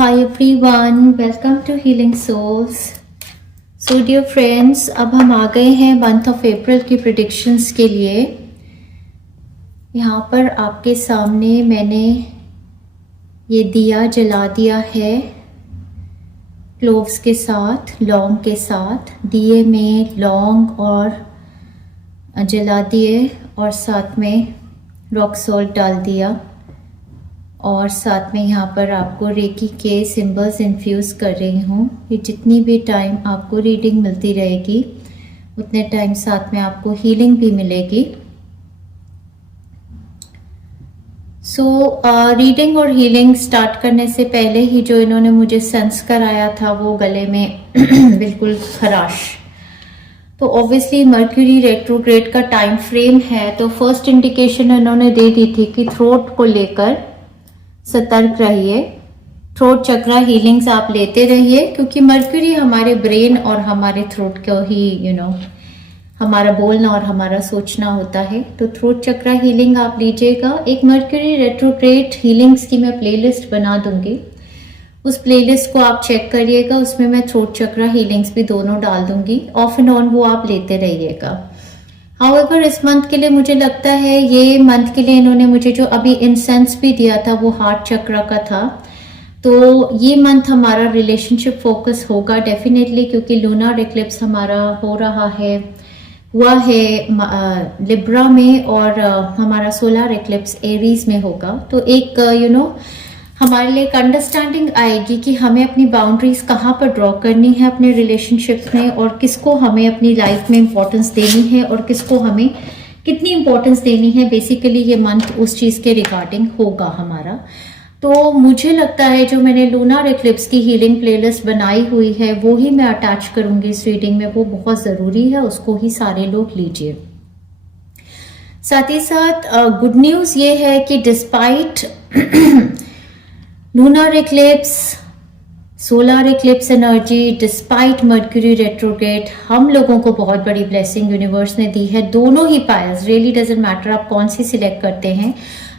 Hi everyone, welcome to Healing Souls. So dear friends, अब हम आ गए हैं मंथ ऑफ अप्रैल की प्रेडिक्शंस के लिए। यहाँ पर आपके सामने मैंने ये दिया जला दिया है क्लोव्स के साथ, लौंग के साथ। दिए में लौंग और जला दिए और साथ में रॉक सॉल्ट डाल दिया और साथ में यहाँ पर आपको रेकी के सिंबल्स इन्फ्यूज़ कर रही हूँ। ये जितनी भी टाइम आपको रीडिंग मिलती रहेगी उतने टाइम साथ में आपको हीलिंग भी मिलेगी। रीडिंग और हीलिंग स्टार्ट करने से पहले ही जो इन्होंने मुझे सेंस कराया था वो गले में बिल्कुल खराश। तो ऑब्वियसली मर्क्यूरी रेट्रोग्रेड का टाइम फ्रेम है, तो फर्स्ट इंडिकेशन इन्होंने दे दी थी कि थ्रोट को लेकर सतर्क रहिए। थ्रोट चक्रा हीलिंग्स आप लेते रहिए, क्योंकि मर्क्यूरी हमारे ब्रेन और हमारे थ्रोट को ही हमारा बोलना और हमारा सोचना होता है। तो थ्रोट चक्रा हीलिंग आप लीजिएगा। एक मर्क्यूरी रेट्रोग्रेड हीलिंग्स की मैं प्लेलिस्ट बना दूंगी, उस प्लेलिस्ट को आप चेक करिएगा। उसमें मैं थ्रोट चक्रा हीलिंग्स भी दोनों डाल दूंगी। ऑफ एंड ऑन वो आप लेते रहिएगा। हाउएवर इस मंथ के लिए मुझे लगता है, ये मंथ के लिए इन्होंने मुझे जो अभी इंसेंस भी दिया था वो हार्ट चक्रा का था। तो ये मंथ हमारा रिलेशनशिप फोकस होगा डेफिनेटली, क्योंकि लूनर एक्लिप्स हमारा हुआ है लिब्रा में और हमारा सोलर एक्लिप्स एरीज में होगा। तो एक हमारे लिए एक अंडरस्टैंडिंग आएगी कि हमें अपनी बाउंड्रीज कहाँ पर ड्रॉ करनी है अपने रिलेशनशिप्स में, और किसको हमें अपनी लाइफ में इंपॉर्टेंस देनी है और किसको हमें कितनी इंपॉर्टेंस देनी है। बेसिकली ये मंथ उस चीज़ के रिगार्डिंग होगा हमारा। तो मुझे लगता है जो मैंने लूनर एक्लिप्स की हीलिंग प्लेलिस्ट बनाई हुई है वो ही मैं अटैच करूंगी इस रीडिंग में। वो बहुत ज़रूरी है, उसको ही सारे लोग लीजिए। साथ ही साथ गुड न्यूज़ ये है कि despite lunar eclipse, solar eclipse energy, despite mercury retrograde, हम लोगों को बहुत बड़ी ब्लेसिंग यूनिवर्स ने दी है। दोनों ही पाइल्स, रियली डजंट मैटर आप कौन सी सिलेक्ट करते हैं,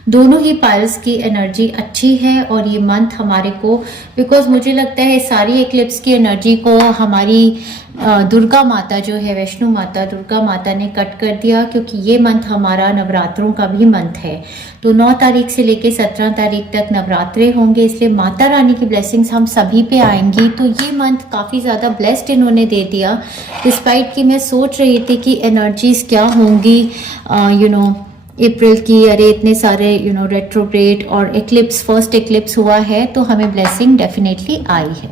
दोनों ही पाइल्स की एनर्जी अच्छी है। और ये मंथ हमारे को, बिकॉज मुझे लगता है सारी एक्लिप्स की एनर्जी को हमारी दुर्गा माता जो है, वैष्णो माता, दुर्गा माता ने कट कर दिया, क्योंकि ये मंथ हमारा नवरात्रों का भी मंथ है। तो 9 तारीख से लेके 17 तारीख तक नवरात्रे होंगे, इसलिए माता रानी की ब्लेसिंग्स हम सभी पे आएंगी। तो ये मंथ काफ़ी ज़्यादा ब्लेस्ड इन्होंने दे दिया, डिस्पाइट कि मैं सोच रही थी कि एनर्जीज क्या होंगी अप्रैल की। अरे इतने सारे रेट्रोग्रेड और एक्लिप्स, फर्स्ट एक्लिप्स हुआ है, तो हमें ब्लेसिंग डेफिनेटली आई है।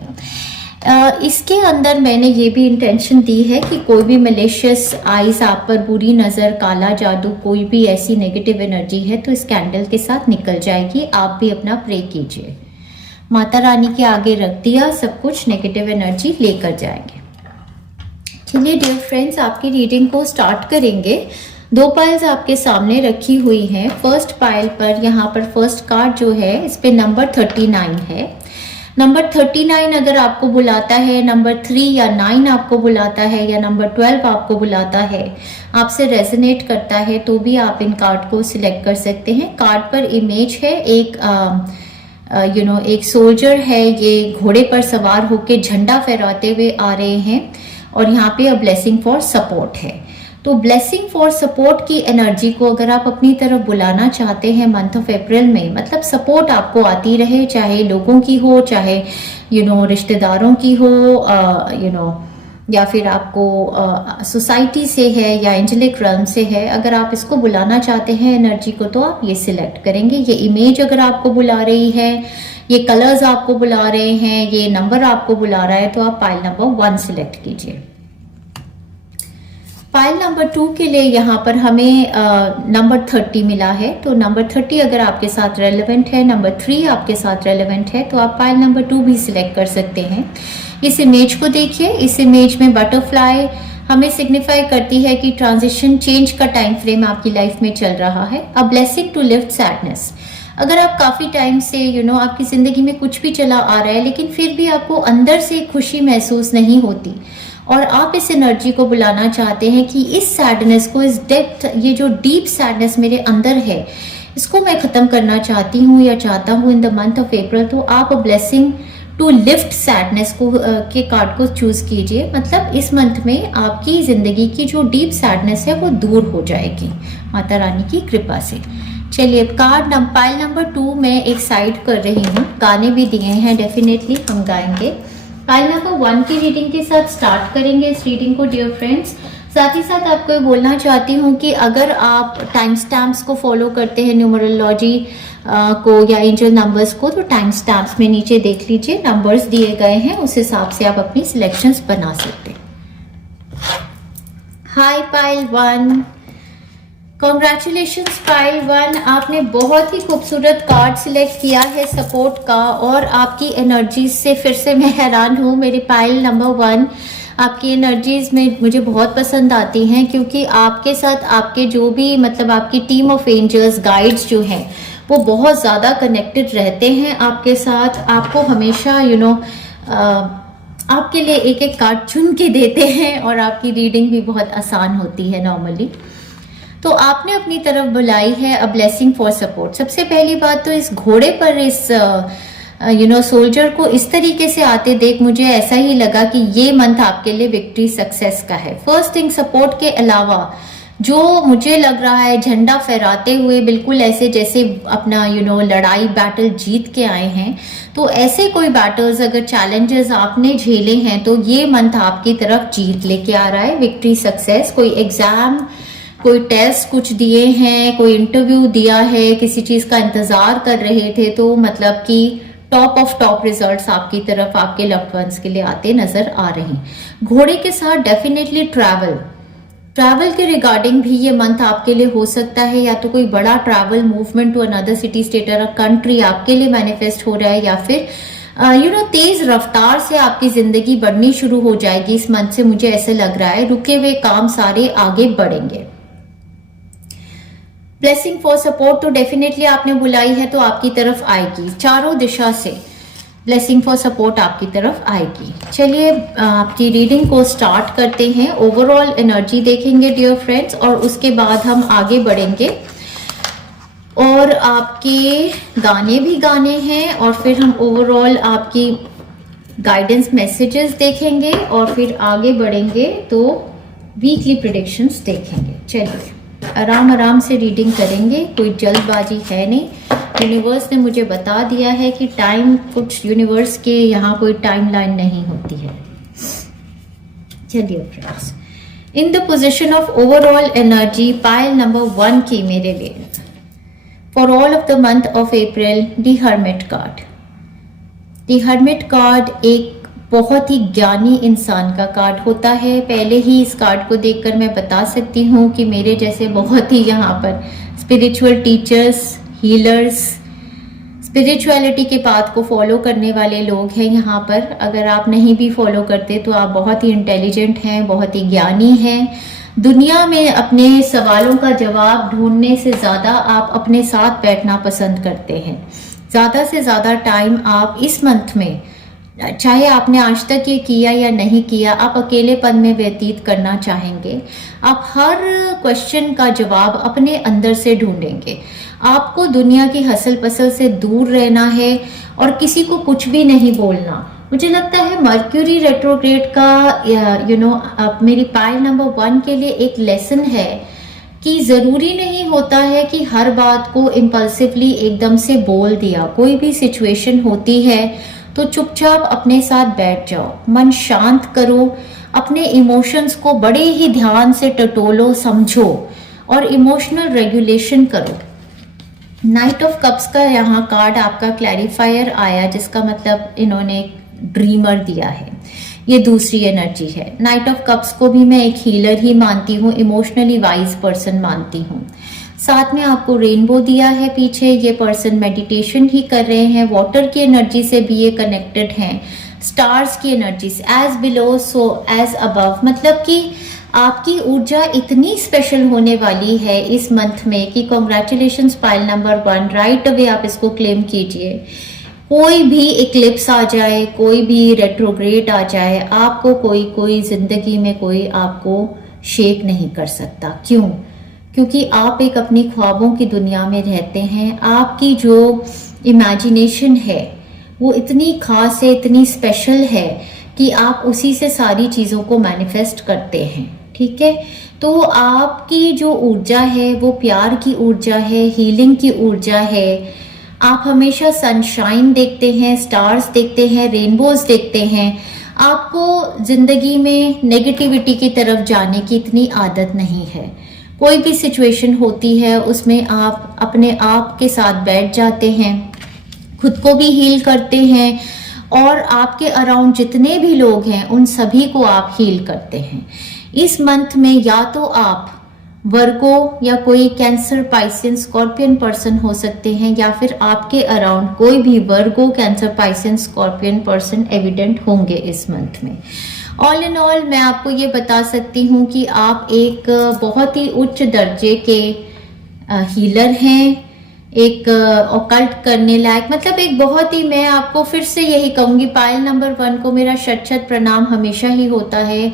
इसके अंदर मैंने ये भी इंटेंशन दी है कि कोई भी मलेशियस आइज आप पर, बुरी नज़र, काला जादू, कोई भी ऐसी नेगेटिव एनर्जी है तो इस कैंडल के साथ निकल जाएगी। आप भी अपना प्रे कीजिए, माता रानी के आगे रख दिया, सब कुछ नेगेटिव एनर्जी लेकर जाएंगे। चलिए डियर फ्रेंड्स, आपकी रीडिंग को स्टार्ट करेंगे। 2 पाइल्स आपके सामने रखी हुई हैं। फर्स्ट पाइल पर यहाँ पर फर्स्ट कार्ड जो है इस पे नंबर 39 है। नंबर 39 अगर आपको बुलाता है, नंबर 3 या 9 आपको बुलाता है, या नंबर 12 आपको बुलाता है, आपसे रेजोनेट करता है, तो भी आप इन कार्ड को सिलेक्ट कर सकते हैं। कार्ड पर इमेज है एक सोल्जर है, ये घोड़े पर सवार होकर झंडा फहराते हुए आ रहे हैं और यहाँ पे अ ब्लेसिंग फॉर सपोर्ट है। तो ब्लेसिंग फॉर सपोर्ट की एनर्जी को अगर आप अपनी तरफ बुलाना चाहते हैं मंथ ऑफ अप्रैल में, मतलब सपोर्ट आपको आती रहे, चाहे लोगों की हो, चाहे रिश्तेदारों की हो, या फिर आपको सोसाइटी से है या एंजेलिक realm से है, अगर आप इसको बुलाना चाहते हैं एनर्जी को, तो आप ये सिलेक्ट करेंगे। ये इमेज अगर आपको बुला रही है, ये कलर्स आपको बुला रहे हैं, ये नंबर आपको बुला रहा है, तो आप पाइल नंबर 1 सिलेक्ट कीजिए। पाइल नंबर 2 के लिए यहाँ पर हमें नंबर 30 मिला है। तो नंबर 30 अगर आपके साथ रेलेवेंट है, नंबर 3 आपके साथ रेलेवेंट है, तो आप पाइल नंबर 2 भी सिलेक्ट कर सकते हैं। इस इमेज को देखिए। इस इमेज में बटरफ्लाई हमें सिग्निफाई करती है कि ट्रांजिशन, चेंज का टाइम फ्रेम आपकी लाइफ में चल रहा है। A blessing to lift sadness. अगर आप काफ़ी टाइम से आपकी ज़िंदगी में कुछ भी चला आ रहा है, लेकिन फिर भी आपको अंदर से खुशी महसूस नहीं होती, और आप इस एनर्जी को बुलाना चाहते हैं कि इस सैडनेस को, इस डेप्थ, ये जो डीप सैडनेस मेरे अंदर है, इसको मैं ख़त्म करना चाहती हूँ या चाहता हूँ in the month of April, तो आप ब्लेसिंग टू लिफ्ट सैडनेस को के कार्ड को चूज कीजिए। मतलब इस मंथ में आपकी जिंदगी की जो डीप सैडनेस है वो दूर हो जाएगी माता रानी की कृपा से। चलिए पाइल नंबर 2 मैं एक साइड कर रही हूँ, गाने भी दिए हैं, डेफिनेटली हम गाएंगे। पाइल नंबर 1 की रीडिंग के साथ स्टार्ट करेंगे इस रीडिंग को डियर फ्रेंड्स। साथ ही साथ आपको बोलना चाहती हूँ कि अगर आप टाइम स्टैम्प्स को फॉलो करते हैं, न्यूमरोलॉजी को या एंजल नंबर्स को, तो टाइम स्टैम्प्स में नीचे देख लीजिए नंबर्स दिए गए हैं, उस हिसाब से आप अपनी सिलेक्शंस बना सकते हैं। हाय पाइल 1, कॉन्ग्रेचुलेशंस पाइल 1, आपने बहुत ही खूबसूरत कार्ड सिलेक्ट किया है सपोर्ट का, और आपकी एनर्जीज से फिर से मैं हैरान हूँ मेरी पाइल नंबर 1। आपकी एनर्जीज में मुझे बहुत पसंद आती हैं, क्योंकि आपके साथ आपके जो भी मतलब आपकी टीम ऑफ एंजल्स गाइड्स जो हैं वो बहुत ज़्यादा कनेक्टेड रहते हैं आपके साथ। आपको हमेशा आपके लिए एक एक कार्ड चुन के देते हैं, और आपकी रीडिंग भी बहुत आसान होती है नॉर्मली। तो आपने अपनी तरफ बुलाई है अ ब्लेसिंग फॉर सपोर्ट। सबसे पहली बात तो इस घोड़े पर इस सोल्जर को इस तरीके से आते देख मुझे ऐसा ही लगा कि ये मंथ आपके लिए विक्ट्री सक्सेस का है। फर्स्ट थिंग, सपोर्ट के अलावा जो मुझे लग रहा है झंडा फहराते हुए बिल्कुल ऐसे जैसे अपना लड़ाई बैटल जीत के आए हैं। तो ऐसे कोई बैटल्स अगर चैलेंजेस आपने झेले हैं तो ये मंथ आपकी तरफ जीत लेके आ रहा है, विक्ट्री सक्सेस। कोई एग्जाम, कोई टेस्ट कुछ दिए हैं, कोई इंटरव्यू दिया है, किसी चीज का इंतजार कर रहे थे, तो मतलब कि टॉप ऑफ टॉप रिजल्ट्स आपकी तरफ आपके लव्ड वंस के लिए आते नजर आ रहे हैं। घोड़े के साथ डेफिनेटली ट्रैवल के रिगार्डिंग भी ये मंथ आपके लिए हो सकता है, या तो कोई बड़ा travel movement to another city state और कंट्री आपके लिए मैनिफेस्ट हो रहा है, या फिर तेज रफ्तार से आपकी जिंदगी बढ़नी शुरू हो जाएगी इस मंथ से। मुझे ऐसे लग रहा है रुके हुए काम सारे आगे बढ़ेंगे। ब्लेसिंग फॉर सपोर्ट तो डेफिनेटली आपने बुलाई है तो आपकी तरफ आएगी, चारों दिशा से ब्लेसिंग फॉर सपोर्ट आपकी तरफ आएगी। चलिए आपकी रीडिंग को स्टार्ट करते हैं। ओवरऑल एनर्जी देखेंगे डियर फ्रेंड्स, और उसके बाद हम आगे बढ़ेंगे और आपके गाने भी गाने हैं, और फिर हम ओवरऑल आपकी गाइडेंस मैसेजेस देखेंगे, और फिर आगे बढ़ेंगे तो वीकली प्रेडिक्शंस देखेंगे। चलिए आराम आराम से रीडिंग करेंगे, कोई जल्दबाजी है नहीं। यूनिवर्स ने मुझे बता दिया है कि टाइम, कुछ यूनिवर्स के यहाँ कोई टाइमलाइन नहीं होती है। चलिए friends, in the position of overall energy pile number 1 की मेरे लिए for all of the month of April, the hermit card. The hermit card एक बहुत ही ज्ञानी इंसान का कार्ड होता है। पहले ही इस कार्ड को देखकर मैं बता सकती हूँ कि मेरे जैसे बहुत ही यहाँ पर स्पिरिचुअल टीचर्स, हीलर्स, स्पिरिचुअलिटी के पाथ को फॉलो करने वाले लोग हैं यहाँ पर। अगर आप नहीं भी फॉलो करते तो आप बहुत ही इंटेलिजेंट हैं, बहुत ही ज्ञानी हैं। दुनिया में अपने सवालों का जवाब ढूंढने से ज़्यादा आप अपने साथ बैठना पसंद करते हैं। ज़्यादा से ज़्यादा टाइम आप इस मंथ में, चाहे आपने आज तक ये किया या नहीं किया, आप अकेलेपन में व्यतीत करना चाहेंगे। आप हर क्वेश्चन का जवाब अपने अंदर से ढूंढेंगे। आपको दुनिया की हसल पसल से दूर रहना है और किसी को कुछ भी नहीं बोलना। मुझे लगता है मर्क्यूरी रेट्रोग्रेड का मेरी पाइल नंबर 1 के लिए एक लेसन है कि जरूरी नहीं होता है कि हर बात को इम्पल्सिवली एकदम से बोल दिया। कोई भी सिचुएशन होती है तो चुपचाप अपने साथ बैठ जाओ, मन शांत करो, अपने इमोशंस को बड़े ही ध्यान से टटोलो, समझो और इमोशनल रेगुलेशन करो। नाइट ऑफ कप्स का यहाँ कार्ड आपका क्लैरिफायर आया, जिसका मतलब इन्होंने एक ड्रीमर दिया है। ये दूसरी एनर्जी है। नाइट ऑफ कप्स को भी मैं एक हीलर ही मानती हूँ, इमोशनली वाइज पर्सन मानती हूँ। साथ में आपको रेनबो दिया है पीछे, ये पर्सन मेडिटेशन ही कर रहे हैं। वाटर की एनर्जी से भी ये कनेक्टेड हैं। स्टार्स की एनर्जी से, as below so as above, मतलब कि आपकी ऊर्जा इतनी स्पेशल होने वाली है इस मंथ में कि congratulations pile number 1, right away आप इसको क्लेम कीजिए। कोई भी इक्लिप्स आ जाए, कोई भी रेट्रोग्रेड आ जाए, आपको कोई जिंदगी में कोई आपको शेक नहीं कर सकता। क्यों? क्योंकि आप एक अपनी ख्वाबों की दुनिया में रहते हैं। आपकी जो इमेजिनेशन है वो इतनी खास है, इतनी स्पेशल है कि आप उसी से सारी चीज़ों को मैनिफेस्ट करते हैं। ठीक है, तो आपकी जो ऊर्जा है वो प्यार की ऊर्जा है, हीलिंग की ऊर्जा है। आप हमेशा सनशाइन देखते हैं, स्टार्स देखते हैं, रेनबोज देखते हैं। आपको जिंदगी में नेगेटिविटी की तरफ जाने की इतनी आदत नहीं है। कोई भी सिचुएशन होती है उसमें आप अपने आप के साथ बैठ जाते हैं, खुद को भी हील करते हैं और आपके अराउंड जितने भी लोग हैं उन सभी को आप हील करते हैं। इस मंथ में या तो आप वर्गो या कोई कैंसर, पाइसेंस, स्कॉर्पियन पर्सन हो सकते हैं, या फिर आपके अराउंड कोई भी वर्गो, कैंसर, पाइसेंस, स्कॉर्पियन पर्सन एविडेंट होंगे इस मंथ में। ऑल इन ऑल मैं आपको ये बता सकती हूँ कि आप एक बहुत ही उच्च दर्जे के हीलर हैं, एक ऑकल्ट करने लायक, मतलब एक बहुत ही, मैं आपको फिर से यही कहूँगी, पायल नंबर 1 को मेरा शत शत प्रणाम हमेशा ही होता है।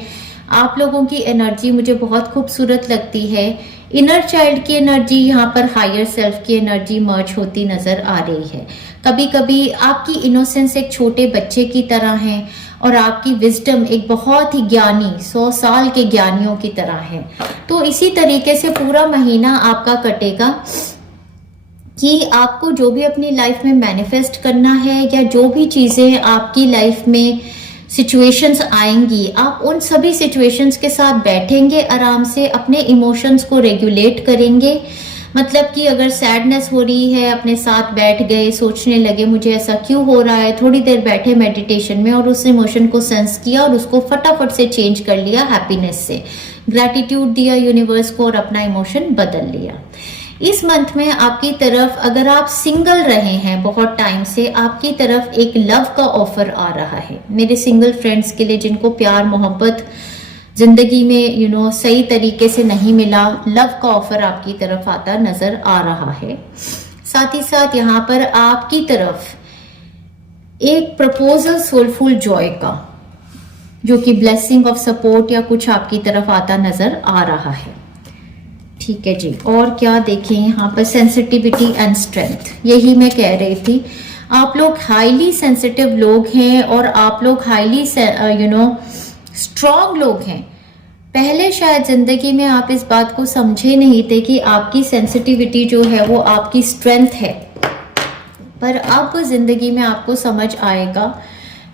आप लोगों की एनर्जी मुझे बहुत खूबसूरत लगती है। इनर चाइल्ड की एनर्जी यहाँ पर हायर सेल्फ की एनर्जी मर्ज होती नजर आ रही है। कभी कभी आपकी इनोसेंस एक छोटे बच्चे की तरह है और आपकी विजडम एक बहुत ही ज्ञानी 100 साल के ज्ञानियों की तरह है। तो इसी तरीके से पूरा महीना आपका कटेगा कि आपको जो भी अपनी लाइफ में मैनिफेस्ट करना है या जो भी चीजें आपकी लाइफ में सिचुएशंस आएंगी, आप उन सभी सिचुएशंस के साथ बैठेंगे, आराम से अपने इमोशंस को रेगुलेट करेंगे। मतलब कि अगर सैडनेस हो रही है, अपने साथ बैठ गए, सोचने लगे मुझे ऐसा क्यों हो रहा है, थोड़ी देर बैठे मेडिटेशन में और उस इमोशन को सेंस किया और उसको फटाफट से चेंज कर लिया हैप्पीनेस से, ग्रैटिट्यूड दिया यूनिवर्स को और अपना इमोशन बदल लिया। इस मंथ में आपकी तरफ, अगर आप सिंगल रहे हैं बहुत टाइम से, आपकी तरफ एक लव का ऑफर आ रहा है। मेरे सिंगल फ्रेंड्स के लिए जिनको प्यार मोहब्बत जिंदगी में सही तरीके से नहीं मिला, लव का ऑफर आपकी तरफ आता नजर आ रहा है। साथ ही साथ यहाँ पर आपकी तरफ एक प्रपोजल सोलफुल जॉय का, जो कि ब्लेसिंग ऑफ सपोर्ट या कुछ आपकी तरफ आता नजर आ रहा है। ठीक है जी, और क्या देखें यहाँ पर, सेंसिटिविटी एंड स्ट्रेंथ, यही मैं कह रही थी। आप लोग हाईली सेंसिटिव लोग हैं और आप लोग हाईली स्ट्रॉन्ग लोग हैं। पहले शायद जिंदगी में आप इस बात को समझे नहीं थे कि आपकी सेंसिटिविटी जो है वो आपकी स्ट्रेंथ है, पर अब जिंदगी में आपको समझ आएगा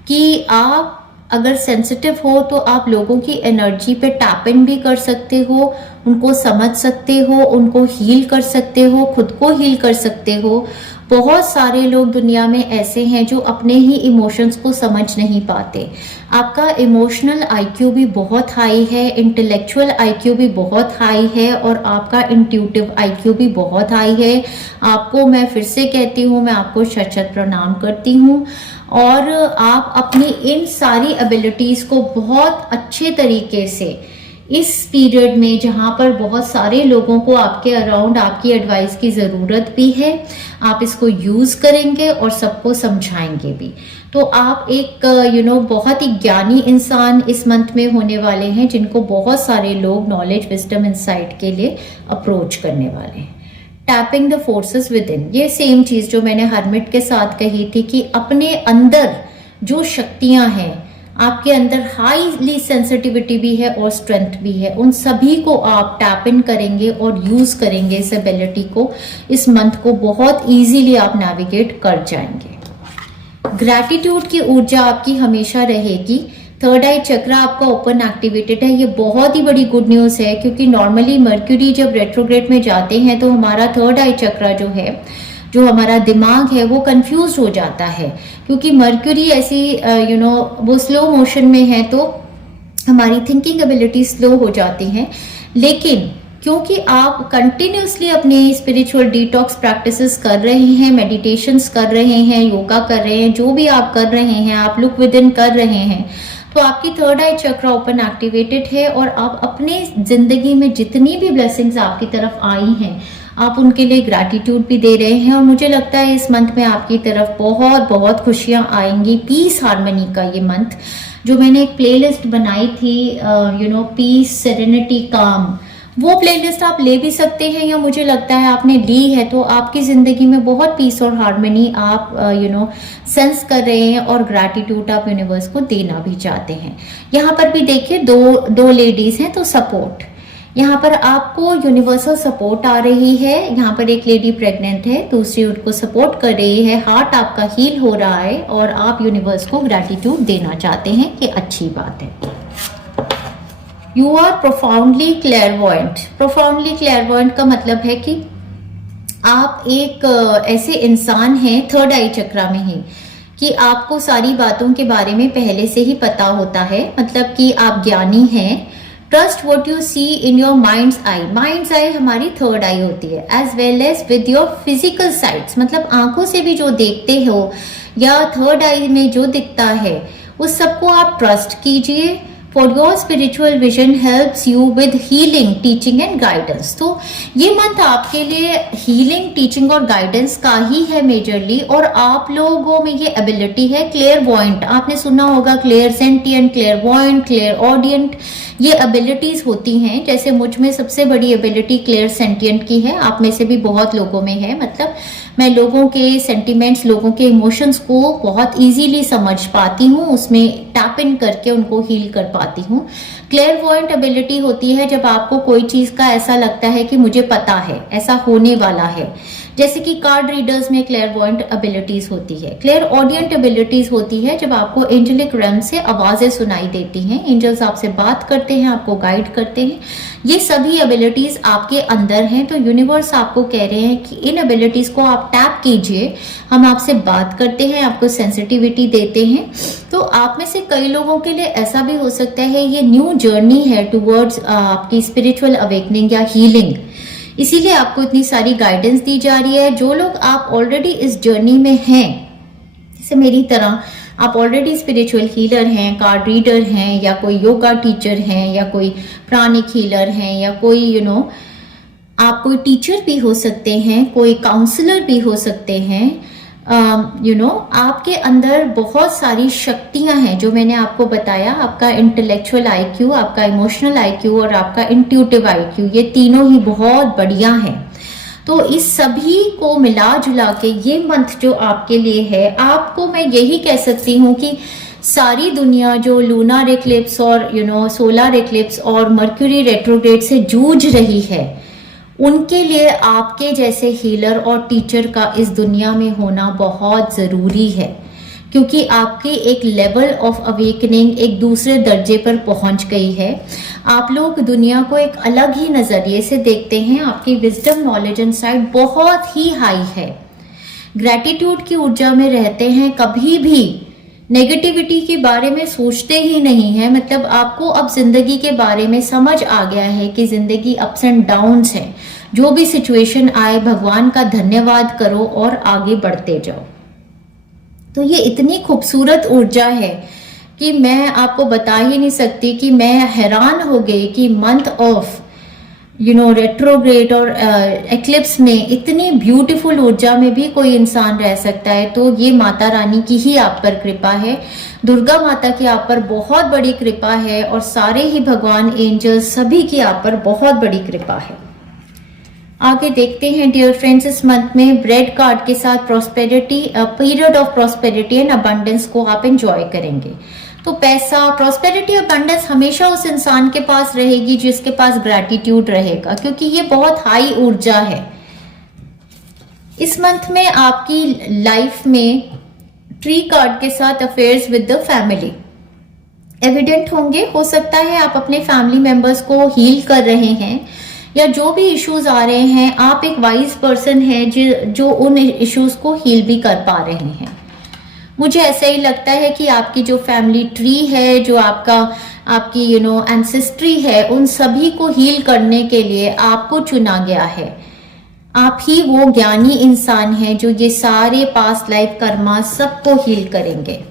कि आप अगर सेंसिटिव हो तो आप लोगों की एनर्जी पे टैप इन भी कर सकते हो, उनको समझ सकते हो, उनको हील कर सकते हो, खुद को हील कर सकते हो। बहुत सारे लोग दुनिया में ऐसे हैं जो अपने ही इमोशंस को समझ नहीं पाते। आपका इमोशनल आईक्यू भी बहुत हाई है, इंटेलेक्चुअल आईक्यू भी बहुत हाई है और आपका इंट्यूटिव आईक्यू भी बहुत हाई है। आपको मैं फिर से कहती हूँ, मैं आपको शत शत प्रणाम करती हूँ और आप अपनी इन सारी एबिलिटीज को बहुत अच्छे तरीके से इस पीरियड में, जहां पर बहुत सारे लोगों को आपके अराउंड आपकी एडवाइस की ज़रूरत भी है, आप इसको यूज़ करेंगे और सबको समझाएंगे भी। तो आप एक बहुत ही ज्ञानी इंसान इस मंथ में होने वाले हैं, जिनको बहुत सारे लोग नॉलेज, विजडम, इंसाइट के लिए अप्रोच करने वाले हैं। Tapping the forces with in, ये सेम चीज़ जो मैंने हर्मिट के साथ कही थी कि अपने अंदर जो शक्तियां हैं, आपके अंदर हाईली सेंसिटिविटी भी है और स्ट्रेंथ भी है, उन सभी को आप टैप इन करेंगे और यूज करेंगे इस एबिलिटी को। इस मंथ को बहुत इजीली आप नेविगेट कर जाएंगे। ग्रैटिट्यूड की ऊर्जा आपकी हमेशा रहेगी। थर्ड आई चक्र आपका ओपन एक्टिवेटेड है, ये बहुत ही बड़ी गुड न्यूज है, क्योंकि नॉर्मली मर्क्यूरी जब रेट्रोग्रेड में जाते हैं तो हमारा थर्ड आई चक्र जो है, जो हमारा दिमाग है, वो कंफ्यूज हो जाता है, क्योंकि मर्क्यूरी ऐसी वो स्लो मोशन में है तो हमारी थिंकिंग एबिलिटी स्लो हो जाती है। लेकिन क्योंकि आप कंटिन्यूसली अपनी स्पिरिचुअल डिटॉक्स प्रैक्टिसेस कर रहे हैं, मेडिटेशंस कर रहे हैं, योगा कर रहे हैं, जो भी आप कर रहे हैं, आप लुक विद इन कर रहे हैं, तो आपकी थर्ड आई चक्र ओपन एक्टिवेटेड है और आप अपने जिंदगी में जितनी भी ब्लेसिंग्स आपकी तरफ आई हैं, आप उनके लिए ग्रैटिट्यूड भी दे रहे हैं। और मुझे लगता है इस मंथ में आपकी तरफ बहुत बहुत खुशियां आएंगी। पीस हार्मनी का ये मंथ, जो मैंने एक प्लेलिस्ट बनाई थी पीस, सेरेनिटी, काम, वो प्लेलिस्ट आप ले भी सकते हैं, या मुझे लगता है आपने ली है तो आपकी जिंदगी में बहुत पीस और हार्मनी आप सेंस कर रहे हैं और ग्रैटिट्यूड आप यूनिवर्स को देना भी चाहते हैं। यहाँ पर भी देखिए दो लेडीज हैं, तो सपोर्ट, यहाँ पर आपको यूनिवर्सल सपोर्ट आ रही है। यहाँ पर एक लेडी प्रेग्नेंट है, दूसरी उनको सपोर्ट कर रही है, हार्ट आपका हील हो रहा है और आप यूनिवर्स को ग्रैटिट्यूड देना चाहते हैं, ये अच्छी बात है। You are profoundly clairvoyant. Profoundly clairvoyant का मतलब है कि आप एक ऐसे इंसान हैं थर्ड आई चक्रा में ही कि आपको सारी बातों के बारे में पहले से ही पता होता है, मतलब कि आप ज्ञानी हैं। Trust what you see in your mind's eye. Mind's eye हमारी थर्ड आई होती है, as well as with your physical sights, मतलब आंखों से भी जो देखते हो या थर्ड आई में जो दिखता है उस सबको आप ट्रस्ट कीजिए। For your spiritual vision helps you with healing, teaching and guidance। तो ये मंथ आपके लिए हीलिंग, टीचिंग और गाइडेंस का ही है मेजरली, और आप लोगों में ये एबिलिटी है क्लेयरवॉयंट। आपने सुना होगा क्लियर सेंटिएंट, क्लेयरवॉयंट, क्लियर ऑडियंट, ये एबिलिटीज होती हैं। जैसे मुझ में सबसे बड़ी एबिलिटी क्लियर सेंटिएंट की है, आप में से भी बहुत लोगों में है। मतलब मैं लोगों के सेंटिमेंट्स, लोगों के इमोशंस को बहुत इजीली समझ पाती हूँ, उसमें टैप इन करके उनको हील कर पाती हूँ। क्लेयरवॉयंट एबिलिटी होती है जब आपको कोई चीज का ऐसा लगता है कि मुझे पता है, ऐसा होने वाला है। जैसे कि कार्ड रीडर्स में क्लेयरवॉयंट एबिलिटीज होती है। क्लियर ऑडियंट एबिलिटीज होती है जब आपको एंजेलिक रेल्म से आवाजें सुनाई देती हैं, एंजल्स आपसे बात करते हैं, आपको गाइड करते हैं। ये सभी एबिलिटीज आपके अंदर हैं, तो यूनिवर्स आपको कह रहे हैं कि इन एबिलिटीज को आप टैप कीजिए। हम आपसे बात करते हैं, आपको सेंसिटिविटी देते हैं। तो आप में से कई लोगों के लिए ऐसा भी हो सकता है ये न्यू जर्नी है टुवर्ड्स आपकी स्पिरिचुअल अवेकनिंग या हीलिंग, इसीलिए आपको इतनी सारी गाइडेंस दी जा रही है। जो लोग आप ऑलरेडी इस जर्नी में हैं, जैसे मेरी तरह आप ऑलरेडी स्पिरिचुअल हीलर हैं, कार्ड रीडर हैं, या कोई योगा टीचर हैं, या कोई प्राणिक हीलर हैं, या कोई आप कोई टीचर भी हो सकते हैं, कोई काउंसलर भी हो सकते हैं। आपके अंदर बहुत सारी शक्तियां हैं जो मैंने आपको बताया। आपका इंटेलेक्चुअल आईक्यू, आपका इमोशनल आईक्यू और आपका इंट्यूटिव आईक्यू, ये तीनों ही बहुत बढ़िया हैं। तो इस सभी को मिला जुला के ये मंथ जो आपके लिए है, आपको मैं यही कह सकती हूँ कि सारी दुनिया जो लूनर एक्लिप्स और सोलर एक्लिप्स और मर्क्यूरी रेट्रोग्रेड से जूझ रही है, उनके लिए आपके जैसे हीलर और टीचर का इस दुनिया में होना बहुत जरूरी है, क्योंकि आपकी एक लेवल ऑफ अवेकनिंग एक दूसरे दर्जे पर पहुंच गई है। आप लोग दुनिया को एक अलग ही नजरिए से देखते हैं। आपकी विजडम, नॉलेज एंड साइट बहुत ही हाई है। ग्रैटिट्यूड की ऊर्जा में रहते हैं, कभी भी नेगेटिविटी के बारे में सोचते ही नहीं है। मतलब आपको अब जिंदगी के बारे में समझ आ गया है कि जिंदगी अप्स एंड डाउन्स है। जो भी सिचुएशन आए, भगवान का धन्यवाद करो और आगे बढ़ते जाओ। तो ये इतनी खूबसूरत ऊर्जा है कि मैं आपको बता ही नहीं सकती कि मैं हैरान हो गई कि मंथ ऑफ रेट्रोग्रेड और एक्लिप्स में इतनी ब्यूटीफुल ऊर्जा में भी कोई इंसान रह सकता है। तो ये माता रानी की ही आप पर कृपा है, दुर्गा माता की आप पर बहुत बड़ी कृपा है, और सारे ही भगवान, एंजल्स, सभी की आप पर बहुत बड़ी कृपा है। आगे देखते हैं डियर फ्रेंड्स, इस मंथ में ब्रेड कार्ड के साथ prosperity, period of prosperity and abundance को आप एंजॉय करेंगे। तो पैसा, प्रॉस्पेरिटी, अबंडेंस हमेशा उस इंसान के पास रहेगी जिसके पास ग्रैटिट्यूड रहेगा, क्योंकि ये बहुत हाई ऊर्जा है। इस मंथ में आपकी लाइफ में ट्री कार्ड के साथ affairs with the family evident होंगे। हो सकता है आप अपने फैमिली मेंबर्स को हील कर रहे हैं, या जो भी इश्यूज आ रहे हैं, आप एक वाइज पर्सन हैं जो उन इश्यूज को हील भी कर पा रहे हैं। मुझे ऐसा ही लगता है कि आपकी जो फैमिली ट्री है, जो आपकी एंसेस्ट्री है, उन सभी को हील करने के लिए आपको चुना गया है। आप ही वो ज्ञानी इंसान हैं जो ये सारे पास्ट लाइफ कर्मा सबको हील करेंगे।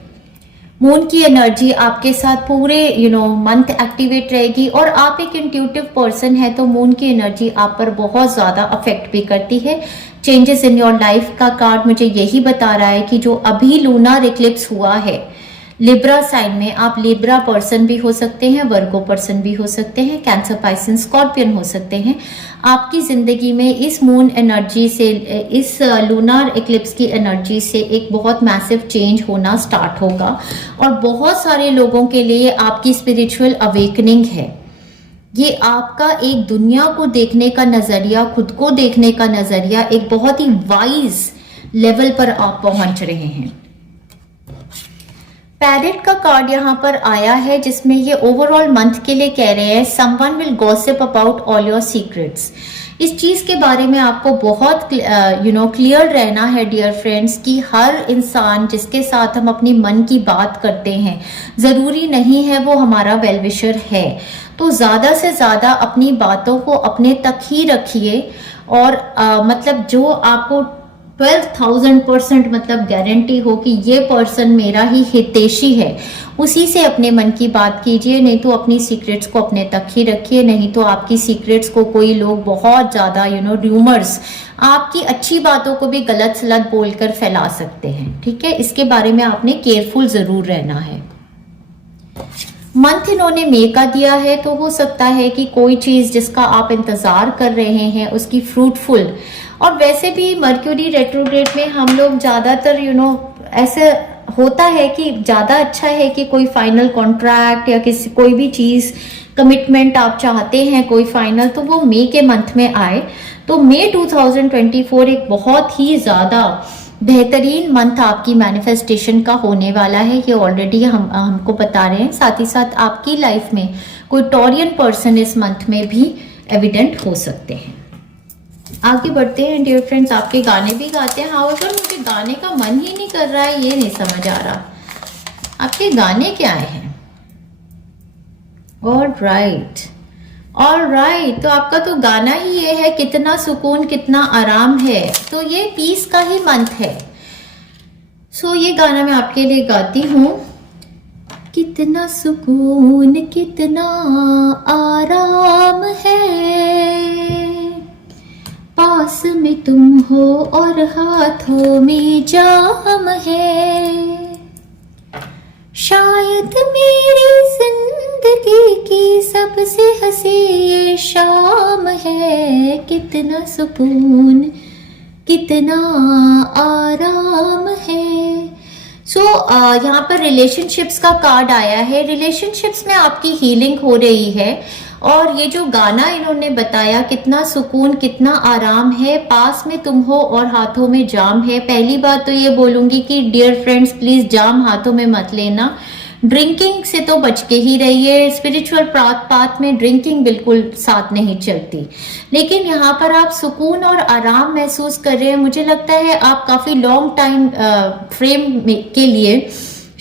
मून की एनर्जी आपके साथ पूरे मंथ एक्टिवेट रहेगी, और आप एक इंट्यूटिव पर्सन है तो मून की एनर्जी आप पर बहुत ज्यादा अफेक्ट भी करती है। चेंजेस इन योर लाइफ का कार्ड मुझे यही बता रहा है कि जो अभी लूनर इक्लिप्स हुआ है, लिब्रा साइन में आप लिब्रा पर्सन भी हो सकते हैं, वर्गो पर्सन भी हो सकते हैं, कैंसर, पाइसन, स्कॉर्पियन हो सकते हैं। आपकी जिंदगी में इस मून एनर्जी से, इस लूनार इक्लिप्स की एनर्जी से एक बहुत मैसिव चेंज होना स्टार्ट होगा और बहुत सारे लोगों के लिए आपकी स्पिरिचुअल अवेकनिंग है। ये आपका एक दुनिया को देखने का नजरिया, खुद को देखने का नजरिया, एक बहुत ही वाइज लेवल पर आप पहुंच रहे हैं। पैरेट का कार्ड यहाँ पर आया है जिसमें ये ओवरऑल मंथ के लिए कह रहे हैं someone will gossip about all your secrets. इस चीज के बारे में आपको बहुत क्लियर रहना है डियर फ्रेंड्स कि हर इंसान जिसके साथ हम अपनी मन की बात करते हैं जरूरी नहीं है वो हमारा वेल विशर है। तो ज्यादा से ज्यादा अपनी बातों को अपने तक ही रखिए और मतलब जो आपको 12,000% मतलब गारंटी हो कि ये पर्सन मेरा ही हितैषी है, उसी से अपने मन की बात कीजिए। नहीं तो अपनी सीक्रेट्स को अपने तक ही रखिए, नहीं तो आपकी सीक्रेट्स को कोई लोग बहुत ज्यादा र्यूमर्स, आपकी अच्छी बातों को भी गलत सलत बोलकर फैला सकते हैं। ठीक है, इसके बारे में आपने केयरफुल जरूर रहना है। मंथ इन्होंने मे का दिया है, तो हो सकता है कि कोई चीज जिसका आप इंतजार कर रहे हैं उसकी फ्रूटफुल, और वैसे भी मर्क्यूरी रेट्रोग्रेड में हम लोग ज्यादातर ऐसे होता है कि ज्यादा अच्छा है कि कोई फाइनल कॉन्ट्रैक्ट या किसी कोई भी चीज कमिटमेंट आप चाहते हैं कोई फाइनल, तो वो मई के मंथ में आए। तो मई 2024 एक बहुत ही ज्यादा बेहतरीन मंथ आपकी मैनिफेस्टेशन का होने वाला है, ये ऑलरेडी हमको बता रहे हैं। साथ ही साथ आपकी लाइफ में कोई टॉरियन पर्सन इस मंथ में भी एविडेंट हो सकते हैं। आगे बढ़ते हैं डियर फ्रेंड्स, आपके गाने भी गाते हैं। हाउएवर मुझे गाने का मन ही नहीं कर रहा है, ये नहीं समझ आ रहा आपके गाने क्या हैं। ऑल राइट, तो आपका तो गाना ही ये है, कितना सुकून कितना आराम है। तो ये पीस का ही मंथ है। सो ये गाना मैं आपके लिए गाती हूँ। कितना सुकून कितना आराम है, पास में तुम हो और हाथों में जाम है, शायद मेरी जिंदगी की सबसे हंसी ये शाम है। कितना सुकून कितना आराम है। सो यहाँ पर रिलेशनशिप्स का कार्ड आया है। रिलेशनशिप्स में आपकी हीलिंग हो रही है और ये जो गाना इन्होंने बताया, कितना सुकून कितना आराम है, पास में तुम हो और हाथों में जाम है। पहली बात तो ये बोलूंगी कि डियर फ्रेंड्स प्लीज जाम हाथों में मत लेना, ड्रिंकिंग से तो बच के ही रहिए। स्पिरिचुअल पाथ में ड्रिंकिंग बिल्कुल साथ नहीं चलती। लेकिन यहाँ पर आप सुकून और आराम महसूस कर रहे हैं। मुझे लगता है आप काफी लॉन्ग टाइम फ्रेम के लिए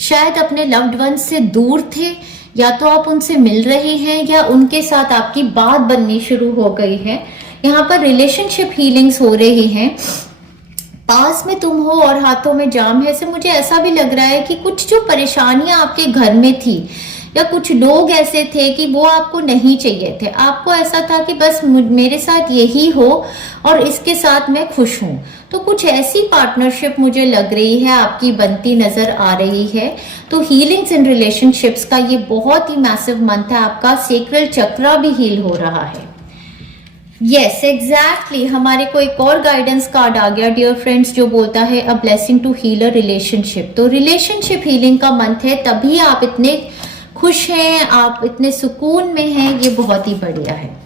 शायद अपने लव्ड वन से दूर थे, या तो आप उनसे मिल रहे हैं या उनके साथ आपकी बात बननी शुरू हो गई है। यहाँ पर रिलेशनशिप हीलिंग्स हो रही हैं। पास में तुम हो और हाथों में जाम है से मुझे ऐसा भी लग रहा है कि कुछ जो परेशानियां आपके घर में थी या कुछ लोग ऐसे थे कि वो आपको नहीं चाहिए थे, आपको ऐसा था कि बस मेरे साथ यही हो और इसके साथ मैं खुश हूं। तो कुछ ऐसी पार्टनरशिप मुझे लग रही है आपकी बनती नजर आ रही है। तो हीलिंग्स इन रिलेशनशिप्स का ये बहुत ही मैसिव मंथ है। आपका सेक्रल चक्रा भी हील हो रहा है। यस एग्जैक्टली, हमारे को एक और गाइडेंस कार्ड आ गया डियर फ्रेंड्स जो बोलता है a blessing to heal a relationship. तो रिलेशनशिप हीलिंग का मंथ है, तभी आप इतने खुश हैं, आप इतने सुकून में हैं, ये बहुत ही बढ़िया है।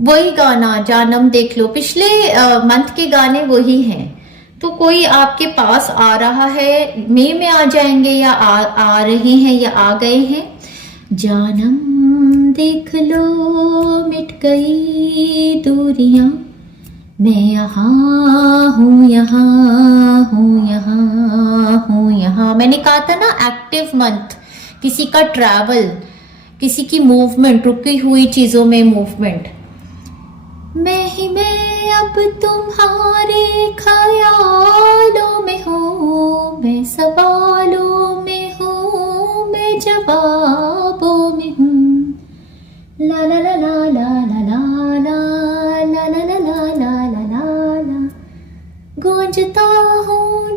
वही गाना जानम देख लो, पिछले मंथ के गाने वही हैं। तो कोई आपके पास आ रहा है, मई में आ जाएंगे या आ रहे हैं या आ गए हैं। जानम देख लो मिट गई दूरियां, मैं यहाँ हूँ यहाँ हूँ यहाँ हूँ यहाँ। मैंने कहा था ना एक्टिव मंथ, किसी का ट्रैवल, किसी की मूवमेंट, रुकी हुई चीजों में मूवमेंट। मैं अब तुम्हारे ख्यालों में हूँ, मैं सवालों में हूँ, मैं जवाबों में हूँ। ला ला ला ला ला ला ला ला ला ला ला ला ला ला ला ला, गूंजता हूँ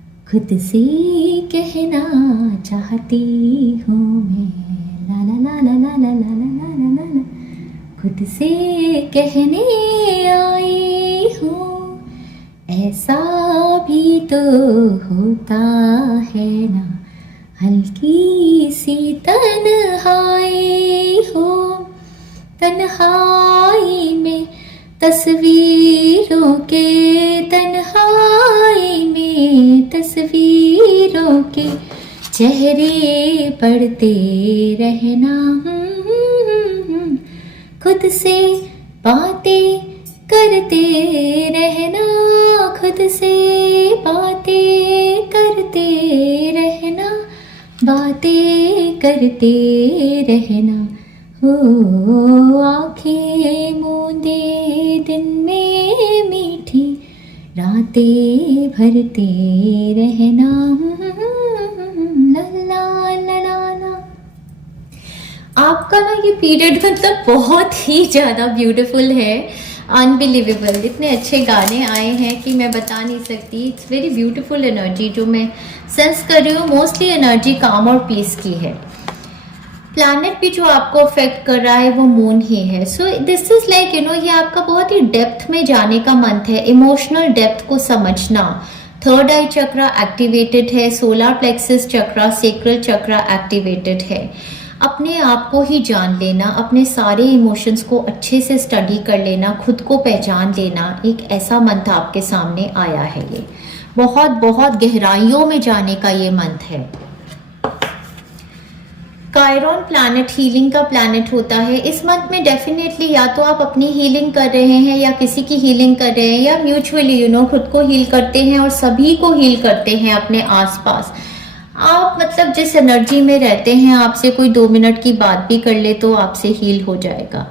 खुद से कहना चाहती हूँ मैं, ला ला ला ला ला ला ला ला ला ला ला, खुद से कहने आई हूँ, ऐसा भी तो होता है ना, हल्की सी तन्हाई हो, तन्हाई में तस्वीरों के, तन्हाई में तस्वीरों के चेहरे पढ़ते रहना, खुद से बातें करते रहना, खुद से बातें करते रहना, बातें करते रहना, हो आंखें मूंदे दिन में मीठी रातें भरते रहना, ला ला ला ला ला। आपका ना ये पीरियड मतलब बहुत ही ज़्यादा ब्यूटीफुल है, अनबिलीवेबल। इतने अच्छे गाने आए हैं कि मैं बता नहीं सकती। इट्स वेरी ब्यूटीफुल एनर्जी जो मैं सेंस कर रही हूँ। मोस्टली एनर्जी काम और पीस की है। प्लैनेट भी जो आपको अफेक्ट कर रहा है वो मून ही है। सो दिस इज लाइक ये आपका बहुत ही डेप्थ में जाने का मंथ है, इमोशनल डेप्थ को समझना। थर्ड आई चक्रा एक्टिवेटेड है, सोलर प्लेक्सस चक्रा, सेक्रल चक्रा एक्टिवेटेड है। अपने आप को ही जान लेना, अपने सारे इमोशंस को अच्छे से स्टडी कर लेना, खुद को पहचान लेना, एक ऐसा मंथ आपके सामने आया है। ये बहुत बहुत गहराइयों में जाने का ये मंथ है। कायरॉन प्लैनेट हीलिंग का प्लैनेट होता है। इस मंथ में डेफिनेटली या तो आप अपनी हीलिंग कर रहे हैं या किसी की हीलिंग कर रहे हैं, या म्यूचुअली खुद को हील करते हैं और सभी को हील करते हैं अपने आसपास। आप मतलब जिस एनर्जी में रहते हैं, आपसे कोई 2 मिनट की बात भी कर ले तो आपसे हील हो जाएगा।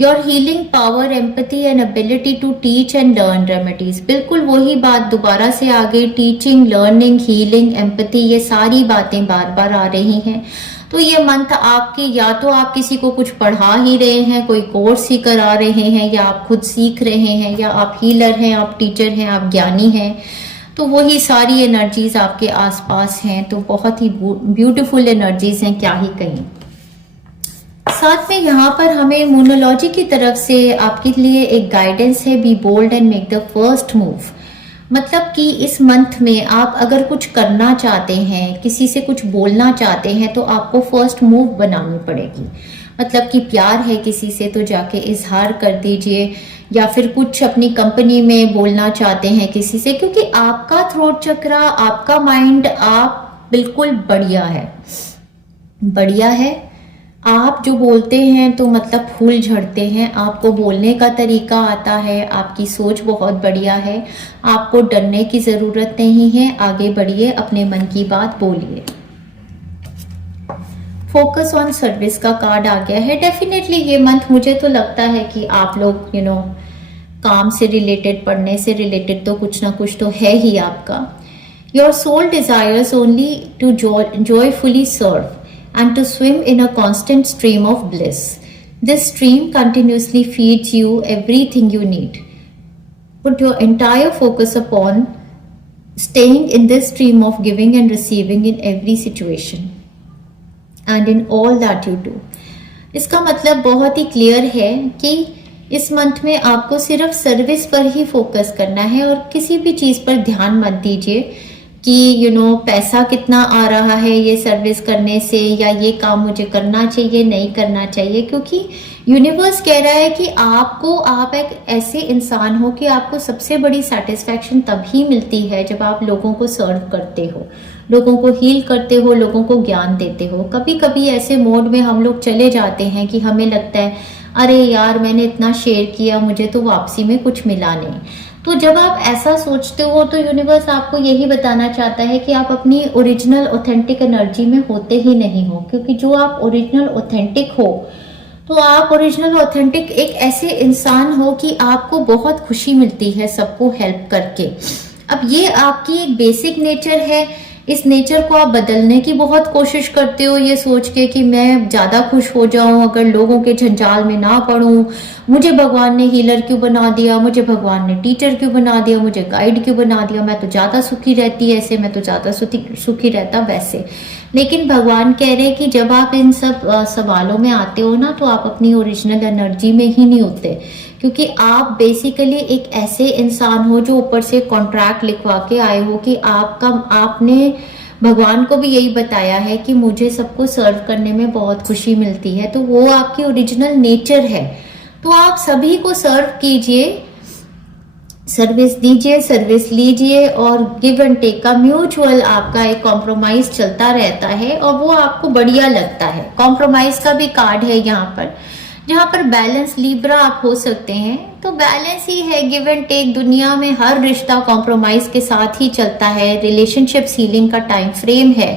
Your healing power, empathy and ability to teach and learn remedies. बिल्कुल वही बात दोबारा से आ गई। टीचिंग, लर्निंग, हीलिंग, एम्पैथी, ये सारी बातें बार बार आ रही हैं। तो ये मंथ आपकी, या तो आप किसी को कुछ पढ़ा ही रहे हैं, कोई कोर्स ही करा रहे हैं, या आप खुद सीख रहे हैं, या आप हीलर हैं, आप टीचर हैं, आप ज्ञानी हैं, तो वही सारी एनर्जीज आपके आसपास हैं। तो बहुत ही ब्यूटीफुल एनर्जीज हैं, क्या ही कहें। साथ में यहाँ पर हमें मोनोलॉजी की तरफ से आपके लिए एक गाइडेंस है, be bold and make the first move. मतलब कि इस मंथ में आप अगर कुछ करना चाहते हैं, किसी से कुछ बोलना चाहते हैं, तो आपको फर्स्ट मूव बनानी पड़ेगी। मतलब कि प्यार है किसी से तो जाके इजहार कर दीजिए, या फिर कुछ अपनी कंपनी में बोलना चाहते हैं किसी से, क्योंकि आपका थ्रोट चक्रा, आपका माइंड, आप बिल्कुल बढ़िया है, बढ़िया है। आप जो बोलते हैं तो मतलब फूल झड़ते हैं। आपको बोलने का तरीका आता है, आपकी सोच बहुत बढ़िया है, आपको डरने की ज़रूरत नहीं है। आगे बढ़िए, अपने मन की बात बोलिए। फोकस ऑन सर्विस का कार्ड आ गया है। डेफिनेटली ये मंथ मुझे तो लगता है कि आप लोग काम से रिलेटेड, पढ़ने से रिलेटेड तो कुछ ना कुछ तो है ही आपका। Your soul desires only to joyfully serve and to swim in a constant stream of bliss. This stream continuously feeds you everything you need. Put your entire focus upon staying in this stream of giving and receiving in every situation and in all that you do. इसका मतलब बहुत ही clear है कि इस month में आपको सिर्फ service पर ही फोकस करना है, और किसी भी चीज़ पर ध्यान मत दीजिए कि पैसा कितना आ रहा है ये सर्विस करने से, या ये काम मुझे करना चाहिए नहीं करना चाहिए। क्योंकि यूनिवर्स कह रहा है कि आप एक ऐसे इंसान हो कि आपको सबसे बड़ी सेटिस्फैक्शन तभी मिलती है जब आप लोगों को सर्व करते हो, लोगों को हील करते हो, लोगों को ज्ञान देते हो। कभी कभी ऐसे मोड में हम लोग चले जाते हैं कि हमें लगता है अरे यार मैंने इतना शेयर किया, मुझे तो वापसी में कुछ मिला नहीं। तो जब आप ऐसा सोचते हो तो यूनिवर्स आपको यही बताना चाहता है कि आप अपनी ओरिजिनल ऑथेंटिक एनर्जी में होते ही नहीं हो। क्योंकि जो आप ओरिजिनल ऑथेंटिक हो, तो आप ओरिजिनल ऑथेंटिक एक ऐसे इंसान हो कि आपको बहुत खुशी मिलती है सबको हेल्प करके। अब ये आपकी एक बेसिक नेचर है, इस नेचर को आप बदलने की बहुत कोशिश करते हो, ये सोच के कि मैं ज्यादा खुश हो जाऊं, अगर लोगों के झंझाल में ना पड़ूं, मुझे भगवान ने हीलर क्यों बना दिया, मुझे भगवान ने टीचर क्यों बना दिया, मुझे गाइड क्यों बना दिया, मैं तो ज्यादा सुखी रहती ऐसे, मैं तो ज्यादा सुखी रहता वैसे। लेकिन भगवान कह रहे हैं कि जब आप इन सब सवालों में आते हो ना, तो आप अपनी ओरिजिनल एनर्जी में ही नहीं होते, क्योंकि आप बेसिकली एक ऐसे इंसान हो जो ऊपर से कॉन्ट्रैक्ट लिखवा के आए हो कि आपने भगवान को भी यही बताया है कि मुझे सबको सर्व करने में बहुत खुशी मिलती है, तो वो आपकी ओरिजिनल नेचर है। तो आप सभी को सर्व कीजिए, सर्विस दीजिए, सर्विस लीजिए, और गिव एंड टेक का म्यूचुअल आपका एक कॉम्प्रोमाइज चलता रहता है और वो आपको बढ़िया लगता है। कॉम्प्रोमाइज का भी कार्ड है यहाँ पर, जहाँ पर बैलेंस लिब्रा आप हो सकते हैं, तो बैलेंस ही है, गिव एंड टेक। दुनिया में हर रिश्ता कॉम्प्रोमाइज के साथ ही चलता है, रिलेशनशिप हीलिंग का टाइम फ्रेम है,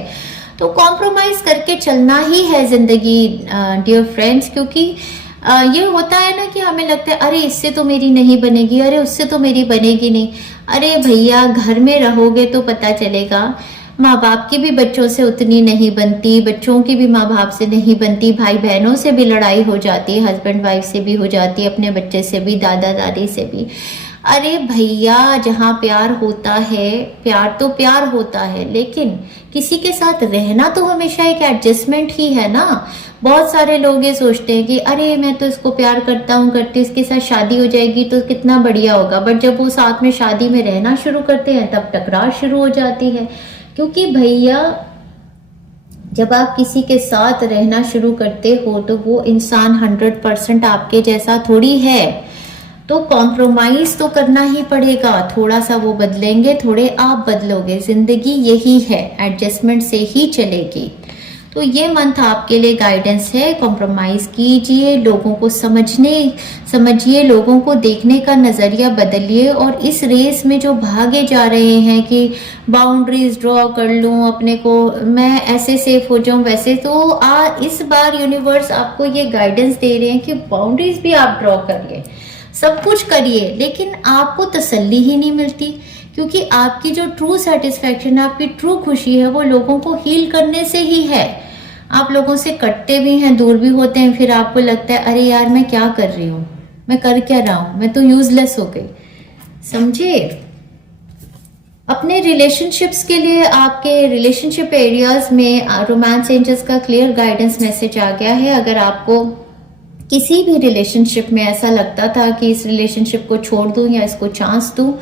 तो कॉम्प्रोमाइज करके चलना ही है जिंदगी डियर फ्रेंड्स। क्योंकि ये होता है ना कि हमें लगता है अरे इससे तो मेरी नहीं बनेगी, अरे उससे तो मेरी बनेगी नहीं। अरे भैया, घर में रहोगे तो पता चलेगा, माँ बाप की भी बच्चों से उतनी नहीं बनती, बच्चों की भी माँ बाप से नहीं बनती, भाई बहनों से भी लड़ाई हो जाती है, हस्बैंड वाइफ से भी हो जाती है, अपने बच्चे से भी, दादा दादी से भी। अरे भैया, जहाँ प्यार होता है, प्यार तो प्यार होता है, लेकिन किसी के साथ रहना तो हमेशा एक एडजस्टमेंट ही है ना। बहुत सारे लोग ये सोचते हैं कि अरे मैं तो इसको प्यार करता हूँ, करती, इसके साथ शादी हो जाएगी तो कितना बढ़िया होगा, बट जब वो साथ में शादी में रहना शुरू करते हैं तब टकरार शुरू हो जाती है। क्योंकि भैया, जब आप किसी के साथ रहना शुरू करते हो तो वो इंसान 100% आपके जैसा थोड़ी है, तो कॉम्प्रोमाइज तो करना ही पड़ेगा। थोड़ा सा वो बदलेंगे, थोड़े आप बदलोगे, जिंदगी यही है, एडजस्टमेंट से ही चलेगी। तो ये मंथ आपके लिए गाइडेंस है, कॉम्प्रोमाइज कीजिए, लोगों को समझिए, लोगों को देखने का नजरिया बदलिए, और इस रेस में जो भागे जा रहे हैं कि बाउंड्रीज ड्रॉ कर लूं अपने को, मैं ऐसे सेफ हो जाऊं वैसे, तो इस बार यूनिवर्स आपको ये गाइडेंस दे रहे हैं कि बाउंड्रीज भी आप ड्रॉ करिए, सब कुछ करिए, लेकिन आपको तसल्ली ही नहीं मिलती। क्योंकि आपकी जो ट्रू सेटिस्फैक्शन, आपकी ट्रू खुशी है, वो लोगों को हील करने से ही है। आप लोगों से कटते भी हैं, दूर भी होते हैं, फिर आपको लगता है अरे यार मैं क्या कर रही हूँ, मैं कर क्या रहा हूँ, मैं तो यूजलेस हो गई। समझे? अपने रिलेशनशिप्स के लिए आपके रिलेशनशिप एरियाज में रोमांस एंजल्स का क्लियर गाइडेंस मैसेज आ गया है। अगर आपको किसी भी रिलेशनशिप में ऐसा लगता था कि इस रिलेशनशिप को छोड़ दूं या इसको चांस दूं,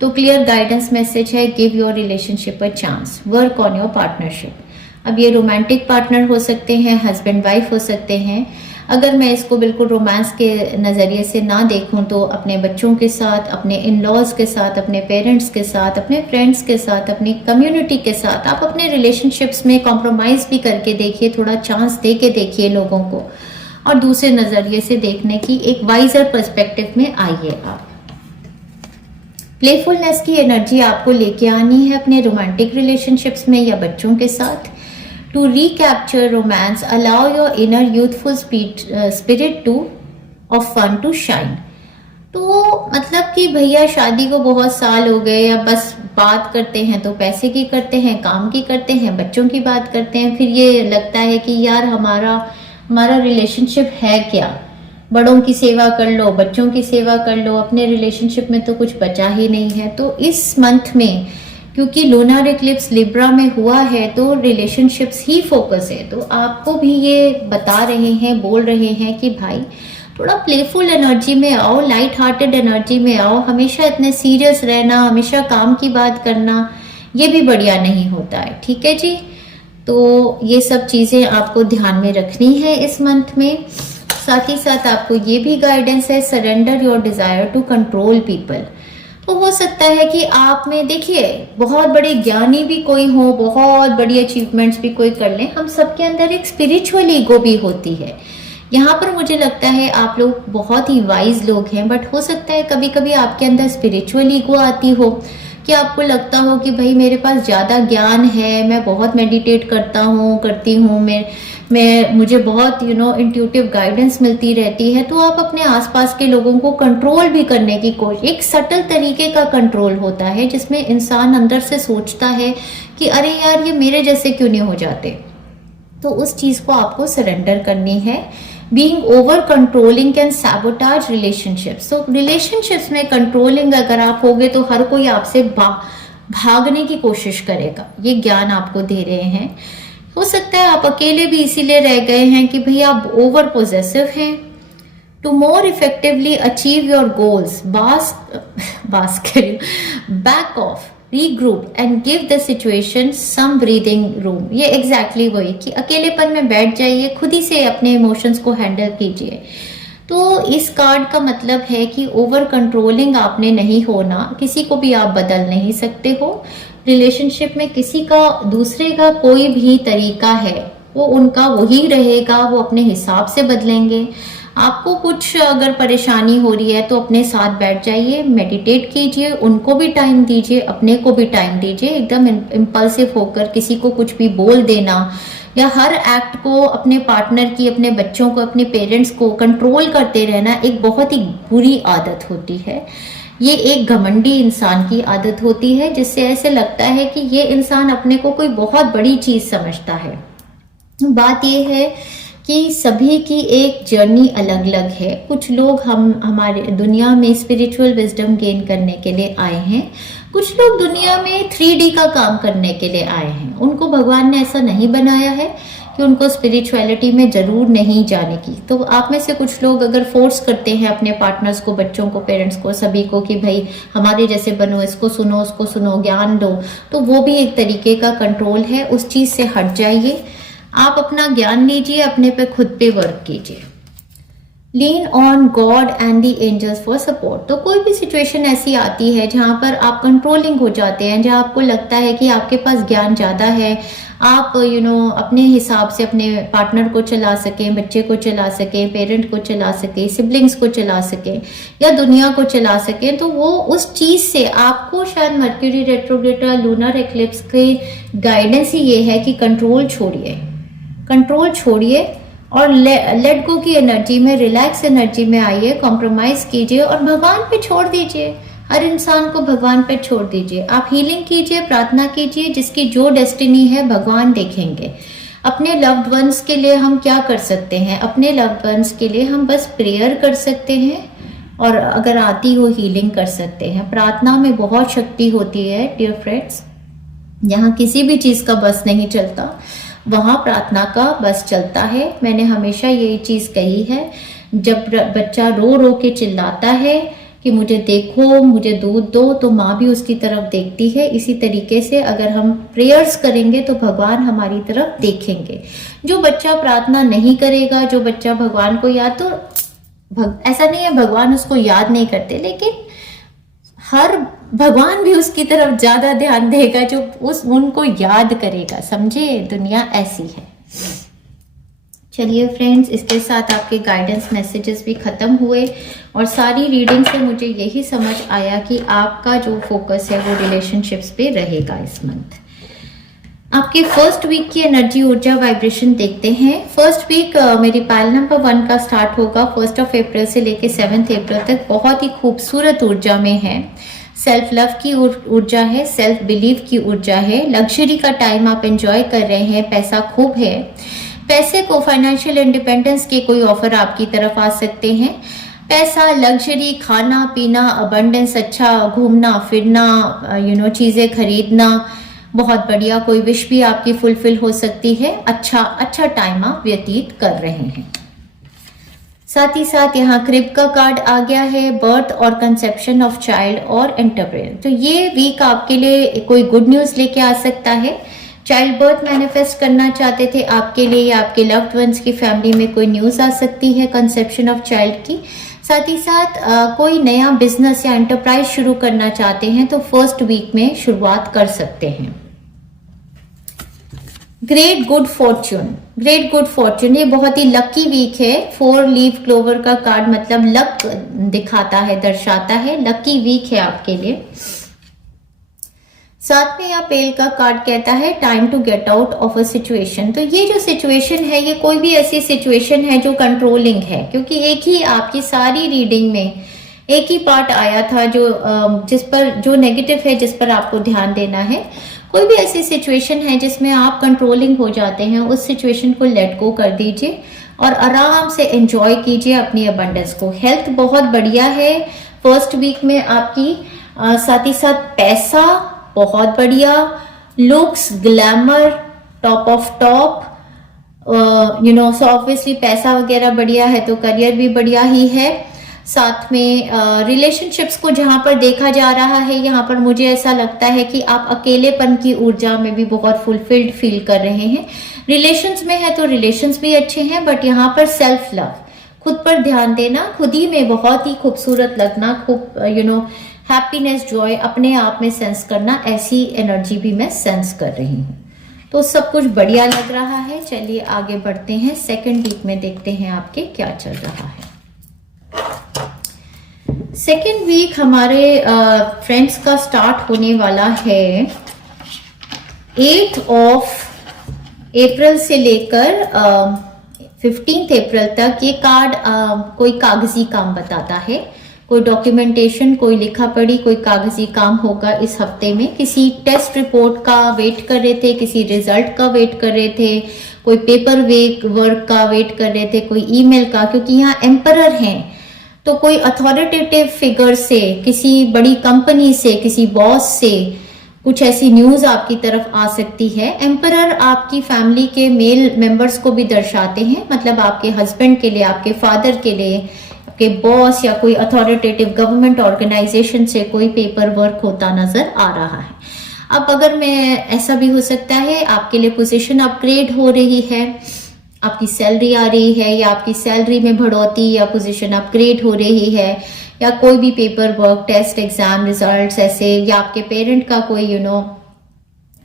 तो क्लियर गाइडेंस मैसेज है, give your relationship a chance, work on your partnership. अब ये रोमांटिक पार्टनर हो सकते हैं, हस्बैंड वाइफ हो सकते हैं। अगर मैं इसको बिल्कुल रोमांस के नज़रिए से ना देखूं तो अपने बच्चों के साथ, अपने इन लॉज के साथ, अपने पेरेंट्स के साथ, अपने फ्रेंड्स के साथ, अपनी कम्युनिटी के साथ, आप अपने रिलेशनशिप्स में कॉम्प्रोमाइज भी करके देखिए, थोड़ा चांस दे के देखिए लोगों को, और दूसरे नज़रिए से देखने की एक वाइजर पर्सपेक्टिव में आइए आप। प्लेफुलनेस की एनर्जी आपको लेके आनी है अपने रोमांटिक रिलेशनशिप्स में या बच्चों के साथ। To recapture romance, allow your inner youthful spirit to of fun to shine. तो मतलब कि भैया शादी को बहुत साल हो गए, या बस बात करते हैं तो पैसे की करते हैं, काम की करते हैं, बच्चों की बात करते हैं, फिर ये लगता है कि यार हमारा रिलेशनशिप है क्या। बड़ों की सेवा कर लो, बच्चों की सेवा कर लो, अपने रिलेशनशिप में तो कुछ बचा ही नहीं है। तो इस मंथ में क्योंकि लूनर इक्लिप्स लिब्रा में हुआ है तो रिलेशनशिप्स ही फोकस है, तो आपको भी ये बता रहे हैं, बोल रहे हैं कि भाई थोड़ा प्लेफुल एनर्जी में आओ, लाइट हार्टेड एनर्जी में आओ। हमेशा इतने सीरियस रहना, हमेशा काम की बात करना, ये भी बढ़िया नहीं होता है। ठीक है जी, तो ये सब चीज़ें आपको ध्यान में रखनी है इस मंथ में। साथ ही साथ आपको ये भी गाइडेंस है, surrender your desire to control people. तो हो सकता है कि आप में, देखिए, बहुत बड़े ज्ञानी भी कोई हो, बहुत बड़ी अचीवमेंट्स भी कोई कर ले, हम सबके अंदर एक स्पिरिचुअल ईगो भी होती है। यहाँ पर मुझे लगता है आप लोग बहुत ही वाइज लोग हैं, बट हो सकता है कभी कभी आपके अंदर स्पिरिचुअल ईगो आती हो कि आपको लगता हो कि भाई मेरे पास ज़्यादा ज्ञान है, मैं बहुत मेडिटेट करता हूँ, करती हूँ, मुझे बहुत इंट्यूटिव गाइडेंस मिलती रहती है। तो आप अपने आसपास के लोगों को कंट्रोल भी करने की कोशिश, एक सटल तरीके का कंट्रोल होता है जिसमें इंसान अंदर से सोचता है कि अरे यार ये मेरे जैसे क्यों नहीं हो जाते, तो उस चीज को आपको सरेंडर करनी है। Being over controlling can sabotage relationships. तो रिलेशनशिप्स में कंट्रोलिंग अगर आप होगे तो हर कोई आपसे भागने की कोशिश करेगा। ये ज्ञान आपको दे रहे हैं। हो सकता है आप अकेले भी इसीलिए रह गए हैं कि भाई आप ओवर पोजेसिव हैं। To more effectively achieve your goals back off, regroup and give the situation some breathing room. ये एग्जैक्टली वही कि अकेलेपन में बैठ जाइए, खुद ही से अपने इमोशंस को हैंडल कीजिए। तो इस कार्ड का मतलब है कि ओवर कंट्रोलिंग आपने नहीं होना, किसी को भी आप बदल नहीं सकते हो। रिलेशनशिप में किसी का, दूसरे का कोई भी तरीका है वो उनका वही रहेगा, वो अपने हिसाब से बदलेंगे। आपको कुछ अगर परेशानी हो रही है तो अपने साथ बैठ जाइए, मेडिटेट कीजिए, उनको भी टाइम दीजिए, अपने को भी टाइम दीजिए। एकदम इम्पल्सिव होकर किसी को कुछ भी बोल देना या हर एक्ट को अपने पार्टनर की, अपने बच्चों को, अपने पेरेंट्स को कंट्रोल करते रहना एक बहुत ही बुरी आदत होती है। ये एक घमंडी इंसान की आदत होती है जिससे ऐसे लगता है कि ये इंसान अपने को कोई बहुत बड़ी चीज समझता है। बात ये है कि सभी की एक जर्नी अलग अलग है। कुछ लोग हमारे दुनिया में स्पिरिचुअल विजडम गेन करने के लिए आए हैं, कुछ लोग दुनिया में 3D का काम करने के लिए आए हैं। उनको भगवान ने ऐसा नहीं बनाया है कि उनको स्पिरिचुअलिटी में जरूर नहीं जाने की। तो आप में से कुछ लोग अगर फोर्स करते हैं अपने पार्टनर्स को, बच्चों को, पेरेंट्स को, सभी को कि भाई हमारे जैसे बनो, इसको सुनो, उसको सुनो, ज्ञान दो, तो वो भी एक तरीके का कंट्रोल है। उस चीज से हट जाइए, आप अपना ज्ञान लीजिए, अपने पे खुद पे वर्क कीजिए। Lean on God and the angels for support. तो कोई भी सिचुएशन ऐसी आती है जहां पर आप कंट्रोलिंग हो जाते हैं, जहां आपको लगता है कि आपके पास ज्ञान ज्यादा है, आप अपने हिसाब से अपने पार्टनर को चला सकें, बच्चे को चला सकें, पेरेंट को चला सकें, सिबलिंग्स को चला सकें या दुनिया को चला सकें, तो वो उस चीज से आपको शायद मर्क्यूरी रेट्रोग्रेड, लूनर एक्लिप्स की गाइडेंस ही ये है कि कंट्रोल छोड़िए और लेट गो की एनर्जी में, रिलैक्स एनर्जी में आइए, कॉम्प्रोमाइज कीजिए और भगवान पे छोड़ दीजिए। हर इंसान को भगवान पे छोड़ दीजिए। आप हीलिंग कीजिए, प्रार्थना कीजिए, जिसकी जो डेस्टिनी है भगवान देखेंगे। अपने लव्ड वंस के लिए हम क्या कर सकते हैं? अपने लव्ड वंस के लिए हम बस प्रेयर कर सकते हैं और अगर आती हो हीलिंग कर सकते हैं। प्रार्थना में बहुत शक्ति होती है डियर फ्रेंड्स। यहाँ किसी भी चीज का बस नहीं चलता, वहां प्रार्थना का बस चलता है। मैंने हमेशा यही चीज कही है, जब बच्चा रो रो के चिल्लाता है कि मुझे देखो, मुझे दूध दो, तो माँ भी उसकी तरफ देखती है। इसी तरीके से अगर हम प्रेयर्स करेंगे तो भगवान हमारी तरफ देखेंगे। जो बच्चा प्रार्थना नहीं करेगा, जो बच्चा भगवान को याद, तो ऐसा नहीं है भगवान उसको याद नहीं करते, लेकिन हर भगवान भी उसकी तरफ ज्यादा ध्यान देगा जो उनको याद करेगा। समझे, दुनिया ऐसी है। चलिए फ्रेंड्स, इसके साथ आपके गाइडेंस मैसेजेस भी खत्म हुए और सारी रीडिंग से मुझे यही समझ आया कि आपका जो फोकस है वो रिलेशनशिप्स पे रहेगा इस मंथ। आपके फर्स्ट वीक की एनर्जी, ऊर्जा, वाइब्रेशन देखते हैं। फर्स्ट वीक मेरी पायल नंबर 1 का स्टार्ट होगा 1 अप्रैल से लेके 7 अप्रैल तक। बहुत ही खूबसूरत ऊर्जा में है। सेल्फ लव की ऊर्जा है, सेल्फ बिलीव की ऊर्जा है। लग्जरी का टाइम आप एंजॉय कर रहे हैं, पैसा खूब है। पैसे को, फाइनेंशियल इंडिपेंडेंस के कोई ऑफर आपकी तरफ आ सकते हैं। पैसा, लग्जरी, खाना पीना, अबंडेंस, अच्छा घूमना फिरना, चीजें खरीदना, बहुत बढ़िया। कोई विश भी आपकी फुलफिल हो सकती है। अच्छा टाइम आप व्यतीत कर रहे हैं। साथ ही साथ यहाँ क्रिब का कार्ड आ गया है, बर्थ और कंसेप्शन ऑफ चाइल्ड और एंटरप्रेन्योर। तो ये वीक आपके लिए कोई गुड न्यूज लेके आ सकता है। चाइल्ड बर्थ मैनिफेस्ट करना चाहते थे आपके लिए या आपके लव्ड वंस की फैमिली में कोई न्यूज आ सकती है कंसेप्शन ऑफ चाइल्ड की। साथ ही साथ कोई नया बिजनेस या एंटरप्राइज शुरू करना चाहते हैं तो फर्स्ट वीक में शुरुआत कर सकते हैं। ग्रेट गुड फॉर्च्यून, ये बहुत ही लकी वीक है। 4 लीफ क्लोवर का कार्ड मतलब लक दिखाता है, दर्शाता है। लकी वीक है आपके लिए। साथ में यहाँ पेल का कार्ड कहता है time to get out of a situation. तो ये जो सिचुएशन है ये कोई भी ऐसी सिचुएशन है जो कंट्रोलिंग है, क्योंकि एक ही आपकी सारी रीडिंग में एक ही पार्ट आया था जो जिस पर जो नेगेटिव है, जिस पर आपको ध्यान देना है। कोई भी ऐसी सिचुएशन है जिसमें आप कंट्रोलिंग हो जाते हैं, उस सिचुएशन को लेट गो कर दीजिए और आराम से एंजॉय कीजिए अपनी अबंडेंस को। हेल्थ बहुत बढ़िया है फर्स्ट वीक में आपकी, साथ ही साथ पैसा बहुत बढ़िया, looks glamour top of top, so obviously पैसा वगैरह बढ़िया है तो करियर भी बढ़िया ही है। साथ में रिलेशनशिप्स को जहां पर देखा जा रहा है, यहाँ पर मुझे ऐसा लगता है कि आप अकेलेपन की ऊर्जा में भी बहुत फुलफिल्ड फील कर रहे हैं। रिलेशंस में है तो रिलेशंस भी अच्छे हैं, बट यहाँ पर सेल्फ लव, खुद पर ध्यान देना, खुद ही में बहुत ही खूबसूरत लगना, खूब हैप्पीनेस जॉय अपने आप में सेंस करना, ऐसी एनर्जी भी मैं सेंस कर रही हूँ। तो सब कुछ बढ़िया लग रहा है। चलिए आगे बढ़ते हैं, सेकेंड वीक में देखते हैं आपके क्या चल रहा है। सेकेंड वीक हमारे फ्रेंड्स का स्टार्ट होने वाला है 8 अप्रैल से लेकर 15 अप्रैल तक। ये कार्ड कोई कागजी काम बताता है, कोई डॉक्यूमेंटेशन, कोई लिखा पढ़ी, कोई कागजी काम होगा इस हफ्ते में। किसी टेस्ट रिपोर्ट का वेट कर रहे थे, किसी रिजल्ट का वेट कर रहे थे, कोई पेपर वर्क का वेट कर रहे थे, कोई ईमेल का, क्योंकि यहाँ एम्परर हैं तो कोई अथॉरिटेटिव फिगर से, किसी बड़ी कंपनी से, किसी बॉस से कुछ ऐसी न्यूज आपकी तरफ आ सकती है। एम्परर आपकी फैमिली के मेल मेंबर्स को भी दर्शाते हैं, मतलब आपके हस्बैंड के लिए, आपके फादर के लिए, आपके बॉस या कोई अथॉरिटेटिव गवर्नमेंट ऑर्गेनाइजेशन से कोई पेपर वर्क होता नजर आ रहा है। अब अगर मैं ऐसा भी हो सकता है आपके लिए पोजीशन अपग्रेड हो रही है, आपकी सैलरी आ रही है, या आपकी सैलरी में बढ़ोतरी या पोजीशन अपग्रेड हो रही है, या कोई भी paper work, test, exam results ऐसे, या आपके पेरेंट का कोई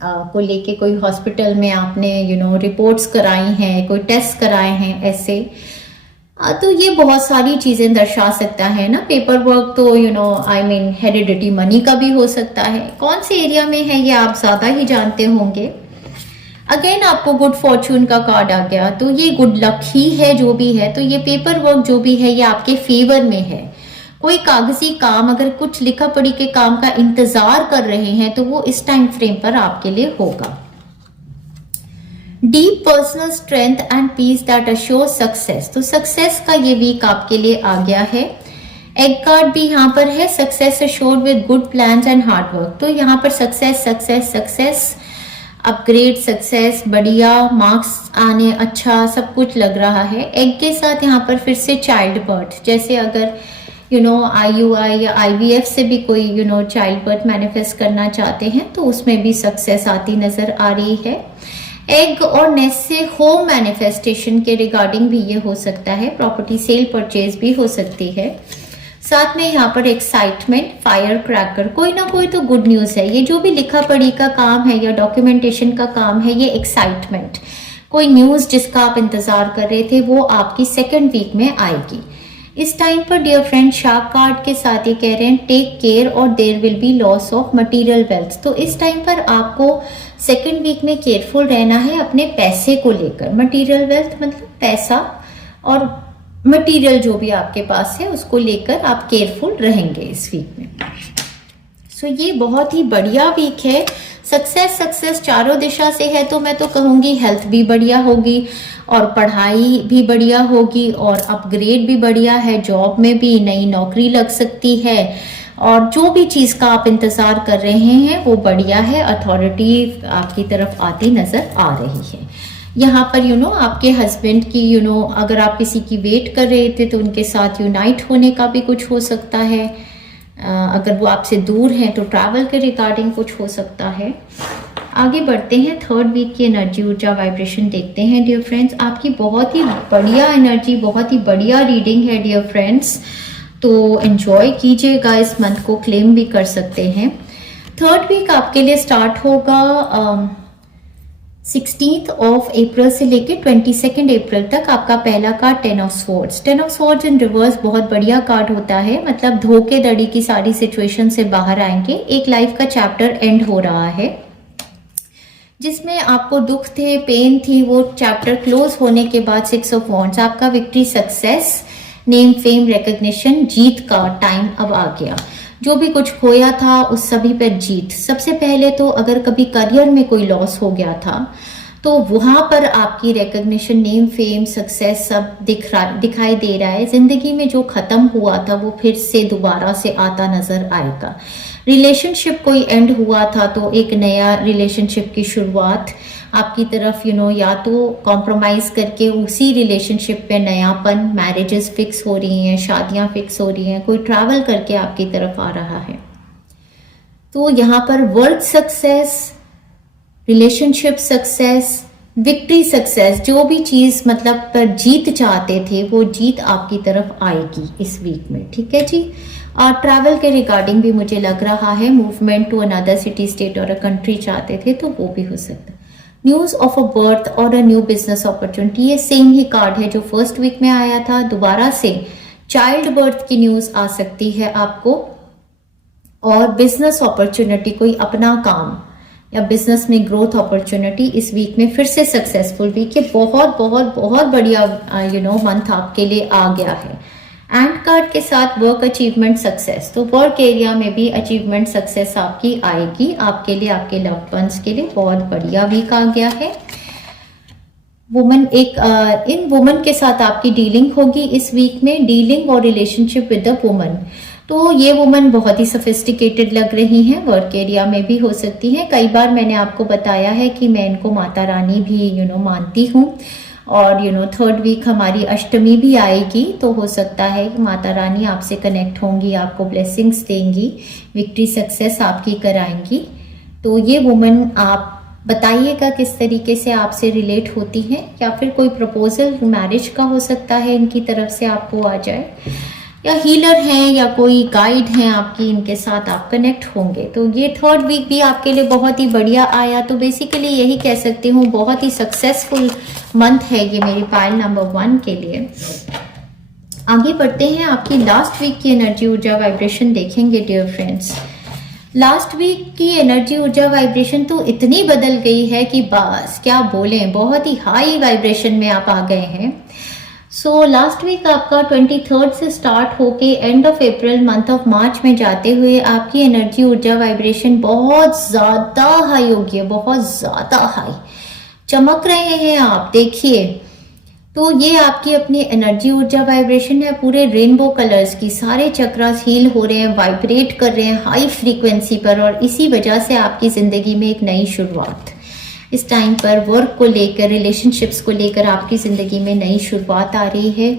को लेके कोई हॉस्पिटल में आपने रिपोर्ट्स कराई हैं, कोई टेस्ट कराए हैं ऐसे। तो ये बहुत सारी चीजें दर्शा सकता है ना। पेपर वर्क तो हेरिडिटी मनी का भी हो सकता है। कौन से एरिया में है ये आप ज्यादा ही जानते होंगे। अगेन आपको गुड फॉर्चून का कार्ड आ गया, तो ये गुड लक ही है जो भी है। तो ये पेपर वर्क जो भी है ये आपके फेवर में है। कोई कागजी काम, अगर कुछ लिखा पढ़ी के काम का इंतजार कर रहे हैं तो वो इस टाइम फ्रेम पर आपके लिए होगा। Deep personal strength and peace that assure success, तो सक्सेस का ये वीक आपके लिए आ गया है। एग कार्ड भी यहाँ पर है, success assured with good plans and hard work. तो यहाँ पर success success success, upgrade success, बढ़िया मार्क्स आने, अच्छा सब कुछ लग रहा है। एग के साथ यहाँ पर फिर से चाइल्ड बर्थ, जैसे अगर IUI या IVF से भी कोई चाइल्ड बर्थ मैनिफेस्ट करना चाहते हैं तो उसमें भी सक्सेस आती नजर आ रही है। एग और नेस्ट से होम मैनिफेस्टेशन के रिगार्डिंग भी ये हो सकता है, प्रॉपर्टी सेल परचेज भी हो सकती है। साथ में यहाँ पर एक्साइटमेंट, फायर क्रैकर, कोई ना कोई तो गुड न्यूज है। ये जो भी लिखा पढ़ी का काम है या डॉक्यूमेंटेशन का काम है, ये एक्साइटमेंट, कोई न्यूज जिसका आप इंतजार कर रहे थे वो आपकी सेकेंड वीक में आएगी। इस टाइम पर डियर फ्रेंड शार्क कार्ड के साथ ये कह रहे हैं take care or there will be loss of material wealth. तो इस टाइम पर आपको सेकेंड वीक में केयरफुल रहना है अपने पैसे को लेकर। मटेरियल वेल्थ मतलब पैसा और मटेरियल जो भी आपके पास है उसको लेकर आप केयरफुल रहेंगे इस वीक में। सो ये बहुत ही बढ़िया वीक है। सक्सेस चारों दिशा से है, तो मैं तो कहूंगी हेल्थ भी बढ़िया होगी और पढ़ाई भी बढ़िया होगी और अपग्रेड भी बढ़िया है, जॉब में भी नई नौकरी लग सकती है और जो भी चीज का आप इंतजार कर रहे हैं वो बढ़िया है। अथॉरिटी आपकी तरफ आती नजर आ रही है। यहाँ पर आपके हस्बैंड की अगर आप किसी की वेट कर रहे थे तो उनके साथ यूनाइट होने का भी कुछ हो सकता है। अगर वो आपसे दूर हैं तो ट्रैवल के रिगार्डिंग कुछ हो सकता है। आगे बढ़ते हैं, थर्ड वीक की एनर्जी, ऊर्जा, वाइब्रेशन देखते हैं डियर फ्रेंड्स। आपकी बहुत ही बढ़िया एनर्जी, बहुत ही बढ़िया रीडिंग है डियर फ्रेंड्स, तो एंजॉय कीजिएगा, इस मंथ को क्लेम भी कर सकते हैं। थर्ड वीक आपके लिए स्टार्ट होगा 16th ऑफ अप्रैल से लेके 22nd अप्रैल तक आपका पहला card 10 of swords. 10 of swords in reverse बहुत बढ़िया कार्ड होता है, मतलब धोखेधड़ी की सारी सिचुएशन से बाहर आएंगे। एक लाइफ का चैप्टर एंड हो रहा है, जिसमें आपको दुख थे, पेन थी, वो चैप्टर क्लोज होने के बाद 6 ऑफ वॉन्ड्स, आपका victory, success, name, fame, recognition, जीत का टाइम अब आ गया। जो भी कुछ खोया था उस सभी पर जीत। सबसे पहले तो अगर कभी करियर में कोई लॉस हो गया था तो वहां पर आपकी रिकग्निशन, नेम, फेम, सक्सेस सब दिखाई दे रहा है। जिंदगी में जो खत्म हुआ था वो फिर से दोबारा से आता नजर आएगा। रिलेशनशिप कोई एंड हुआ था तो एक नया रिलेशनशिप की शुरुआत आपकी तरफ या तो कॉम्प्रोमाइज करके उसी रिलेशनशिप पे नयापन, मैरिजेस फिक्स हो रही हैं, शादियां फिक्स हो रही हैं, कोई ट्रैवल करके आपकी तरफ आ रहा है। तो यहाँ पर work success, relationship success, victory success, जो भी चीज मतलब पर जीत चाहते थे वो जीत आपकी तरफ आएगी इस वीक में, ठीक है जी। और ट्रैवल के रिगार्डिंग भी मुझे लग रहा है, movement to another city, state और अ कंट्री चाहते थे तो वो भी हो सकता है। न्यूज ऑफ अ बर्थ और अ न्यू बिजनेस अपॉर्चुनिटी, ये सेम ही कार्ड है जो फर्स्ट वीक में आया था। दोबारा से चाइल्ड बर्थ की न्यूज आ सकती है आपको, और बिजनेस अपॉर्चुनिटी, कोई अपना काम या बिजनेस में ग्रोथ अपॉर्चुनिटी इस वीक में फिर से सक्सेसफुल वीक है। बहुत बहुत बहुत बढ़िया मंथ आपके लिए आ गया है। एंड कार्ड के साथ वर्क अचीवमेंट सक्सेस, तो वर्क एरिया में भी अचीवमेंट सक्सेस आपकी आएगी, आपके लिए, आपके लव्ड वंस के लिए बहुत बढ़िया वीक आ गया है। वुमन, इन वुमन के साथ आपकी डीलिंग होगी इस वीक में, डीलिंग और रिलेशनशिप विद द वुमन। तो ये वुमन बहुत ही सोफिस्टिकेटेड लग रही हैं, वर्क एरिया में भी हो सकती हैं। कई बार मैंने आपको बताया है कि मैं इनको माता रानी भी मानती हूँ, और थर्ड वीक हमारी अष्टमी भी आएगी, तो हो सकता है कि माता रानी आपसे कनेक्ट होंगी, आपको ब्लेसिंग्स देंगी, विक्ट्री सक्सेस आपकी कराएंगी। तो ये वुमन, आप बताइएगा किस तरीके से आपसे रिलेट होती हैं, या फिर कोई प्रपोजल मैरिज का हो सकता है इनकी तरफ से आपको आ जाए, या हीलर हैं या कोई गाइड हैं आपकी, इनके साथ आप कनेक्ट होंगे। तो ये थर्ड वीक भी आपके लिए बहुत ही बढ़िया आया। तो बेसिकली यही कह सकती हूँ, बहुत ही सक्सेसफुल मंथ है ये मेरी पाइल नंबर 1 के लिए। आगे बढ़ते हैं, आपकी लास्ट वीक की एनर्जी, ऊर्जा, वाइब्रेशन देखेंगे डियर फ्रेंड्स। लास्ट वीक की एनर्जी, ऊर्जा, वाइब्रेशन तो इतनी बदल गई है कि बस क्या बोलें, बहुत ही हाई वाइब्रेशन में आप आ गए हैं। सो लास्ट वीक आपका 23rd से स्टार्ट होके end of April, month of March में जाते हुए आपकी एनर्जी, ऊर्जा, वाइब्रेशन बहुत ज़्यादा हाई होगी, बहुत ज़्यादा हाई चमक रहे हैं आप, देखिए। तो ये आपकी अपनी एनर्जी, ऊर्जा, वाइब्रेशन है पूरे रेनबो कलर्स की, सारे चक्रास हील हो रहे हैं, वाइब्रेट कर रहे हैं हाई फ्रीक्वेंसी पर, और इसी वजह से आपकी ज़िंदगी में एक नई शुरुआत इस टाइम पर, वर्क को लेकर, रिलेशनशिप्स को लेकर आपकी ज़िंदगी में नई शुरुआत आ रही है।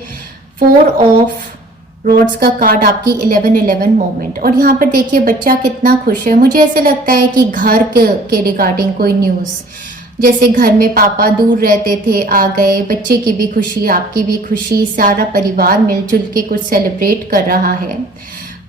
4 ऑफ रोड्स का कार्ड, आपकी 11-11 मोमेंट, और यहाँ पर देखिए बच्चा कितना खुश है। मुझे ऐसे लगता है कि घर के रिगार्डिंग कोई न्यूज़, जैसे घर में पापा दूर रहते थे, आ गए, बच्चे की भी खुशी, आपकी भी खुशी, सारा परिवार मिलजुल के कुछ सेलिब्रेट कर रहा है।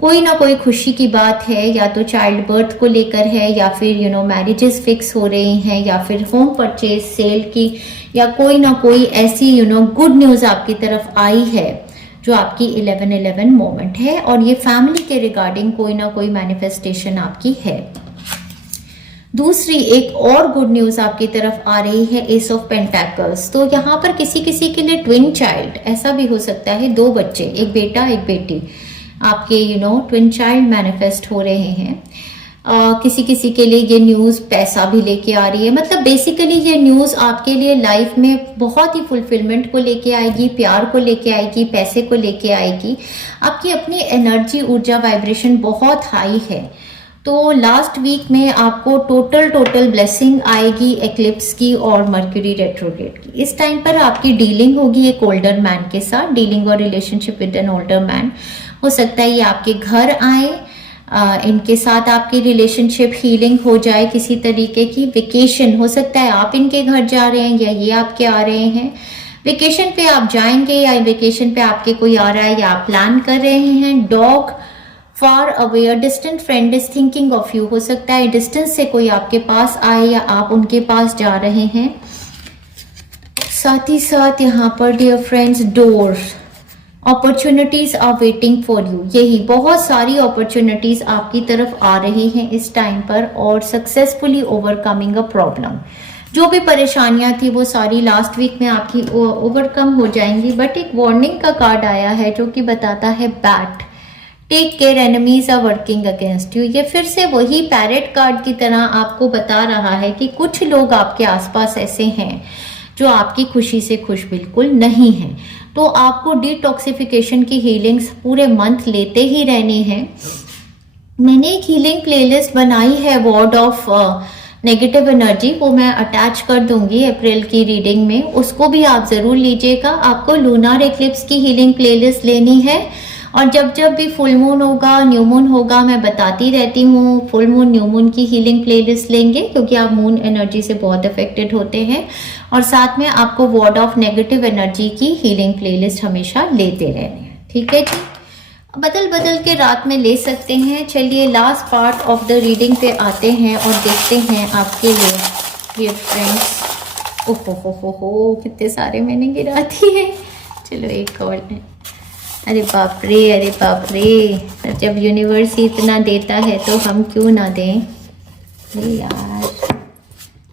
कोई ना कोई खुशी की बात है, या तो चाइल्ड बर्थ को लेकर है, या फिर मैरिजेस फिक्स हो रही हैं, या फिर होम परचेज सेल की, या कोई ना कोई ऐसी गुड न्यूज़ आपकी तरफ आई है जो आपकी 11-11 मोमेंट है। और ये फैमिली के रिगार्डिंग कोई ना कोई मैनिफेस्टेशन आपकी है। दूसरी एक और गुड न्यूज़ आपकी तरफ आ रही है, एस ऑफ पेंटाकल्स। तो यहाँ पर किसी किसी के लिए ट्विन चाइल्ड, ऐसा भी हो सकता है, 2 बच्चे, एक बेटा एक बेटी, आपके ट्विन चाइल्ड मैनिफेस्ट हो रहे हैं। किसी किसी के लिए ये न्यूज़ पैसा भी लेके आ रही है, मतलब बेसिकली ये न्यूज़ आपके लिए लाइफ में बहुत ही फुलफिलमेंट को लेके आएगी, प्यार को लेके आएगी, पैसे को लेके आएगी। आपकी अपनी एनर्जी, ऊर्जा, वाइब्रेशन बहुत हाई है। तो लास्ट वीक में आपको टोटल ब्लेसिंग आएगी एक्लिप्स की और मर्क्यूरी रेट्रोग्रेड की। इस टाइम पर आपकी डीलिंग होगी एक ओल्डर मैन के साथ, डीलिंग और relationship with an older man. हो सकता है ये आपके घर आए, इनके साथ आपकी रिलेशनशिप हीलिंग हो जाए, किसी तरीके की वेकेशन, हो सकता है आप इनके घर जा रहे हैं या ये आपके आ रहे हैं, वेकेशन पे आप जाएंगे, या वेकेशन पे आपके कोई आ रहा है, या आप प्लान कर रहे हैं। Dog, far away, distant friend is thinking of you, हो सकता है डिस्टेंस से कोई आपके पास आए या आप उनके पास जा रहे हैं। साथ ही साथ यहाँ पर dear friends, door, opportunities are waiting for you, यही बहुत सारी अपॉर्चुनिटीज आपकी तरफ आ रही हैं इस टाइम पर, और सक्सेसफुली ओवरकमिंग अ प्रॉब्लम। जो भी परेशानियां थी वो सारी लास्ट वीक में आपकी ओवरकम हो जाएंगी। बट एक वार्निंग का कार्ड आया है जो कि बताता है but, take care, enemies are working against you. ये फिर से वही पैरेट कार्ड की तरह आपको बता रहा है कि कुछ लोग आपके आसपास ऐसे हैं जो आपकी खुशी से खुश बिल्कुल नहीं हैं। तो आपको डिटॉक्सिफिकेशन की हीलिंग्स पूरे मंथ लेते ही रहने हैं। मैंने एक हीलिंग प्लेलिस्ट बनाई है वॉर्ड ऑफ नेगेटिव एनर्जी, वो मैं अटैच कर दूंगी अप्रैल की रीडिंग में, उसको भी आप जरूर लीजिएगा। आपको लूनर एक्लिप्स की हीलिंग प्लेलिस्ट लेनी है, और जब जब भी फुल मून होगा, न्यू मून होगा, मैं बताती रहती हूँ फुल मून न्यू मून की हीलिंग प्लेलिस्ट लेंगे, क्योंकि आप मून एनर्जी से बहुत अफेक्टेड होते हैं। और साथ में आपको वॉर्ड ऑफ नेगेटिव एनर्जी की हीलिंग प्लेलिस्ट हमेशा लेते रहने हैं, ठीक है जी। बदल बदल के रात में ले सकते हैं। चलिए last part of the reading पे आते हैं और देखते हैं आपके लिए डियर फ्रेंड्स। ओहो कितने सारे मैंने गिरा दिए। चलो एक और है। अरे बाप रे, अरे बाप रे, जब यूनिवर्स ही इतना देता है तो हम क्यों ना दें। अरे यार,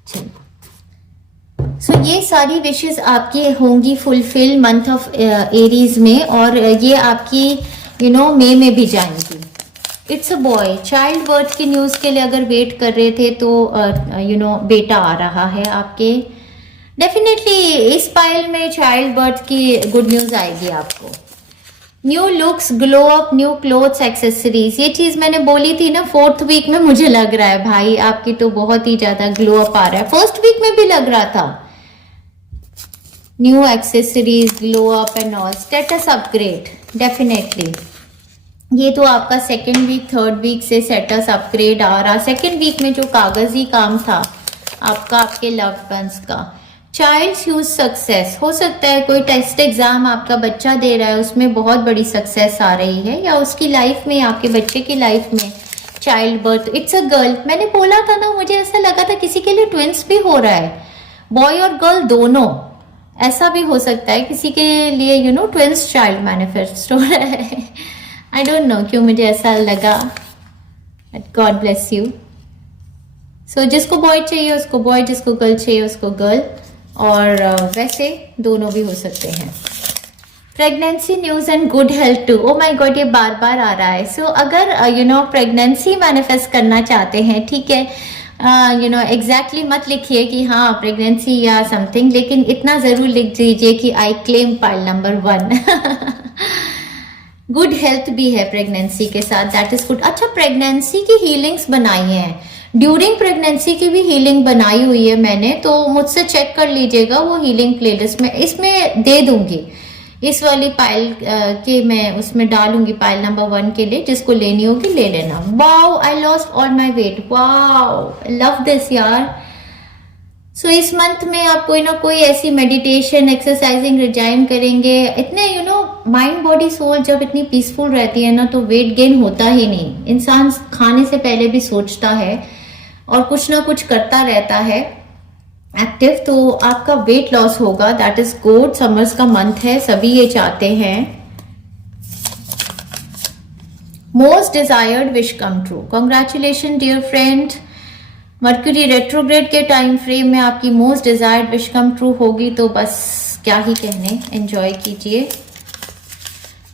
चलो। सो ये सारी विशेस आपकी होंगी फुलफिल मंथ ऑफ एरीज में, और ये आपकी मई में भी जाएंगी। It's a boy, child birth की न्यूज़ के लिए अगर वेट कर रहे थे तो बेटा आ रहा है आपके। डेफिनेटली इस पाइल में चाइल्ड बर्थ की गुड न्यूज़ आएगी आपको। New looks, glow up, new clothes, accessories, ये चीज मैंने बोली थी ना 4th वीक में। मुझे लग रहा है भाई आपकी तो बहुत ही ज्यादा ग्लो अप आ रहा है। 1st वीक में भी लग रहा था। New accessories, glow up and all, status upgrade, definitely ये तो आपका 2nd वीक 3rd वीक से स्टेटस अपग्रेड आ रहा। 2nd वीक में जो कागजी काम था आपका, आपके लव्ड वंस का। चाइल्ड ह्यूज सक्सेस, हो सकता है कोई टेस्ट एग्जाम आपका बच्चा दे रहा है, उसमें बहुत बड़ी सक्सेस आ रही है, या उसकी लाइफ में, आपके बच्चे की लाइफ में child birth. It's a girl, मैंने बोला था ना, मुझे ऐसा लगा था किसी के लिए ट्विंस भी हो रहा है, बॉय और गर्ल दोनों। ऐसा भी हो सकता है किसी के लिए ट्विंस चाइल्ड मैनिफेस्ट हो रहा है। आई डोंट नो क्यों मुझे ऐसा लगा, बट गॉड ब्लेस यू। सो जिसको बॉय चाहिए उसको बॉय, जिसको गर्ल चाहिए उसको गर्ल, और वैसे दोनों भी हो सकते हैं। Pregnancy news and good health too, oh my God, ये बार बार आ रहा है। सो अगर प्रेगनेंसी मैनिफेस्ट करना चाहते हैं, ठीक है, एग्जैक्टली मत लिखिए कि हाँ प्रेगनेंसी या समथिंग, लेकिन इतना जरूर लिख दीजिए कि I claim pile number 1। Good health भी है प्रेगनेंसी के साथ, दैट इज गुड। अच्छा, प्रेगनेंसी की हीलिंग्स बनाई हैं, ड्यूरिंग प्रेगनेंसी की भी हीलिंग बनाई हुई है मैंने, तो मुझसे चेक कर लीजिएगा वो हीलिंग प्लेलिस्ट में, इसमें दे दूंगी। इस वाली पाइल के मैं उसमें डालूंगी पाइल नंबर 1 के लिए, जिसको लेनी होगी ले लेना। Wow, I lost all my weight, wow, love this यार। सो इस मंथ में आप कोई ना कोई ऐसी मेडिटेशन, एक्सरसाइजिंग रिजाइम करेंगे। इतने माइंड बॉडी सोल जब इतनी पीसफुल रहती है ना, तो वेट गेन होता ही नहीं। इंसान खाने से पहले भी सोचता है और कुछ ना कुछ करता रहता है एक्टिव, तो आपका वेट लॉस होगा, दैट इज गुड। समर्स का मंथ है, सभी ये चाहते हैं। Most desired wish come true, congratulation dear friend. Mercury retrograde के टाइम फ्रेम में आपकी most desired wish come true होगी, तो बस क्या ही कहने, एंजॉय कीजिए।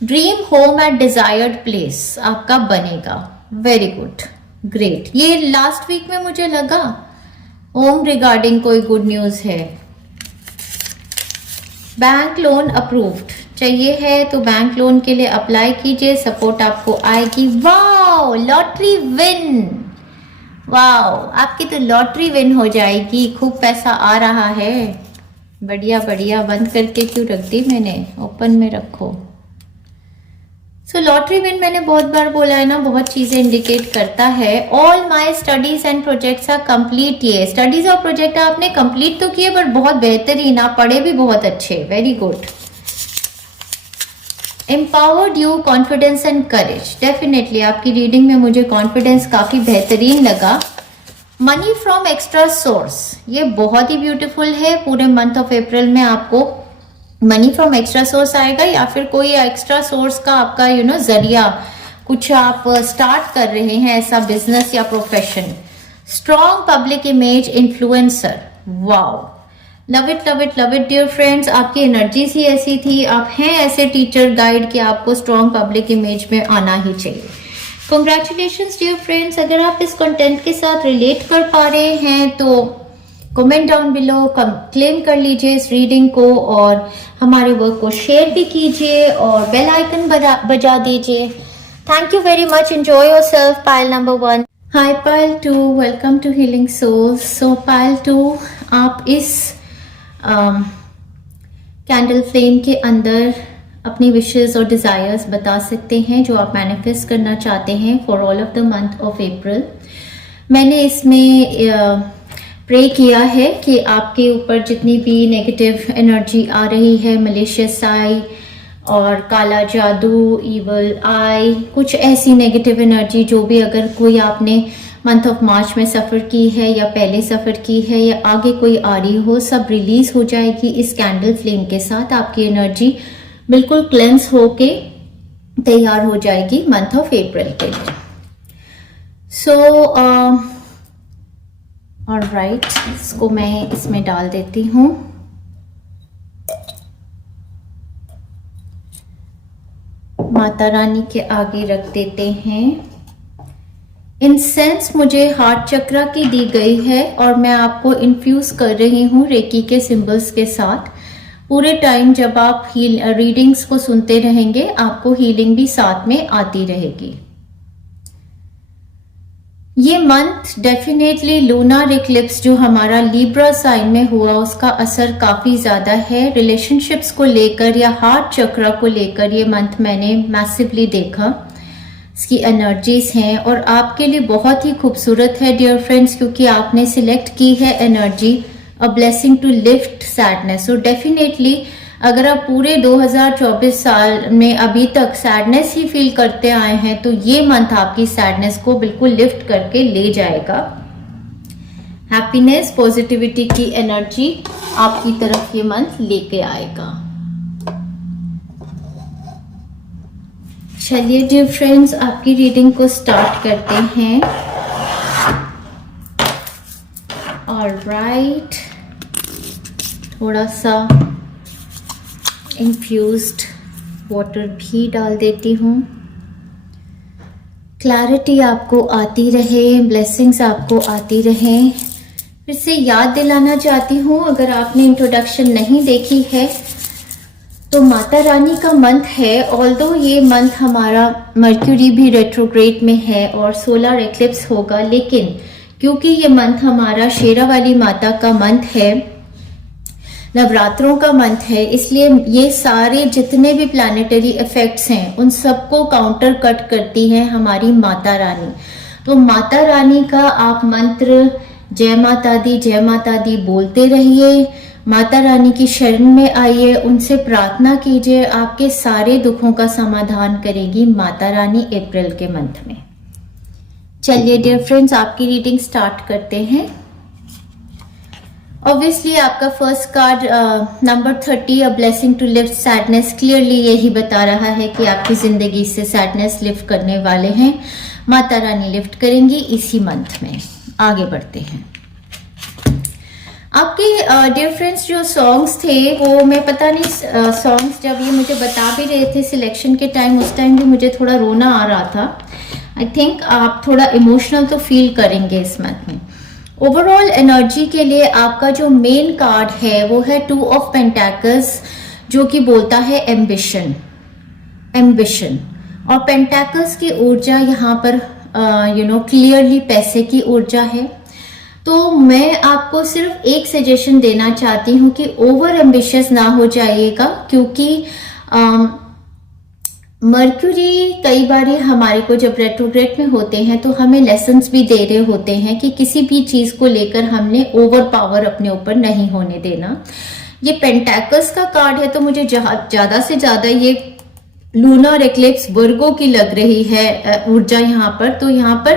Dream home at desired place आपका बनेगा, वेरी गुड, ग्रेट। ये लास्ट वीक में मुझे लगा होम रिगार्डिंग कोई गुड न्यूज है। बैंक लोन अप्रूव्ड चाहिए है तो बैंक लोन के लिए अप्लाई कीजिए, सपोर्ट आपको आएगी। वाओ, लॉटरी विन, वाओ, आपकी तो लॉटरी विन हो जाएगी, खूब पैसा आ रहा है। बढ़िया बढ़िया, बंद करके क्यों रख दी मैंने, ओपन में रखो। सो लॉटरी विन मैंने बहुत बार बोला है ना, बहुत चीजें इंडिकेट करता है। All my studies and projects are complete, ये स्टडीज और प्रोजेक्ट आपने कंप्लीट तो किए, बट बहुत बेहतरीन, आप पढ़े भी बहुत अच्छे, very good. Empowered you, confidence and courage. Definitely आपकी रीडिंग में मुझे कॉन्फिडेंस काफी बेहतरीन लगा। मनी फ्रॉम एक्स्ट्रा सोर्स, ये बहुत ही ब्यूटीफुल है। पूरे मंथ ऑफ अप्रैल में आपको मनी फ्रॉम एक्स्ट्रा सोर्स आएगा, या फिर कोई एक्स्ट्रा सोर्स का आपका जरिया, कुछ आप स्टार्ट कर रहे हैं ऐसा बिजनेस या profession. Strong public image, influencer, wow, love it love it love it dear friends. आपकी एनर्जीज ही ऐसी थी, आप हैं ऐसे टीचर गाइड कि आपको स्ट्रॉन्ग पब्लिक इमेज में आना ही चाहिए। Congratulations dear friends. अगर आप इस कंटेंट के साथ रिलेट कर पा रहे हैं तो कमेंट डाउन बिलो, क्लेम कर लीजिए इस रीडिंग को और हमारे वर्क को शेयर भी कीजिए और बेल आइकन बजा दीजिए। Thank you very much, enjoy yourself. Pile number 1। Hi pile 2, welcome to healing souls. So pile 2, आप इस कैंडल फ्लेम के अंदर अपनी विशेस और डिजायर्स बता सकते हैं जो आप मैनिफेस्ट करना चाहते हैं for all of the month of April. मैंने इसमें प्रे किया है कि आपके ऊपर जितनी भी नेगेटिव एनर्जी आ रही है, मलेशियस आई और काला जादू, इवल आई, कुछ ऐसी नेगेटिव एनर्जी जो भी अगर कोई आपने मंथ ऑफ मार्च में सफ़र की है या पहले सफ़र की है या आगे कोई आ रही हो, सब रिलीज हो जाएगी इस कैंडल फ्लेम के साथ। आपकी एनर्जी बिल्कुल क्लेंस होके तैयार हो जाएगी मंथ ऑफ अप्रैल के लिए। सो ऑलराइट, इसको मैं इसमें डाल देती हूँ। माता रानी के आगे रख देते हैं। इंसेंस मुझे हार्ट चक्रा की दी गई है और मैं आपको इन्फ्यूज कर रही हूँ रेकी के सिंबल्स के साथ। पूरे टाइम जब आप रीडिंग्स को सुनते रहेंगे आपको हीलिंग भी साथ में आती रहेगी। ये मंथ डेफिनेटली लूनर इक्लिप्स जो हमारा लिब्रा साइन में हुआ उसका असर काफी ज्यादा है। रिलेशनशिप्स को लेकर या हार्ट चक्रा को लेकर ये मंथ मैंने मैसिवली देखा, इसकी एनर्जीज हैं और आपके लिए बहुत ही खूबसूरत है डियर फ्रेंड्स, क्योंकि आपने सिलेक्ट की है energy a blessing to lift sadness. So definitely अगर आप पूरे 2024 साल में अभी तक सैडनेस ही फील करते आए हैं तो ये मंथ आपकी सैडनेस को बिल्कुल लिफ्ट करके ले जाएगा। हैप्पीनेस, पॉजिटिविटी की एनर्जी आपकी तरफ ये मंथ लेके आएगा। चलिए डियर फ्रेंड्स, आपकी रीडिंग को स्टार्ट करते हैं। ऑलराइट, थोड़ा सा इन्फ्यूज्ड वाटर भी डाल देती हूँ। क्लैरिटी आपको आती रहे, ब्लेसिंग्स आपको आती रहे। फिर से याद दिलाना चाहती हूँ, अगर आपने इंट्रोडक्शन नहीं देखी है तो माता रानी का मंथ है। ऑल्दो ये मंथ हमारा मर्क्यूरी भी रेट्रोग्रेड में है और सोलर एक्लिप्स होगा, लेकिन क्योंकि ये मंथ हमारा शेरा वाली माता का मंथ है, नवरात्रों का मंथ है, इसलिए ये सारे जितने भी प्लैनेटरी इफेक्ट्स हैं उन सबको काउंटर कट करती है हमारी माता रानी। तो माता रानी का आप मंत्र जय माता दी बोलते रहिए, माता रानी की शरण में आइए, उनसे प्रार्थना कीजिए, आपके सारे दुखों का समाधान करेगी माता रानी अप्रैल के मंथ में। चलिए डियर फ्रेंड्स, आपकी रीडिंग स्टार्ट करते हैं। ऑब्वियसली आपका first card number 30 a blessing to lift sadness, clearly यही बता रहा है कि आपकी जिंदगी से सैडनेस लिफ्ट करने वाले हैं, माता रानी लिफ्ट करेंगी इसी मंथ में। आगे बढ़ते हैं। आपके डियर फ्रेंड्स जो सॉन्ग्स थे वो मैं पता नहीं, सॉन्ग्स जब ये मुझे बता भी रहे थे सिलेक्शन के टाइम, उस टाइम भी मुझे थोड़ा रोना आ रहा था। आई थिंक आप थोड़ा इमोशनल तो फील करेंगे इस मंथ में। ओवरऑल एनर्जी के लिए आपका जो मेन कार्ड है वो है 2 ऑफ पेंटाकल्स, जो कि बोलता है एम्बिशन और पेंटाकल्स की ऊर्जा यहाँ पर क्लियरली पैसे की ऊर्जा है। तो मैं आपको सिर्फ एक सजेशन देना चाहती हूँ कि ओवर एम्बिशियस ना हो जाइएगा, क्योंकि मर्क्यूरी कई बार हमारे को जब रेट्रोग्रेड में होते हैं तो हमें लेसन्स भी दे रहे होते हैं कि किसी भी चीज को लेकर हमने ओवर पावर अपने ऊपर नहीं होने देना। ये पेंटाकल्स का कार्ड है तो मुझे ज्यादा से ज्यादा ये लूनर एक्लिप्स वर्गो की लग रही है ऊर्जा यहाँ पर। तो यहाँ पर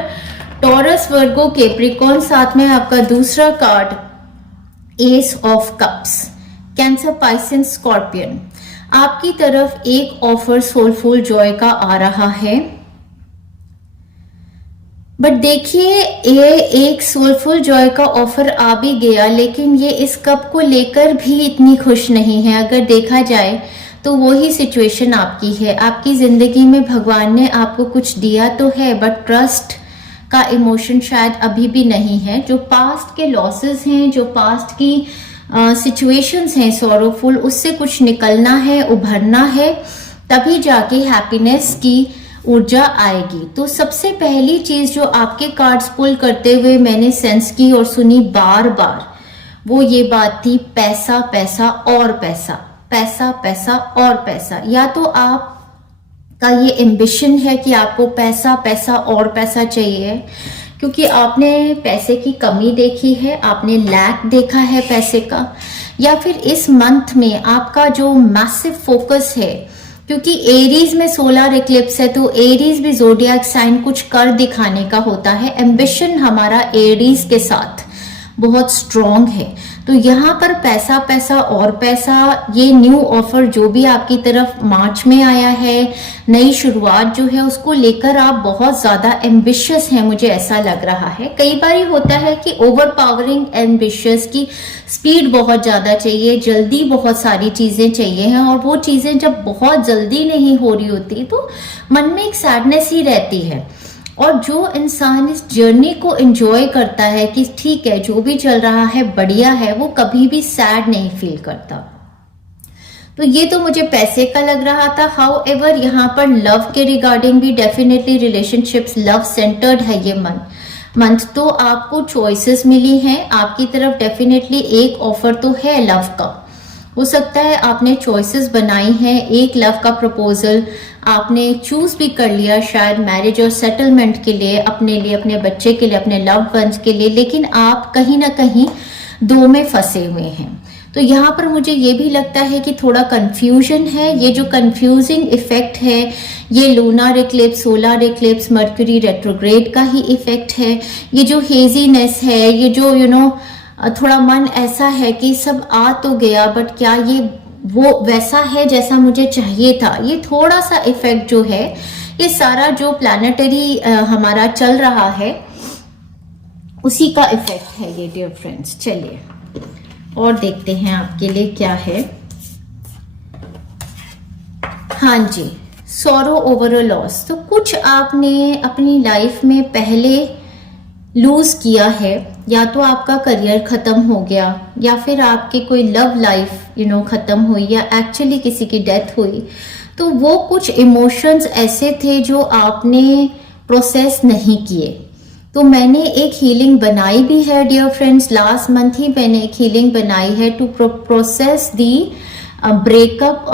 टॉरस, वर्गो, कैप्रिकॉर्न, साथ में आपका दूसरा card S of cups, cancer, Pisces, scorpion. आपकी तरफ एक ऑफर सोलफुल जॉय का आ रहा है, बट देखिए ये एक सोलफुल जॉय का ऑफर आ भी गया, लेकिन ये इस कप को लेकर भी इतनी खुश नहीं है। अगर देखा जाए तो वही सिचुएशन आपकी है। आपकी जिंदगी में भगवान ने आपको कुछ दिया तो है, बट ट्रस्ट का इमोशन शायद अभी भी नहीं है। जो पास्ट के लॉसेस हैं, जो पास्ट की सिचुएशंस हैं सॉरोफुल, उससे कुछ निकलना है, उभरना है, तभी जाके हैप्पीनेस की ऊर्जा आएगी। तो सबसे पहली चीज जो आपके कार्ड्स पुल करते हुए मैंने सेंस की और सुनी बार बार, वो ये बात थी पैसा, पैसा और पैसा, पैसा, पैसा और पैसा। या तो आप का ये एम्बिशन है कि आपको पैसा, पैसा और पैसा चाहिए, क्योंकि आपने पैसे की कमी देखी है, आपने लैक देखा है पैसे का, या फिर इस मंथ में आपका जो मैसिव फोकस है, क्योंकि एरीज में सोलर इक्लिप्स है, तो एरीज भी जोडियाक साइन कुछ कर दिखाने का होता है। एम्बिशन हमारा एरीज के साथ बहुत स्ट्रॉन्ग है। तो यहाँ पर पैसा, पैसा और पैसा, ये न्यू ऑफर जो भी आपकी तरफ मार्च में आया है, नई शुरुआत जो है, उसको लेकर आप बहुत ज्यादा एम्बिशियस हैं, मुझे ऐसा लग रहा है। कई बार होता है कि ओवर पावरिंग एम्बिशियस की स्पीड बहुत ज्यादा चाहिए, जल्दी बहुत सारी चीजें चाहिए हैं, और वो चीजें जब बहुत जल्दी नहीं हो रही होती तो मन में एक सैडनेस ही रहती है। और जो इंसान इस जर्नी को एंजॉय करता है कि ठीक है जो भी चल रहा है बढ़िया है, वो कभी भी सैड नहीं फील करता। तो ये तो मुझे पैसे का लग रहा था। हाउ एवर यहाँ पर लव के रिगार्डिंग भी डेफिनेटली रिलेशनशिप्स लव सेंटर्ड है ये मंथ। तो आपको चॉइसेस मिली हैं, आपकी तरफ डेफिनेटली एक ऑफर तो है लव का। हो सकता है आपने चॉइसेस बनाई हैं, एक लव का प्रपोजल आपने चूज भी कर लिया, शायद मैरिज और सेटलमेंट के लिए, अपने बच्चे के लिए, अपने लव वंस के लिए, लेकिन आप कहीं ना कहीं दो में फंसे हुए हैं। तो यहाँ पर मुझे ये भी लगता है कि थोड़ा कंफ्यूजन है। ये जो कंफ्यूजिंग इफेक्ट है, ये lunar Eclipse, solar Eclipse, mercury retrograde का ही इफेक्ट है। ये जो हेजीनेस है, ये जो थोड़ा मन ऐसा है कि सब आ तो गया, बट क्या ये वो वैसा है जैसा मुझे चाहिए था, ये थोड़ा सा इफेक्ट जो है, ये सारा जो प्लैनेटरी हमारा चल रहा है उसी का इफेक्ट है ये डियर फ्रेंड्स। चलिए और देखते हैं आपके लिए क्या है। हाँ जी, सॉरो ओवर अ लॉस। तो कुछ आपने अपनी लाइफ में पहले लूज किया है, या तो आपका करियर खत्म हो गया, या फिर आपकी कोई लव लाइफ खत्म हुई, या एक्चुअली किसी की डेथ हुई। तो वो कुछ इमोशंस ऐसे थे जो आपने प्रोसेस नहीं किए। तो मैंने एक हीलिंग बनाई भी है डियर फ्रेंड्स, लास्ट मंथ ही मैंने एक हीलिंग बनाई है टू प्रोसेस दी ब्रेकअप।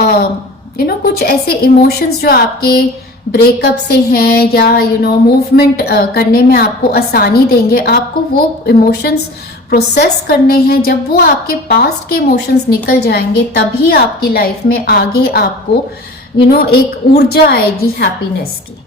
कुछ ऐसे इमोशंस जो आपके ब्रेकअप से हैं, या मूवमेंट करने में आपको आसानी देंगे, आपको वो इमोशंस प्रोसेस करने हैं। जब वो आपके पास्ट के इमोशंस निकल जाएंगे, तभी आपकी लाइफ में आगे आपको एक ऊर्जा आएगी हैप्पीनेस की।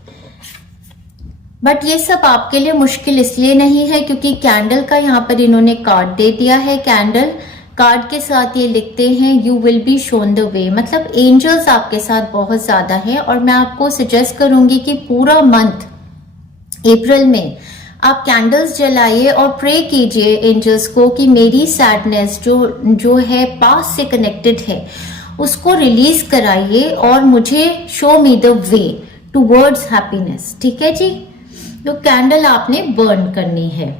बट ये सब आपके लिए मुश्किल इसलिए नहीं है क्योंकि कैंडल का यहाँ पर इन्होंने कार्ड दे दिया है। कैंडल कार्ड के साथ ये लिखते हैं you will be shown the way, मतलब एंजल्स आपके साथ बहुत ज्यादा है। और मैं आपको सजेस्ट करूंगी कि पूरा मंथ अप्रैल में आप कैंडल्स जलाइए और प्रे कीजिए एंजल्स को कि मेरी सैडनेस जो है पास्ट से कनेक्टेड है उसको रिलीज कराइए और मुझे show me the way towards happiness. ठीक है जी, तो कैंडल आपने बर्न करनी है।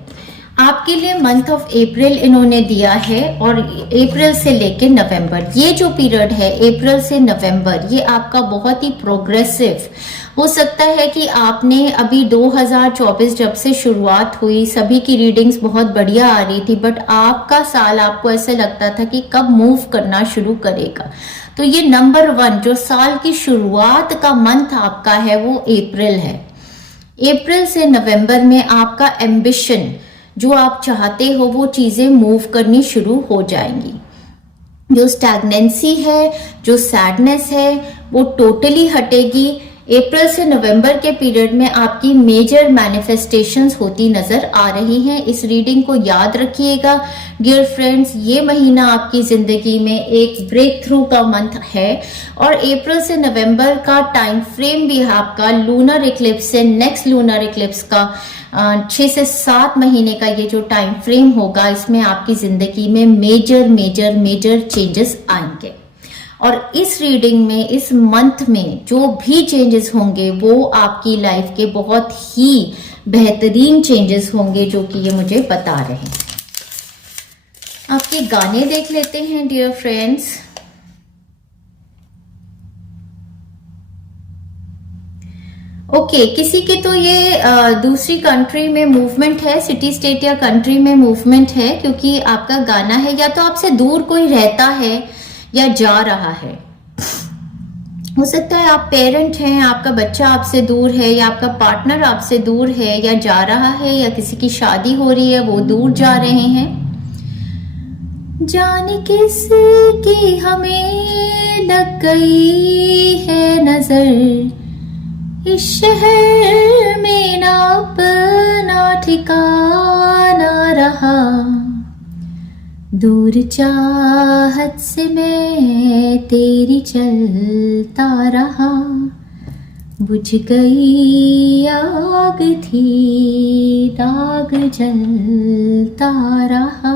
आपके लिए मंथ ऑफ अप्रैल इन्होंने दिया है, और अप्रैल से लेके नवंबर, ये जो पीरियड है अप्रैल से नवंबर, ये आपका बहुत ही प्रोग्रेसिव हो सकता है। कि आपने अभी 2024 जब से शुरुआत हुई, सभी की रीडिंग्स बहुत बढ़िया आ रही थी, बट आपका साल आपको ऐसे लगता था कि कब मूव करना शुरू करेगा। तो ये नंबर 1 जो साल की शुरुआत का मंथ आपका है वो अप्रैल है। अप्रैल से नवंबर में आपका एम्बिशन जो आप चाहते हो वो चीजें मूव करनी शुरू हो जाएंगी। जो स्टैग्नेंसी है, जो सैडनेस है, वो टोटली हटेगी। अप्रैल से नवंबर के पीरियड में आपकी मेजर मैनिफेस्टेशंस होती नजर आ रही हैं। इस रीडिंग को याद रखिएगा डियर फ्रेंड्स, ये महीना आपकी जिंदगी में एक ब्रेक थ्रू का मंथ है और अप्रैल से नवंबर का टाइम फ्रेम भी आपका लूनर इक्लिप्स से नेक्स्ट लूनर इक्लिप्स का 6 से 7 महीने का ये जो टाइम फ्रेम होगा, इसमें आपकी जिंदगी में मेजर मेजर मेजर चेंजेस आएंगे। और इस रीडिंग में, इस मंथ में जो भी चेंजेस होंगे वो आपकी लाइफ के बहुत ही बेहतरीन चेंजेस होंगे, जो कि ये मुझे बता रहे हैं। आपके गाने देख लेते हैं डियर फ्रेंड्स। ओके, किसी की तो ये दूसरी कंट्री में मूवमेंट है, सिटी स्टेट या कंट्री में मूवमेंट है, क्योंकि आपका गाना है या तो आपसे दूर कोई रहता है या जा रहा है। हो सकता है आप पेरेंट हैं, आपका बच्चा आपसे दूर है, या आपका पार्टनर आपसे दूर है या जा रहा है, या किसी की शादी हो रही है वो दूर जा रहे हैं। जाने किसकी हमें लग गई है नजर, इस शहर में ना अपना ठिकाना रहा, दूर चाहत से मैं तेरी चलता रहा, बुझ गई आग थी दाग जलता रहा।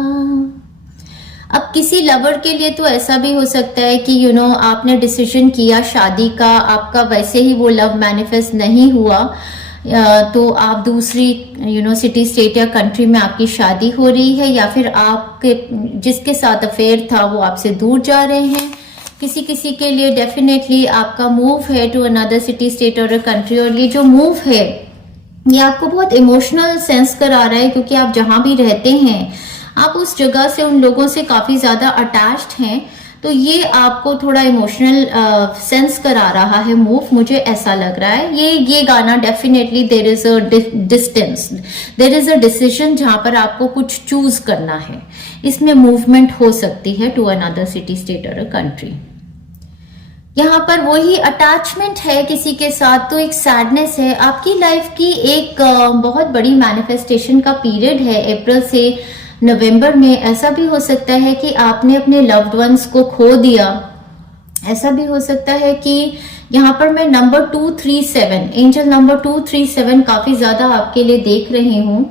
अब किसी लवर के लिए तो ऐसा भी हो सकता है कि आपने डिसीजन किया शादी का, आपका वैसे ही वो लव मैनिफेस्ट नहीं हुआ, तो आप दूसरी सिटी स्टेट या कंट्री में आपकी शादी हो रही है, या फिर आपके जिसके साथ अफेयर था वो आपसे दूर जा रहे हैं। किसी किसी के लिए डेफिनेटली आपका मूव है टू अनदर सिटी स्टेट और कंट्री, और ये जो मूव है ये आपको बहुत इमोशनल सेंस करा रहा है, क्योंकि आप जहां भी रहते हैं आप उस जगह से, उन लोगों से काफी ज्यादा अटैच्ड हैं, तो ये आपको थोड़ा इमोशनल सेंस करा रहा है मूव, मुझे ऐसा लग रहा है। ये गाना definitely there is a distance, there is a decision जहां पर आपको कुछ चूज करना है। इसमें मूवमेंट हो सकती है टू अनदर सिटी स्टेट और कंट्री। यहाँ पर वही अटैचमेंट है किसी के साथ, तो एक सैडनेस है। आपकी लाइफ की एक बहुत बड़ी मैनिफेस्टेशन का पीरियड है अप्रैल से नवंबर में। ऐसा भी हो सकता है कि आपने अपने लव्ड वंस को खो दिया। ऐसा भी हो सकता है कि यहाँ पर मैं नंबर 237, एंजल नंबर 237 काफी ज्यादा आपके लिए देख रही हूँ,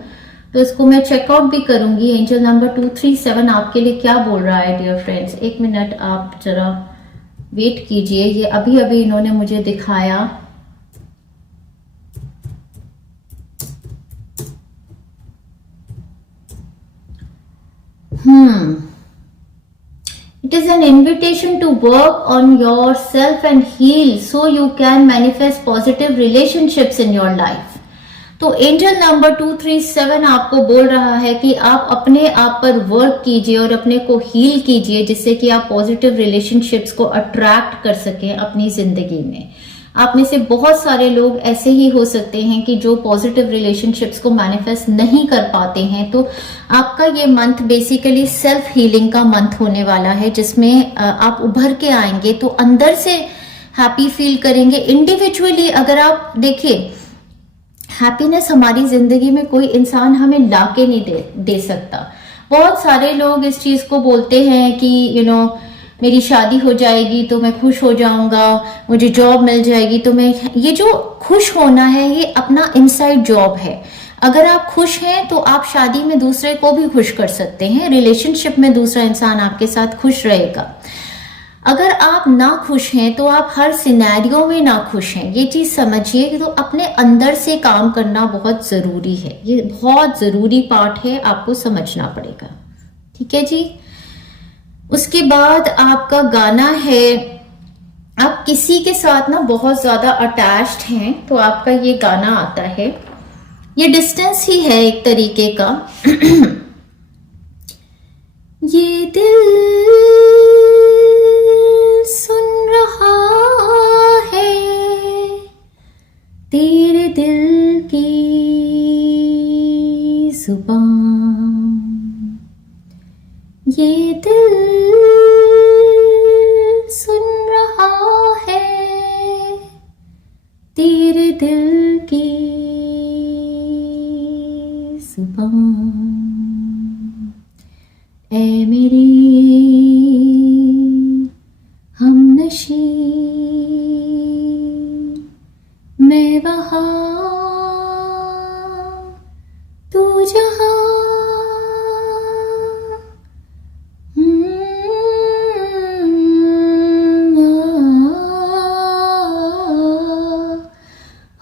तो इसको मैं चेकआउट भी करूंगी। एंजल नंबर 237 आपके लिए क्या बोल रहा है डियर फ्रेंड्स। एक मिनट आप जरा वेट कीजिए, ये अभी अभी इन्होंने मुझे दिखाया। It is an invitation to work on yourself and heal so you can manifest positive relationships in your life. तो एंजल नंबर 237 आपको बोल रहा है कि आप अपने आप पर वर्क कीजिए और अपने को हील कीजिए, जिससे कि आप पॉजिटिव रिलेशनशिप्स को अट्रैक्ट कर सकें अपनी जिंदगी में। आप में से बहुत सारे लोग ऐसे ही हो सकते हैं कि जो पॉजिटिव रिलेशनशिप्स को मैनिफेस्ट नहीं कर पाते हैं, तो आपका ये मंथ बेसिकली सेल्फ हीलिंग का मंथ होने वाला है, जिसमें आप उभर के आएंगे, तो अंदर से हैप्पी फील करेंगे। इंडिविजुअली अगर आप देखिए, हैप्पीनेस हमारी जिंदगी में कोई इंसान हमें लाके नहीं दे सकता। बहुत सारे लोग इस चीज को बोलते हैं कि मेरी शादी हो जाएगी तो मैं खुश हो जाऊंगा, मुझे जॉब मिल जाएगी तो मैं, ये जो खुश होना है ये अपना इनसाइड जॉब है। अगर आप खुश हैं तो आप शादी में दूसरे को भी खुश कर सकते हैं, रिलेशनशिप में दूसरा इंसान आपके साथ खुश रहेगा। अगर आप ना खुश हैं तो आप हर सिनेरियो में ना खुश हैं, ये चीज समझिए कि तो अपने अंदर से काम करना बहुत जरूरी है। ये बहुत जरूरी पार्ट है, आपको समझना पड़ेगा। ठीक है जी। उसके बाद आपका गाना है, आप किसी के साथ ना बहुत ज्यादा अटैच्ड हैं, तो आपका ये गाना आता है। ये डिस्टेंस ही है एक तरीके का। ये दिल सुन रहा है तेरे दिल की जुबान, ये दिल सुन रहा है तेरे दिल की जुबान, ऐ मेरे हमनशी, मैं वहाँ तू जहाँ।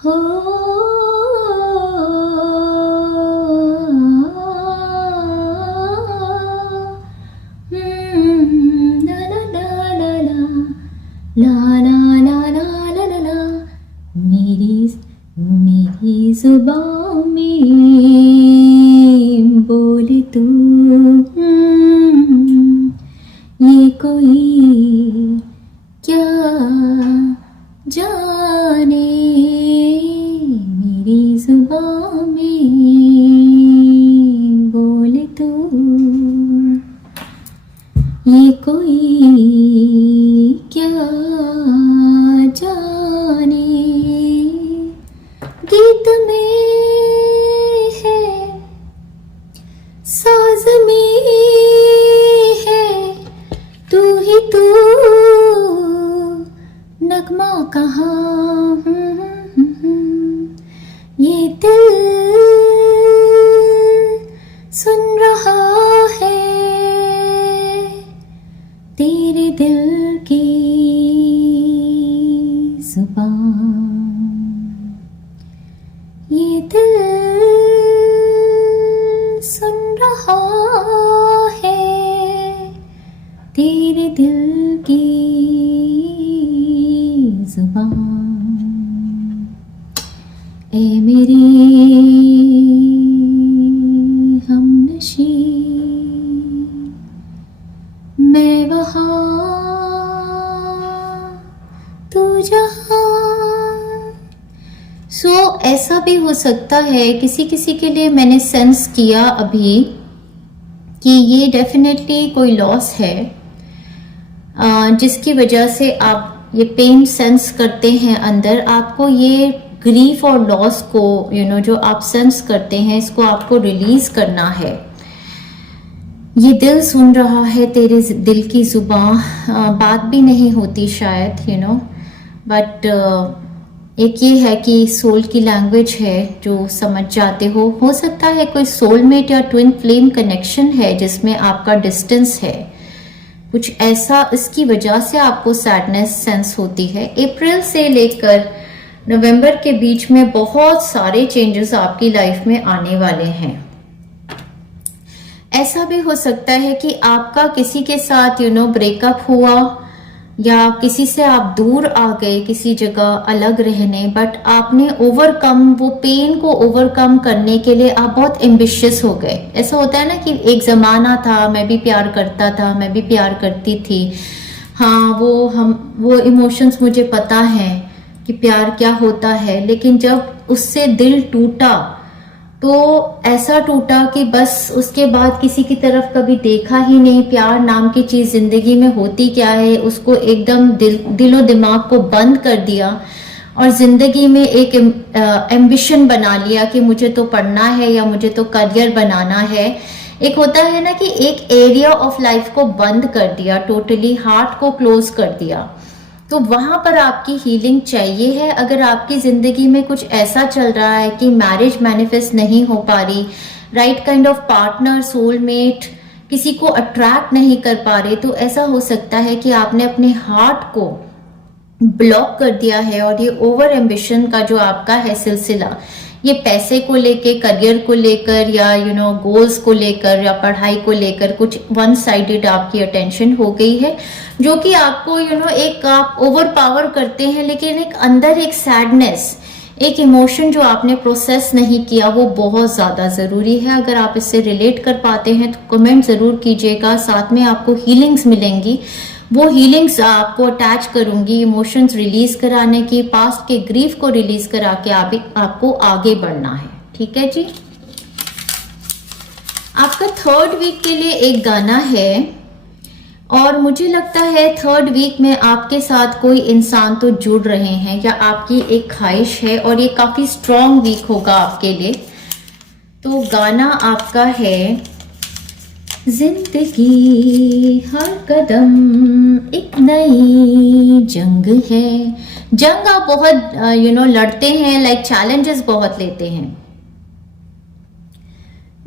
हो ला ला ला ला ला ला ला ला ला ला ला, मेरी जुबां में बोले तू, ये कोई क्या जाने, मेरी जुबां में बोले तू, ये कोई क्या जाने। गीत में है, साज में है, तू ही तू, नगमा कहाँ, ये दिल सुन रहा है तेरे दिल की जुबान, ये दिल सुन रहा है तेरे दिल की जुबान, ऐ मेरे हमनशी, मैं वहाँ तू जहाँ। ऐसा भी हो सकता है किसी किसी के लिए, मैंने सेंस किया अभी कि ये डेफिनेटली कोई लॉस है जिसकी वजह से आप ये पेन सेंस करते हैं अंदर। आपको ये ग्रीफ और लॉस को जो आप सेंस करते हैं, इसको आपको रिलीज करना है। ये दिल सुन रहा है तेरे दिल की जुबां, बात भी नहीं होती शायद बट एक ये है कि सोल की लैंग्वेज है जो समझ जाते हो सकता है कोई सोलमेट या ट्विन फ्लेम कनेक्शन है जिसमें आपका डिस्टेंस है, कुछ ऐसा, इसकी वजह से आपको सैडनेस सेंस होती है। अप्रैल से लेकर नवंबर के बीच में बहुत सारे चेंजेस आपकी लाइफ में आने वाले हैं। ऐसा भी हो सकता है कि आपका किसी के साथ ब्रेकअप हुआ या किसी से आप दूर आ गए किसी जगह अलग रहने, बट आपने ओवरकम, वो पेन को ओवरकम करने के लिए आप बहुत एम्बिशियस हो गए। ऐसा होता है ना कि एक जमाना था, मैं भी प्यार करता था, मैं भी प्यार करती थी, हाँ वो इमोशंस मुझे पता है कि प्यार क्या होता है, लेकिन जब उससे दिल टूटा तो ऐसा टूटा कि बस उसके बाद किसी की तरफ कभी देखा ही नहीं। प्यार नाम की चीज जिंदगी में होती क्या है, उसको एकदम दिलो दिमाग को बंद कर दिया और जिंदगी में एक एम्बिशन बना लिया कि मुझे तो पढ़ना है या मुझे तो करियर बनाना है। एक होता है ना कि एक एरिया ऑफ लाइफ को बंद कर दिया, टोटली हार्ट को क्लोज कर दिया। तो वहां पर आपकी हीलिंग चाहिए है। अगर आपकी जिंदगी में कुछ ऐसा चल रहा है कि मैरिज मैनिफेस्ट नहीं हो पा रही, right kind of partner, soulmate किसी को अट्रैक्ट नहीं कर पा रहे, तो ऐसा हो सकता है कि आपने अपने हार्ट को ब्लॉक कर दिया है। और ये ओवर एम्बिशन का जो आपका है सिलसिला, ये पैसे को लेकर, करियर को लेकर या गोल्स को लेकर या पढ़ाई को लेकर कुछ वन साइडेड आपकी अटेंशन हो गई है, जो कि आपको एक आप ओवर पावर करते हैं, लेकिन एक अंदर एक सैडनेस, एक इमोशन जो आपने प्रोसेस नहीं किया, वो बहुत ज़्यादा ज़रूरी है। अगर आप इससे रिलेट कर पाते हैं तो कमेंट ज़रूर कीजिएगा। साथ में आपको हीलिंग्स मिलेंगी, वो हीलिंग्स आपको अटैच करूंगी इमोशंस रिलीज कराने की, पास्ट के ग्रीफ को रिलीज करा के आपको आगे बढ़ना है। ठीक है जी। आपका 3rd वीक के लिए एक गाना है, और मुझे लगता है थर्ड वीक में आपके साथ कोई इंसान तो जुड़ रहे हैं या आपकी एक ख्वाहिश है, और ये काफी स्ट्रॉन्ग वीक होगा आपके लिए। तो गाना आपका है जिंदगी हर कदम एक नई जंग है। जंग आप बहुत लड़ते हैं, लाइक चैलेंजेस बहुत लेते हैं।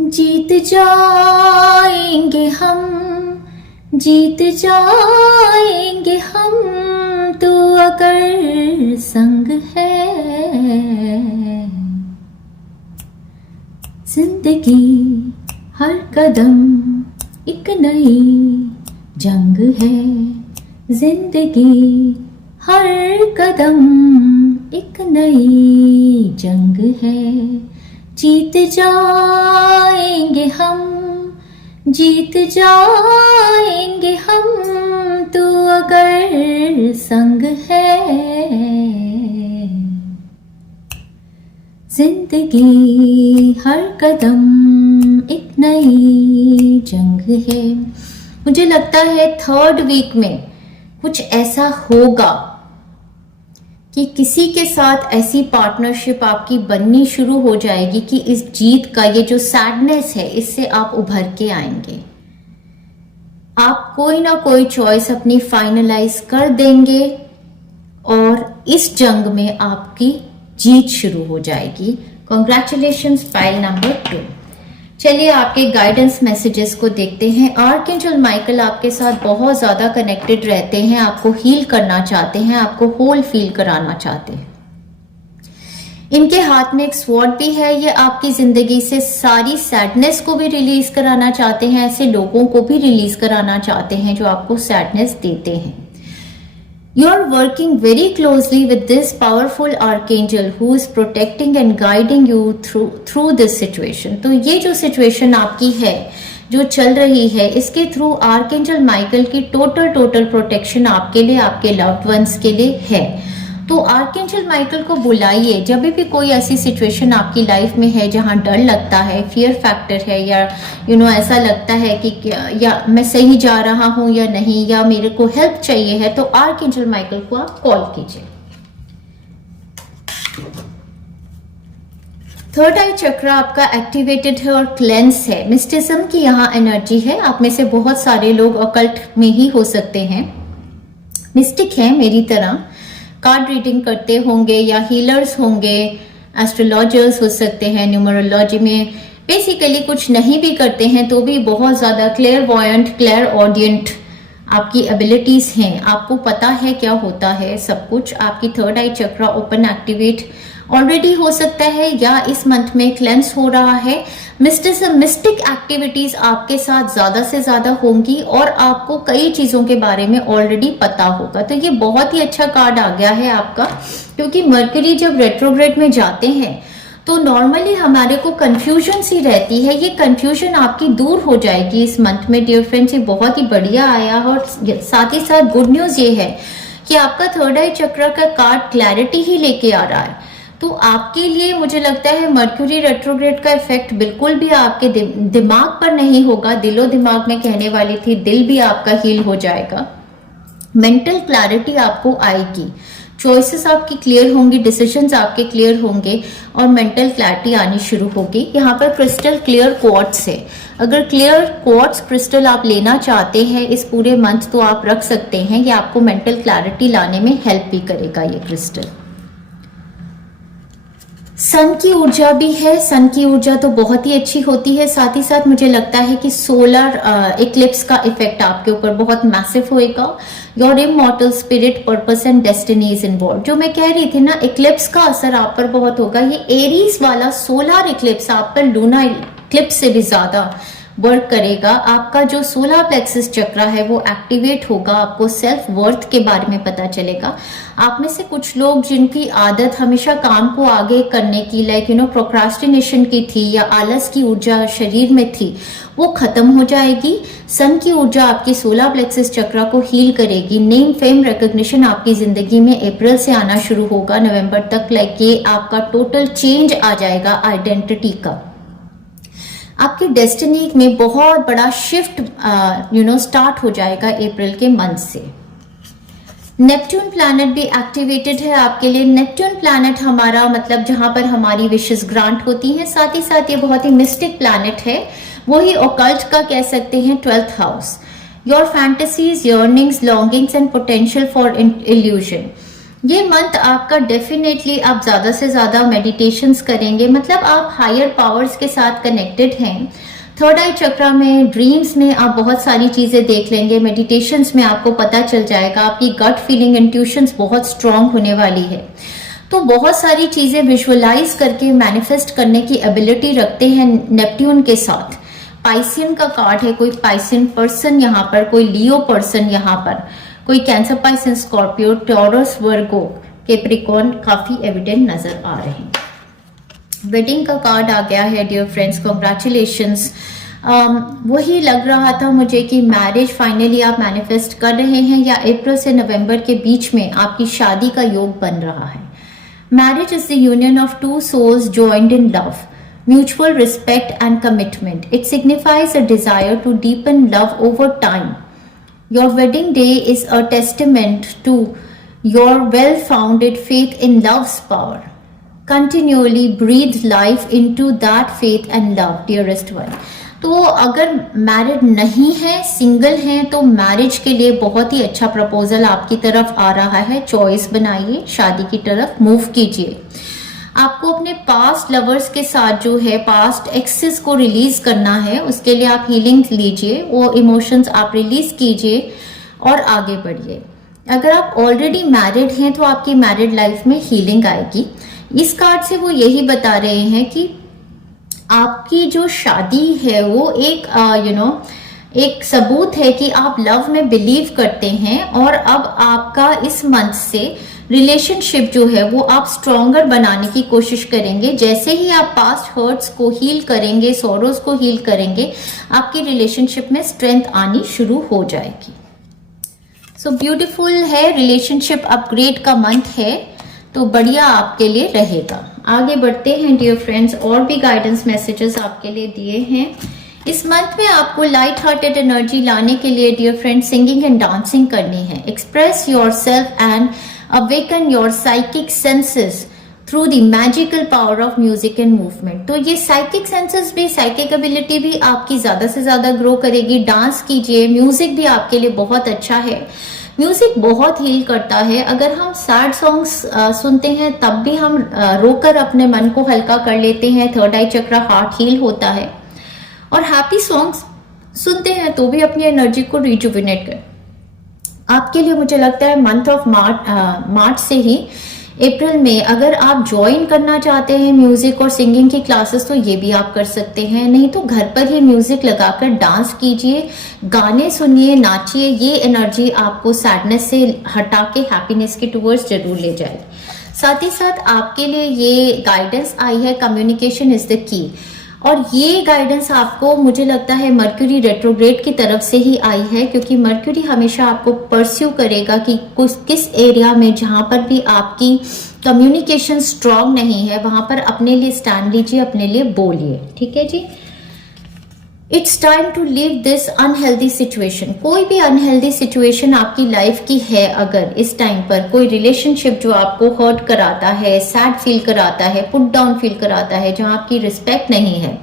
जीत जाएंगे हम, जीत जाएंगे हम, तू अगर संग है। जिंदगी हर कदम एक नई जंग है। जिंदगी हर कदम एक नई जंग है। जीत जाएंगे हम, जीत जाएंगे हम, तू अगर संग है। जिंदगी हर कदम एक नई जंग है। मुझे लगता है थर्ड वीक में कुछ ऐसा होगा कि किसी के साथ ऐसी पार्टनरशिप आपकी बननी शुरू हो जाएगी कि इस जीत का, ये जो सैडनेस है, इससे आप उभर के आएंगे। आप कोई ना कोई चॉइस अपनी फाइनलाइज कर देंगे और इस जंग में आपकी जीत शुरू हो जाएगी। Congratulations pile number 2। चलिए आपके गाइडेंस मैसेजेस को देखते हैं। आर्कएंजल माइकल आपके साथ बहुत ज्यादा कनेक्टेड रहते हैं, आपको हील करना चाहते हैं, आपको होल फील कराना चाहते हैं। इनके हाथ में एक स्वॉर्ड भी है, ये आपकी जिंदगी से सारी सैडनेस को भी रिलीज कराना चाहते हैं, ऐसे लोगों को भी रिलीज कराना चाहते हैं जो आपको सैडनेस देते हैं। You are working very closely with this powerful archangel who is protecting and guiding you through this situation. तो ये जो सिचुएशन आपकी है, जो चल रही है, इसके थ्रू आर्कएंजल माइकल की टोटल प्रोटेक्शन आपके लिए, आपके लव्ड वंस के लिए है। तो आर्कएंजल माइकल को बुलाइए जब भी कोई ऐसी सिचुएशन आपकी लाइफ में है जहां डर लगता है, फियर फैक्टर है, या ऐसा लगता है कि या मैं सही जा रहा हूं या नहीं, या मेरे को हेल्प चाहिए है, तो आर्कएंजल माइकल को आप कॉल कीजिए। थर्ड आई चक्र आपका एक्टिवेटेड है और क्लेंस है। मिस्टिज्म की यहाँ एनर्जी है। आप में से बहुत सारे लोग ऑकल्ट में ही हो सकते हैं, मिस्टिक हैं मेरी तरह, कार्ड रीडिंग करते होंगे या हीलर्स होंगे, एस्ट्रोलॉजर्स हो सकते हैं, न्यूमरोलॉजी में बेसिकली कुछ नहीं भी करते हैं तो भी बहुत ज्यादा क्लेयरवॉयंट, क्लेयर ऑडियंट आपकी एबिलिटीज हैं। आपको पता है क्या होता है सब कुछ। आपकी थर्ड आई चक्र ओपन एक्टिवेट ऑलरेडी हो सकता है या इस मंथ में क्लेंस हो रहा है। मिस्टिक एक्टिविटीज आपके साथ ज्यादा से ज्यादा होंगी और आपको कई चीजों के बारे में ऑलरेडी पता होगा। तो ये बहुत ही अच्छा कार्ड आ गया है आपका, क्योंकि मरकरी जब रेट्रोग्रेड में जाते हैं तो नॉर्मली हमारे को कंफ्यूजन सी रहती है। ये कंफ्यूजन आपकी दूर हो जाएगी इस मंथ में डियर फ्रेंड्स। ये बहुत ही बढ़िया आया। और साथ ही साथ गुड न्यूज ये है कि आपका थर्ड आई चक्र का कार्ड क्लैरिटी ही लेके आ रहा है। तो आपके लिए मुझे लगता है मर्क्यूरी रेट्रोग्रेड का इफेक्ट बिल्कुल भी आपके दिमाग पर नहीं होगा। दिलो दिमाग में कहने वाली थी, दिल भी आपका हील हो जाएगा। मेंटल क्लैरिटी आपको आएगी, चॉइसेस आपकी क्लियर होंगी, डिसीजंस आपके क्लियर होंगे और मेंटल क्लैरिटी आनी शुरू होगी। यहाँ पर क्रिस्टल क्लियर क्वार्ट्ज है। अगर क्लियर क्वार्ट्ज क्रिस्टल आप लेना चाहते हैं इस पूरे मंथ तो आप रख सकते हैं। ये आपको मेंटल क्लैरिटी लाने में हेल्प भी करेगा ये क्रिस्टल। सन की ऊर्जा भी है। सन की ऊर्जा तो बहुत ही अच्छी होती है। साथ ही साथ मुझे लगता है कि सोलर इक्लिप्स का इफेक्ट आपके ऊपर बहुत मैसिव होएगा। Your immortal spirit, purpose and destiny is involve. जो मैं कह रही थी ना, इक्लिप्स का असर आप पर बहुत होगा। ये एरीज वाला सोलर इक्लिप्स आप पर लूना इक्लिप्स से भी ज्यादा वर्क करेगा। आपका जो सोलर प्लेक्सस चक्र है वो एक्टिवेट होगा। आपको सेल्फ वर्थ के बारे में पता चलेगा। आप में से कुछ लोग जिनकी आदत हमेशा काम को आगे करने की, लाइक प्रोक्रास्टिनेशन की थी या आलस की ऊर्जा शरीर में थी, वो खत्म हो जाएगी। सन की ऊर्जा आपकी सोलर प्लेक्सस चक्र को हील करेगी। नेम, फेम, रिकॉग्निशन आपकी जिंदगी में अप्रैल से आना शुरू होगा नवंबर तक। लाइक ये आपका टोटल चेंज आ जाएगा आइडेंटिटी का। आपकी डेस्टिनी में बहुत बड़ा शिफ्ट स्टार्ट हो जाएगा अप्रैल के मंथ से। नेपट्यून प्लैनेट भी एक्टिवेटेड है आपके लिए। नेपट्यून प्लैनेट हमारा मतलब जहां पर हमारी विशेस ग्रांट होती हैं, साथ ही साथ ये बहुत ही मिस्टिक प्लैनेट है, वही ऑकल्ट का कह सकते हैं 12th house. Your fantasies, yearnings, longings and potential for illusion. ये मंथ आपका डेफिनेटली आप ज्यादा से ज्यादा मेडिटेशंस करेंगे, मतलब आप हायर पावर्स के साथ कनेक्टेड हैं। थर्ड आई चक्रा में, ड्रीम्स में आप बहुत सारी चीजें देख लेंगे, मेडिटेशंस में आपको पता चल जाएगा, आपकी गट फीलिंग, इंट्यूशंस बहुत स्ट्रांग होने वाली है। तो बहुत सारी चीजें विजुअलाइज करके मैनिफेस्ट करने की एबिलिटी रखते हैं नेपट्यून के साथ। पाइसियन का कार्ड है, कोई पाइसियन पर्सन यहाँ पर, कोई लियो पर्सन यहाँ पर, कोई कैंसर, पाइसियन, स्कॉर्पियो, टॉरस, वर्गो, कैप्रिकॉर्न काफी एविडेंट नजर आ रहे हैं। वेडिंग का कार्ड आ गया है डियर फ्रेंड्स, कॉन्ग्रेचुलेशंस। वही लग रहा था मुझे कि मैरिज फाइनली आप मैनिफेस्ट कर रहे हैं, या अप्रैल से नवंबर के बीच में आपकी शादी का योग बन रहा है। Marriage is the union of two souls joined in love, mutual respect and commitment. It signifies a desire to deepen love over time. Your wedding day is a testament to your well-founded faith in love's power. Continually breathe life into that faith and love, dearest one. तो अगर married नहीं है, single हैं, तो marriage के लिए बहुत ही अच्छा प्रपोजल आपकी तरफ आ रहा है। चॉइस बनाइए, शादी की तरफ मूव कीजिए। आपको अपने पास्ट लवर्स के साथ जो है पास्ट एक्सेस को रिलीज करना है, उसके लिए आप हीलिंग लीजिए, वो इमोशंस आप रिलीज कीजिए और आगे बढ़िए। अगर आप ऑलरेडी मैरिड हैं तो आपकी मैरिड लाइफ में हीलिंग आएगी। इस कार्ड से वो यही बता रहे हैं कि आपकी जो शादी है वो एक सबूत है कि आप लव में बिलीव करते हैं, और अब आपका इस मंथ से रिलेशनशिप जो है वो आप स्ट्रॉन्गर बनाने की कोशिश करेंगे। जैसे ही आप पास्ट हर्ट्स को हील करेंगे, सोरोज को हील करेंगे, आपकी रिलेशनशिप में स्ट्रेंथ आनी शुरू हो जाएगी। सो ब्यूटीफुल है, रिलेशनशिप अपग्रेड का मंथ है, तो बढ़िया आपके लिए रहेगा। आगे बढ़ते हैं डियर फ्रेंड्स, और भी गाइडेंस मैसेजेस आपके लिए दिए हैं। इस मंथ में आपको लाइट हार्टेड एनर्जी लाने के लिए dear friends singing and dancing करनी है। Express yourself and awaken your psychic senses through the magical power of music and movement. तो ये साइकिक सेंसेस भी, साइकिक एबिलिटी भी आपकी ज्यादा से ज्यादा ग्रो करेगी। डांस कीजिए, म्यूजिक भी आपके लिए बहुत अच्छा है। म्यूजिक बहुत हील करता है। अगर हम सैड सॉन्ग्स सुनते हैं तब भी हम रोकर अपने मन को हल्का कर लेते हैं, थर्ड आई चक्र हार्ट हील होता है। और हैप्पी सॉन्ग्स सुनते हैं तो भी अपनी एनर्जी को रिजुविनेट कर। आपके लिए मुझे लगता है मंथ ऑफ मार्च से ही अप्रैल में अगर आप ज्वाइन करना चाहते हैं म्यूजिक और सिंगिंग की क्लासेस, तो ये भी आप कर सकते हैं। नहीं तो घर पर ही म्यूजिक लगाकर डांस कीजिए, गाने सुनिए, नाचिए। ये एनर्जी आपको सैडनेस से हटा के हैप्पीनेस के टूवर्ड्स जरूर ले जाएगी। साथ ही साथ आपके लिए ये गाइडेंस आई है, कम्युनिकेशन इज द की। और ये गाइडेंस आपको मुझे लगता है मर्क्यूरी रेट्रोग्रेड की तरफ से ही आई है, क्योंकि मर्क्यूरी हमेशा आपको परस्यू करेगा कि किस एरिया में जहां पर भी आपकी कम्युनिकेशन स्ट्रांग नहीं है वहां पर अपने लिए स्टैंड लीजिए, अपने लिए बोलिए। ठीक है जी। It's time to leave this unhealthy situation. कोई भी अनहेल्दी सिचुएशन आपकी लाइफ की है, अगर इस टाइम पर कोई रिलेशनशिप जो आपको हर्ट कराता है, सैड फील कराता है, पुट डाउन फील कराता है, जहां आपकी रिस्पेक्ट नहीं है,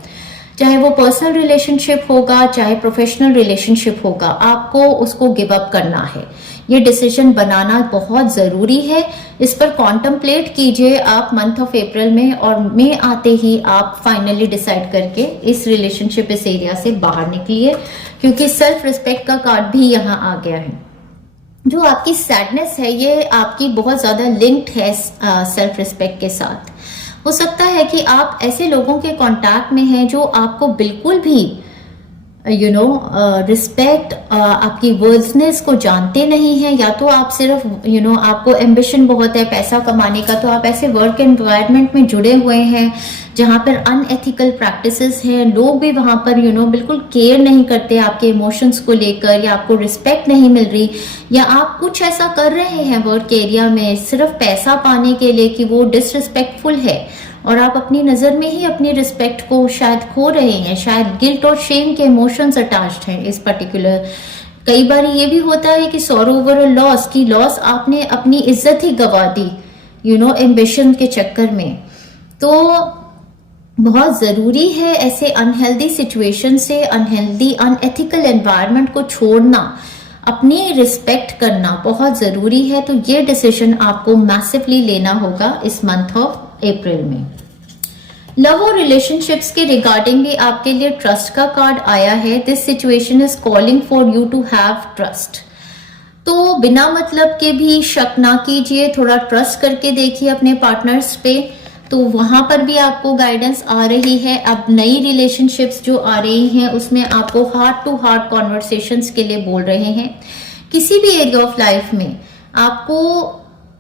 चाहे वो पर्सनल रिलेशनशिप होगा चाहे प्रोफेशनल रिलेशनशिप होगा, आपको उसको गिव अप करना है। ये डिसीजन बनाना बहुत जरूरी है। इस पर कॉन्टम्पलेट कीजिए आप मंथ ऑफ अप्रैल में, और मई आते ही आप फाइनली डिसाइड करके इस रिलेशनशिप, इस एरिया से बाहर निकलिए, क्योंकि सेल्फ रिस्पेक्ट का कार्ड भी यहाँ आ गया है। जो आपकी सैडनेस है ये आपकी बहुत ज्यादा लिंक्ड है सेल्फ रिस्पेक्ट के साथ। हो सकता है कि आप ऐसे लोगों के कांटेक्ट में हैं जो आपको बिल्कुल भी रिस्पेक्ट, आपकी वर्ड्सनेस को जानते नहीं है, या तो आप सिर्फ आपको एम्बिशन बहुत है पैसा कमाने का, तो आप ऐसे वर्क एनवायरनमेंट में जुड़े हुए हैं जहां पर अनएथिकल प्रैक्टिसेस हैं। लोग भी वहां पर बिल्कुल केयर नहीं करते आपके इमोशंस को लेकर, या आपको रिस्पेक्ट नहीं मिल रही, या आप कुछ ऐसा कर रहे हैं वर्क एरिया में सिर्फ पैसा पाने के लिए कि वो डिसरिस्पेक्टफुल है। और आप अपनी नज़र में ही अपनी रिस्पेक्ट को शायद खो रहे हैं, शायद गिल्ट और शेम के इमोशंस अटैच्ड हैं इस पर्टिकुलर। कई बार ये भी होता है कि सॉरो ओवर अ लॉस की लॉस आपने अपनी इज्जत ही गवा दी एम्बिशन के चक्कर में। तो बहुत ज़रूरी है ऐसे अनहेल्दी सिचुएशन से, अनहेल्दी अनएथिकल एनवायरनमेंट को छोड़ना, अपनी रिस्पेक्ट करना बहुत ज़रूरी है। तो ये डिसीजन आपको मैसिवली लेना होगा इस मंथ ऑफ अप्रैल में। लव और रिलेशनशिप्स के रिगार्डिंग भी आपके लिए ट्रस्ट का कार्ड आया है। This situation is calling for you to have trust. तो बिना मतलब के भी शक ना कीजिए, थोड़ा ट्रस्ट करके देखिए अपने पार्टनर्स पे। तो वहां पर भी आपको गाइडेंस आ रही है। अब नई रिलेशनशिप्स जो आ रही हैं उसमें आपको हार्ट टू हार्ट कॉन्वर्सेशंस के लिए बोल रहे हैं। किसी भी एरिया ऑफ लाइफ में आपको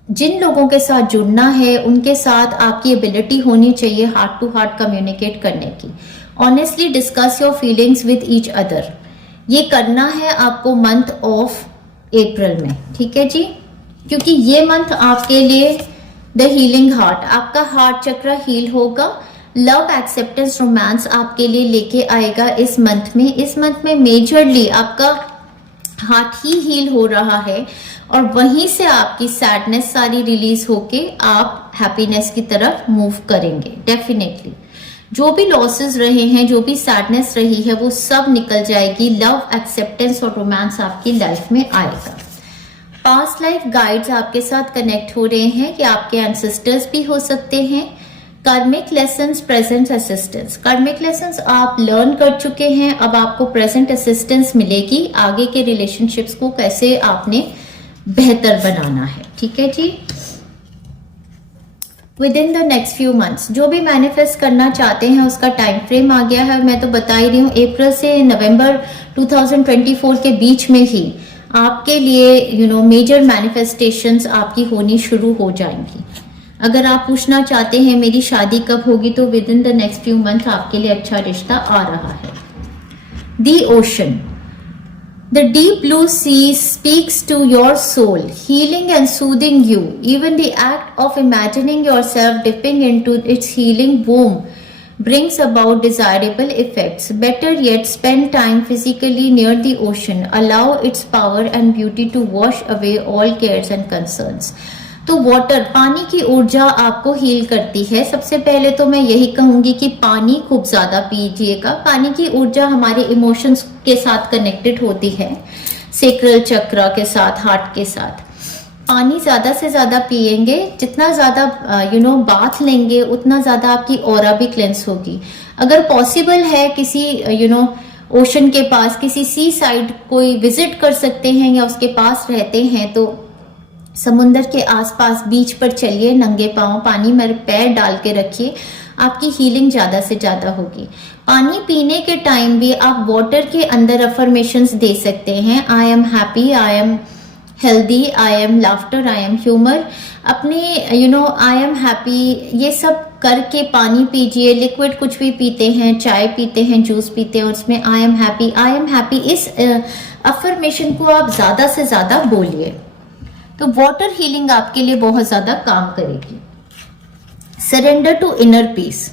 जिन लोगों के साथ जुड़ना है उनके साथ आपकी एबिलिटी होनी चाहिए हार्ट टू हार्ट कम्युनिकेट करने की। Honestly discuss your feelings with each other. ये करना है आपको मंथ ऑफ अप्रैल में, ठीक है जी, क्योंकि ये मंथ आपके लिए द हीलिंग हार्ट, आपका हार्ट चक्र हील होगा। लव एक्सेप्टेंस रोमांस आपके लिए लेके आएगा इस मंथ में। इस मंथ में मेजरली आपका हार्ट ही हील हो रहा है और वहीं से आपकी सैडनेस सारी रिलीज होके आप हैप्पीनेस की तरफ मूव करेंगे डेफिनेटली। जो भी लॉसेस रहे हैं, जो भी सैडनेस रही है, वो सब निकल जाएगी। लव एक्सेप्टेंस और रोमांस आपकी लाइफ में आएगा। पास्ट लाइफ गाइड्स आपके साथ कनेक्ट हो रहे हैं कि आपके एंसेस्टर्स भी हो सकते हैं। कार्मिक लेसन्स, प्रेजेंट असिस्टेंस। कार्मिक लेसन्स आप लर्न कर चुके हैं, अब आपको प्रेजेंट असिस्टेंस मिलेगी। आगे के रिलेशनशिप्स को कैसे आपने बेहतर बनाना है, ठीक है जी। Within the next few months जो भी मैनिफेस्ट करना चाहते हैं उसका टाइम फ्रेम आ गया है। मैं तो बता ही रही हूँ, अप्रैल से नवंबर 2024 के बीच में ही आपके लिए मेजर मैनिफेस्टेशंस आपकी होनी शुरू हो जाएंगी। अगर आप पूछना चाहते हैं मेरी शादी कब होगी, तो with in the next few month आपके लिए अच्छा रिश्ता आ रहा है। The ocean, the deep blue sea speaks to your soul, healing and soothing you. Even the act of imagining yourself dipping into its healing womb brings about desirable effects. Better yet, spend time physically near the ocean. Allow its power and beauty to wash away all cares and concerns. तो water, पानी की ऊर्जा आपको heal करती है। सबसे पहले तो मैं यही कहूंगी कि पानी खूब ज्यादा पीजिएगा। पानी की ऊर्जा हमारे इमोशंस के साथ कनेक्टेड होती है, सेक्रल चक्र के साथ, हार्ट के साथ। पानी ज्यादा से ज्यादा पिएंगे, जितना ज्यादा बाथ लेंगे उतना ज्यादा आपकी ऑरा भी क्लेंस होगी। अगर पॉसिबल है किसी ओशन के पास, किसी सी साइड कोई विजिट कर सकते हैं या उसके पास रहते हैं तो समुंदर के आसपास बीच पर चलिए, नंगे पांव पानी में पैर डाल के रखिए, आपकी हीलिंग ज्यादा से ज्यादा होगी। पानी पीने के टाइम भी आप वाटर के अंदर अफर्मेशंस दे सकते हैं। I am happy, I am healthy, I am laughter, I am humour. अपने आई एम हैप्पी ये सब करके पानी पीजिए। लिक्विड कुछ भी पीते हैं, चाय पीते हैं, जूस पीते हैं, उसमें I am happy, I am happy, इस अफर्मेशन को आप ज्यादा से ज्यादा बोलिए। तो वाटर हीलिंग आपके लिए बहुत ज्यादा काम करेगी। Surrender to inner peace.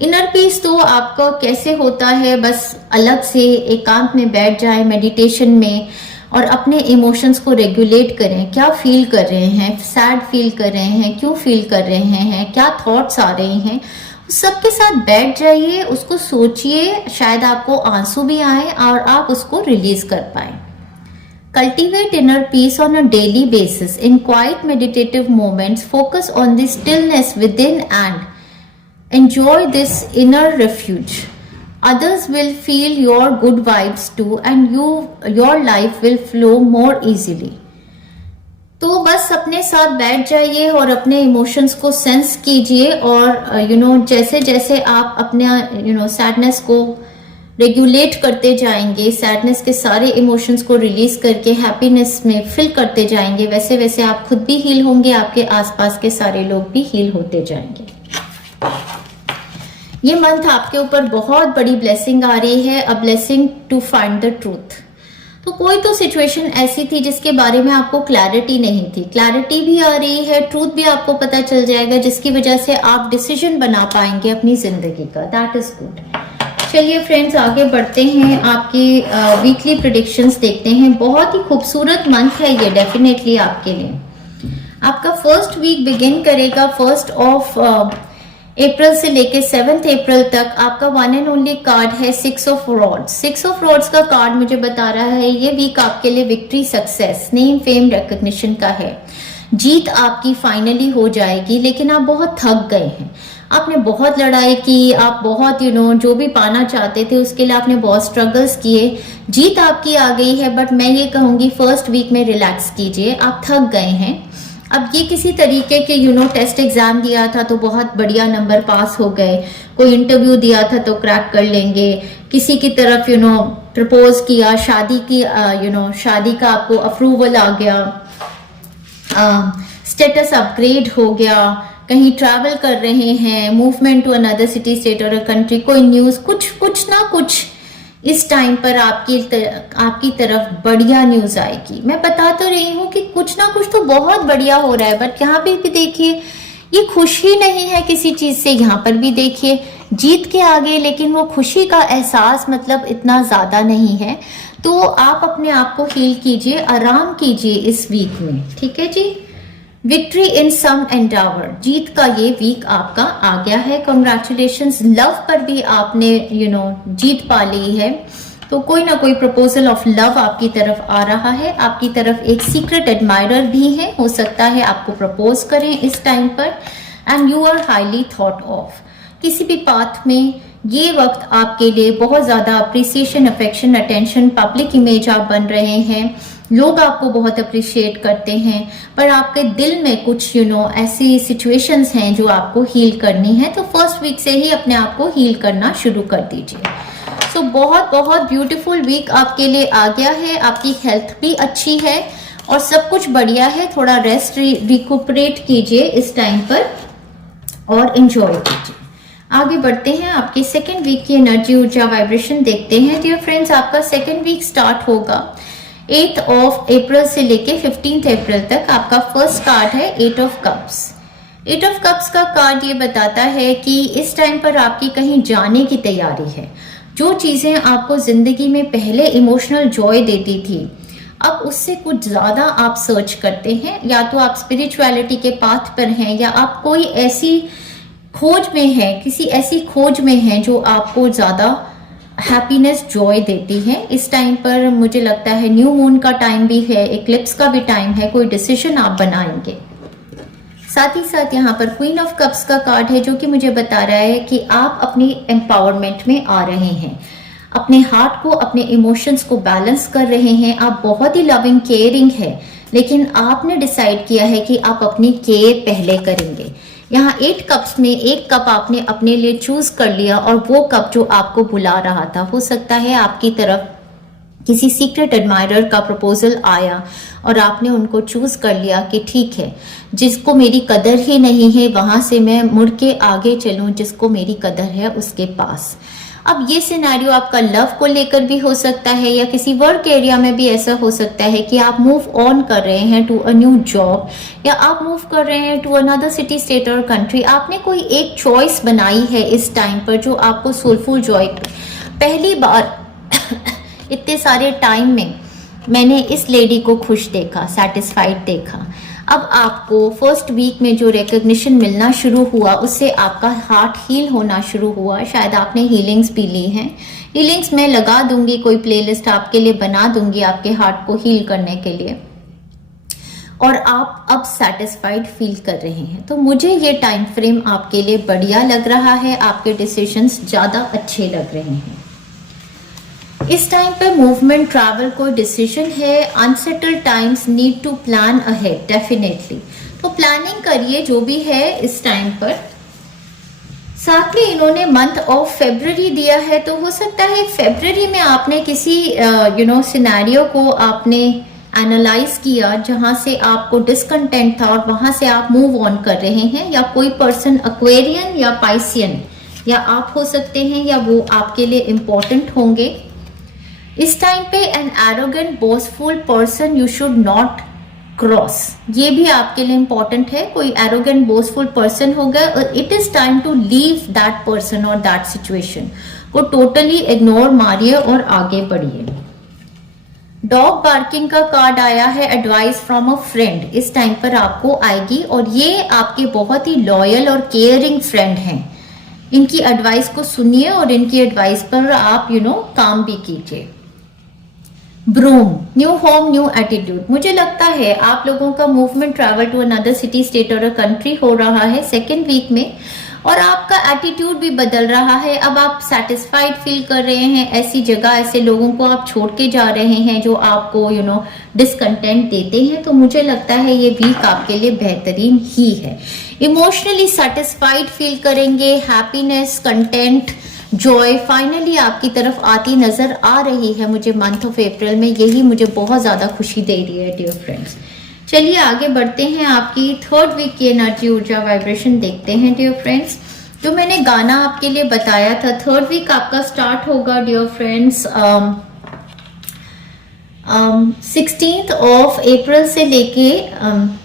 Inner peace तो आपका कैसे होता है, बस अलग से एकांत में बैठ जाए मेडिटेशन में और अपने इमोशंस को रेगुलेट करें। क्या फील कर रहे हैं, सैड फील कर रहे हैं, क्यों फील कर रहे हैं, क्या थॉट्स आ रहे हैं, सबके साथ बैठ जाइए, उसको सोचिए। शायद आपको आंसू भी आए और आप उसको रिलीज कर पाए। Cultivate inner peace on a daily basis. In quiet meditative moments, focus on the stillness within and enjoy this inner refuge. Others will feel your good vibes too and your life will flow more easily. तो बस अपने साथ बैठ जाइए और अपने emotions को sense कीजिए और जैसे जैसे आप अपने सैडनेस को रेगुलेट करते जाएंगे, सैडनेस के सारे इमोशंस को रिलीज करके हैप्पीनेस में फिल करते जाएंगे, वैसे वैसे आप खुद भी हील होंगे, आपके आसपास के सारे लोग भी हील होते जाएंगे। ये मंथ आपके ऊपर बहुत बड़ी ब्लेसिंग आ रही है, a blessing to find the truth. तो कोई तो सिचुएशन ऐसी थी जिसके बारे में आपको क्लैरिटी नहीं थी, क्लैरिटी भी आ रही है, ट्रूथ भी आपको पता चल जाएगा, जिसकी वजह से आप डिसीजन बना पाएंगे अपनी जिंदगी का। That is good. चलिए फ्रेंड्स, आगे बढ़ते हैं, आपकी वीकली प्रेडिक्शंस देखते हैं। बहुत ही खूबसूरत मंथ है ये डेफिनेटली आपके लिए। आपका फर्स्ट वीक बिगिन करेगा 1 अप्रैल से लेके 7 अप्रैल तक। आपका वन एंड ओनली कार्ड है 6 ऑफ रॉड्स। 6 ऑफ रॉड्स का कार्ड मुझे बता रहा है ये वीक आपके लिए victory, success, name, fame, recognition का है। जीत आपकी फाइनली हो जाएगी, लेकिन आप बहुत थक गए हैं। आपने बहुत लड़ाई की, आप बहुत जो भी पाना चाहते थे उसके लिए आपने बहुत स्ट्रगल्स किए। जीत आपकी आ गई है, बट मैं ये कहूंगी फर्स्ट वीक में रिलैक्स कीजिए, आप थक गए हैं। अब ये किसी तरीके के टेस्ट एग्जाम दिया था तो बहुत बढ़िया नंबर पास हो गए, कोई इंटरव्यू दिया था तो क्रैक कर लेंगे, किसी की तरफ प्रपोज किया, शादी की शादी का आपको अप्रूवल आ गया, स्टेटस अपग्रेड हो गया, कहीं ट्रैवल कर रहे हैं, movement to another city, state और कंट्री, कोई न्यूज, कुछ ना कुछ इस टाइम पर आपकी तरफ बढ़िया न्यूज आएगी। मैं बता तो रही हूँ कि कुछ ना कुछ तो बहुत बढ़िया हो रहा है, बट यहाँ पे भी देखिए ये खुशी नहीं है किसी चीज से। यहाँ पर भी देखिए जीत के आगे, लेकिन वो खुशी का एहसास मतलब इतना ज्यादा नहीं है। तो आप अपने आप को हील कीजिए, आराम कीजिए इस वीक में, ठीक है जी। विक्ट्री इन सम एंडावर, जीत का ये वीक आपका आ गया है। कॉन्ग्रेचुलेशंस। लव पर भी आपने जीत पा ली है, तो कोई ना कोई प्रपोजल ऑफ लव आपकी तरफ आ रहा है। आपकी तरफ एक सीक्रेट एडमायरर भी है, हो सकता है आपको प्रपोज करें इस टाइम पर। And you are highly thought of. किसी भी पाथ में ये वक्त आपके लिए बहुत ज्यादा appreciation, affection, attention, public image आप बन रहे हैं, लोग आपको बहुत अप्रिशिएट करते हैं, पर आपके दिल में कुछ ऐसी सिचुएशंस हैं जो आपको हील करनी है। तो फर्स्ट वीक से ही अपने आप को हील करना शुरू कर दीजिए। सो बहुत बहुत ब्यूटीफुल वीक आपके लिए आ गया है। आपकी हेल्थ भी अच्छी है और सब कुछ बढ़िया है। थोड़ा रेस्ट, रिकुपरेट कीजिए इस टाइम पर और एंजॉय कीजिए। आगे बढ़ते हैं, आपकी सेकेंड वीक की एनर्जी, ऊर्जा, वाइब्रेशन देखते हैं। डियर फ्रेंड्स, आपका सेकेंड वीक स्टार्ट होगा 8 अप्रैल से लेके 15 अप्रैल तक। आपका फर्स्ट कार्ड है 8 ऑफ कप्स। 8 ऑफ कप्स का कार्ड ये बताता है कि इस टाइम पर आपकी कहीं जाने की तैयारी है। जो चीजें आपको जिंदगी में पहले इमोशनल जॉय देती थी, अब उससे कुछ ज्यादा आप सर्च करते हैं। या तो आप स्पिरिचुअलिटी के पाथ पर हैं, या आप कोई ऐसी खोज में हैं, किसी ऐसी खोज में हैं जो आपको ज्यादा हैप्पीनेस, जॉय देती है। इस टाइम पर मुझे लगता है न्यू मून का टाइम भी है, इक्लिप्स का भी टाइम है, कोई डिसीजन आप बनाएंगे। साथ ही साथ यहाँ पर क्वीन ऑफ कप्स का कार्ड है जो कि मुझे बता रहा है कि आप अपनी एम्पावरमेंट में आ रहे हैं, अपने हार्ट को, अपने इमोशंस को बैलेंस कर रहे हैं। आप बहुत ही लविंग, केयरिंग है, लेकिन आपने डिसाइड किया है कि आप अपनी केयर पहले करेंगे। यहाँ 8 कप्स में एक कप आपने अपने लिए चूज कर लिया, और वो कप जो आपको बुला रहा था, हो सकता है आपकी तरफ किसी सीक्रेट एडमायरर का प्रपोजल आया और आपने उनको चूज कर लिया कि ठीक है, जिसको मेरी कदर ही नहीं है वहां से मैं मुड़ के आगे चलूं, जिसको मेरी कदर है उसके पास। अब ये सिनेरियो आपका लव को लेकर भी हो सकता है, या किसी वर्क एरिया में भी ऐसा हो सकता है कि आप मूव ऑन कर रहे हैं टू अ न्यू जॉब, या आप मूव कर रहे हैं टू अनदर सिटी, स्टेट और कंट्री। आपने कोई एक चॉइस बनाई है इस टाइम पर जो आपको सोलफुल जॉय। पहली बार इतने सारे टाइम में मैंने इस लेडी को खुश देखा, सेटिस्फाइड देखा। अब आपको फर्स्ट वीक में जो रिकॉग्निशन मिलना शुरू हुआ, उससे आपका हार्ट हील होना शुरू हुआ। शायद आपने हीलिंग्स भी ली हैं। हीलिंग्स मैं लगा दूंगी, कोई प्लेलिस्ट आपके लिए बना दूंगी आपके हार्ट को हील करने के लिए, और आप अब सेटिस्फाइड फील कर रहे हैं। तो मुझे ये टाइम फ्रेम आपके लिए बढ़िया लग रहा है, आपके डिसीजंस ज़्यादा अच्छे लग रहे हैं। इस टाइम पे मूवमेंट, ट्रैवल कोई डिसीजन है। Unsettled times, need to plan ahead definitely. तो प्लानिंग करिए जो भी है इस टाइम पर। साथ में इन्होंने मंथ ऑफ फेब्रुअरी दिया है, तो हो सकता है फेब्रुअरी में आपने किसी सिनेरियो को आपने एनालाइज किया जहां से आपको डिसकंटेंट था, और वहां से आप मूव ऑन कर रहे हैं। या कोई पर्सन एक्वेरियन या पाइसियन, या आप हो सकते हैं, या वो आपके लिए इम्पोर्टेंट होंगे। इस टाइम पे an arrogant boastful person you should not cross, ये भी आपके लिए इंपॉर्टेंट है। कोई एरोगेंट बोस्टफुल पर्सन होगा और it is time to leave that person और दैट सिचुएशन को टोटली इग्नोर मारिए और आगे बढ़िए। डॉग बार्किंग का कार्ड आया है, एडवाइस फ्रॉम अ फ्रेंड इस टाइम पर आपको आएगी और ये आपके बहुत ही लॉयल और केयरिंग फ्रेंड हैं। इनकी एडवाइस को सुनिए और इनकी एडवाइस पर आप काम भी कीजिए। Broom, new home new attitude, मुझे लगता है आप लोगों का movement travel to another city state और अ कंट्री हो रहा है सेकेंड वीक में और आपका एटीट्यूड भी बदल रहा है। अब आप सेटिस्फाइड फील कर रहे हैं, ऐसी जगह ऐसे लोगों को आप छोड़ के जा रहे हैं जो आपको डिसकंटेंट देते हैं। तो मुझे लगता है ये वीक आपके लिए बेहतरीन ही है। इमोशनली सेटिस्फाइड फील करेंगे, हैप्पीनेस, कंटेंट, जॉय फाइनली आपकी तरफ आती नजर आ रही है मुझे मंथ ऑफ अप्रैल में। यही मुझे बहुत ज्यादा खुशी दे रही है डियर फ्रेंड्स। चलिए आगे बढ़ते हैं, आपकी थर्ड वीक की एनर्जी, ऊर्जा, वाइब्रेशन देखते हैं डियर फ्रेंड्स। जो मैंने गाना आपके लिए बताया था, थर्ड वीक आपका स्टार्ट होगा dear friends 16th of April से लेके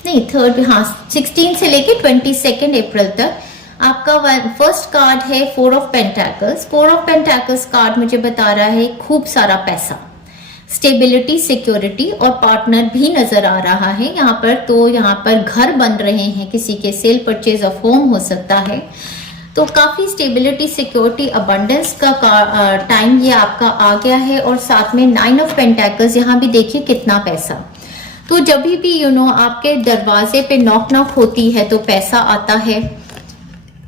16 से लेके 22 अप्रैल तक। आपका फर्स्ट कार्ड है 4 of pentacles. 4 of pentacles card मुझे बता रहा है खूब सारा पैसा, स्टेबिलिटी, सिक्योरिटी और पार्टनर भी नजर आ रहा है यहाँ पर। तो यहाँ पर घर बन रहे हैं, किसी के सेल परचेज ऑफ होम हो सकता है। तो काफी स्टेबिलिटी, सिक्योरिटी, अबंडेंस का टाइम ये आपका आ गया है। और साथ में 9 ऑफ पेंटाकल्स, यहाँ भी देखिए कितना पैसा। तो जब भी आपके दरवाजे पे नॉक होती है तो पैसा आता है,